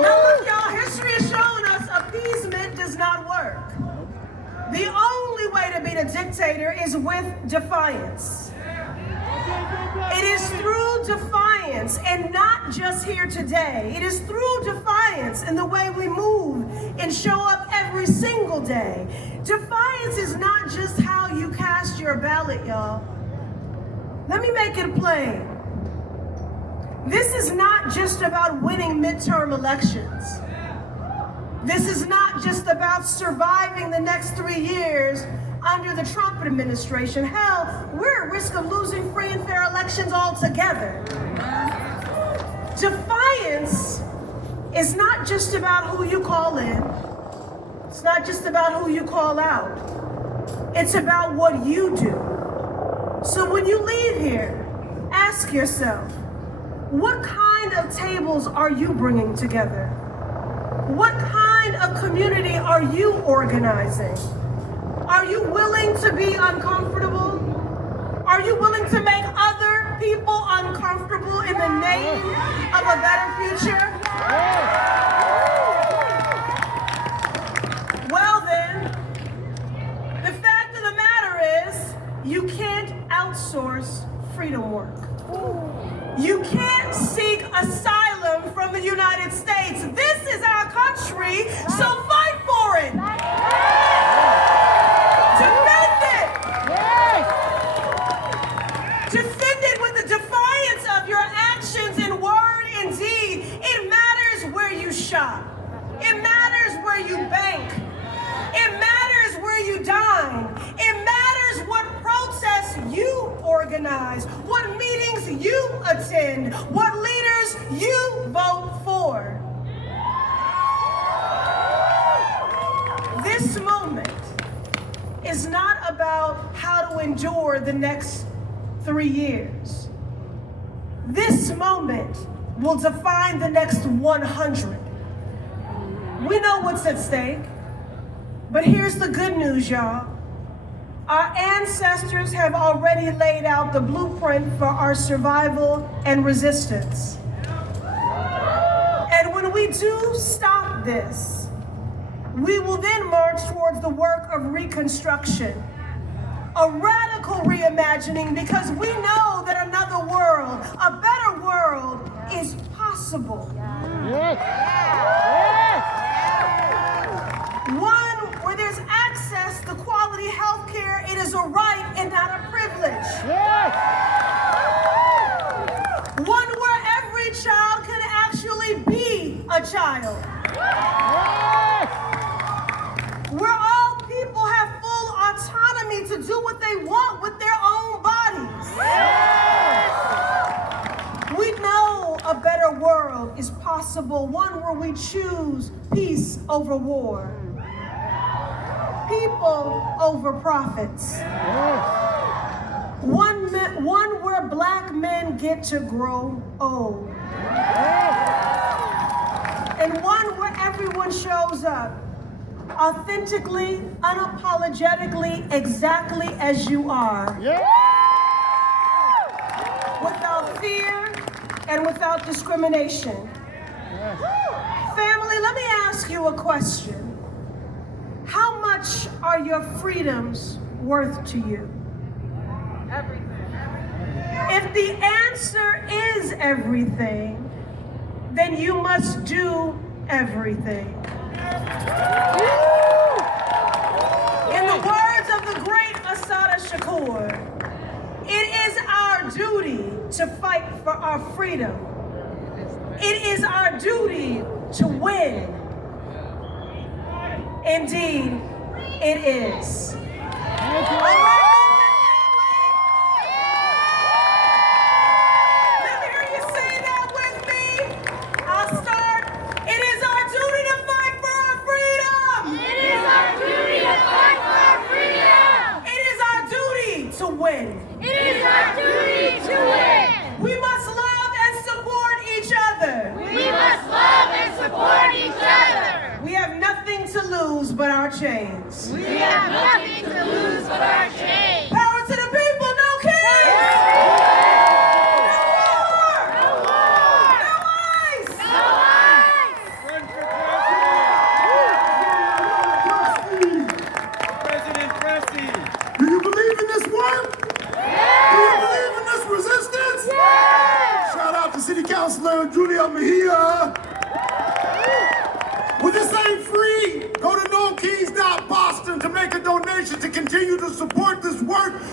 Now look, y'all, history has shown us appeasement does not work. The only way to beat a dictator is with defiance. It is through defiance, and not just here today. It is through defiance in the way we move and show up every single day. Defiance is not just how you cast your ballot, y'all. Let me make it plain. This is not just about winning midterm elections. This is not just about surviving the next 3 years under the Trump administration. Hell, we're at risk of losing free and fair elections altogether. Defiance is not just about who you call in. It's not just about who you call out. It's about what you do. So when you leave here, ask yourself, what kind of tables are you bringing together? What kind of community are you organizing? Are you willing to be uncomfortable? Are you willing to make other people uncomfortable in the name of a better future? Well then, the fact of the matter is, you can't outsource freedom work. You can't seek asylum from the United States. This is our country, so fight for it. Defend it. Defend it with the defiance of your actions in word and deed. It matters where you shop. It matters where you bank. It matters where you dine. It matters what protests you organize, what meetings you attend, what leaders you vote for. This moment is not about how to endure the next 3 years. This moment will define the next 100. We know what's at stake, but here's the good news, y'all. Our ancestors have already laid out the blueprint for our survival and resistance. And when we do stop this, we will then march towards the work of reconstruction, a radical reimagining, because we know that another world, a better world, is possible. One where there's access to quality health care, it is a right and not a privilege. One where every child can actually be a child. Where all people have full autonomy to do what they want with their own bodies. We know a better world is possible, one where we choose peace over war, people over profits, one where black men get to grow old, and one where everyone shows up authentically, unapologetically, exactly as you are. Without fear and without discrimination. Family, let me ask you a question. How much are your freedoms worth to you? Everything. If the answer is everything, then you must do everything. In the words of the great Assata Shakur, it is our duty to fight for our freedom. It is our duty to win. Indeed, it is. Let me hear you say that with me. I'll start. It is our duty to fight for our freedom. It is our duty to fight for our freedom. It is our duty to win. It is our duty to win. We must love and support each other. We must love and support each other. We have nothing to lose but our chains. We have nothing to lose but our chains. Power to the people, no kings!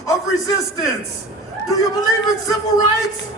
of resistance. Do you believe in civil rights?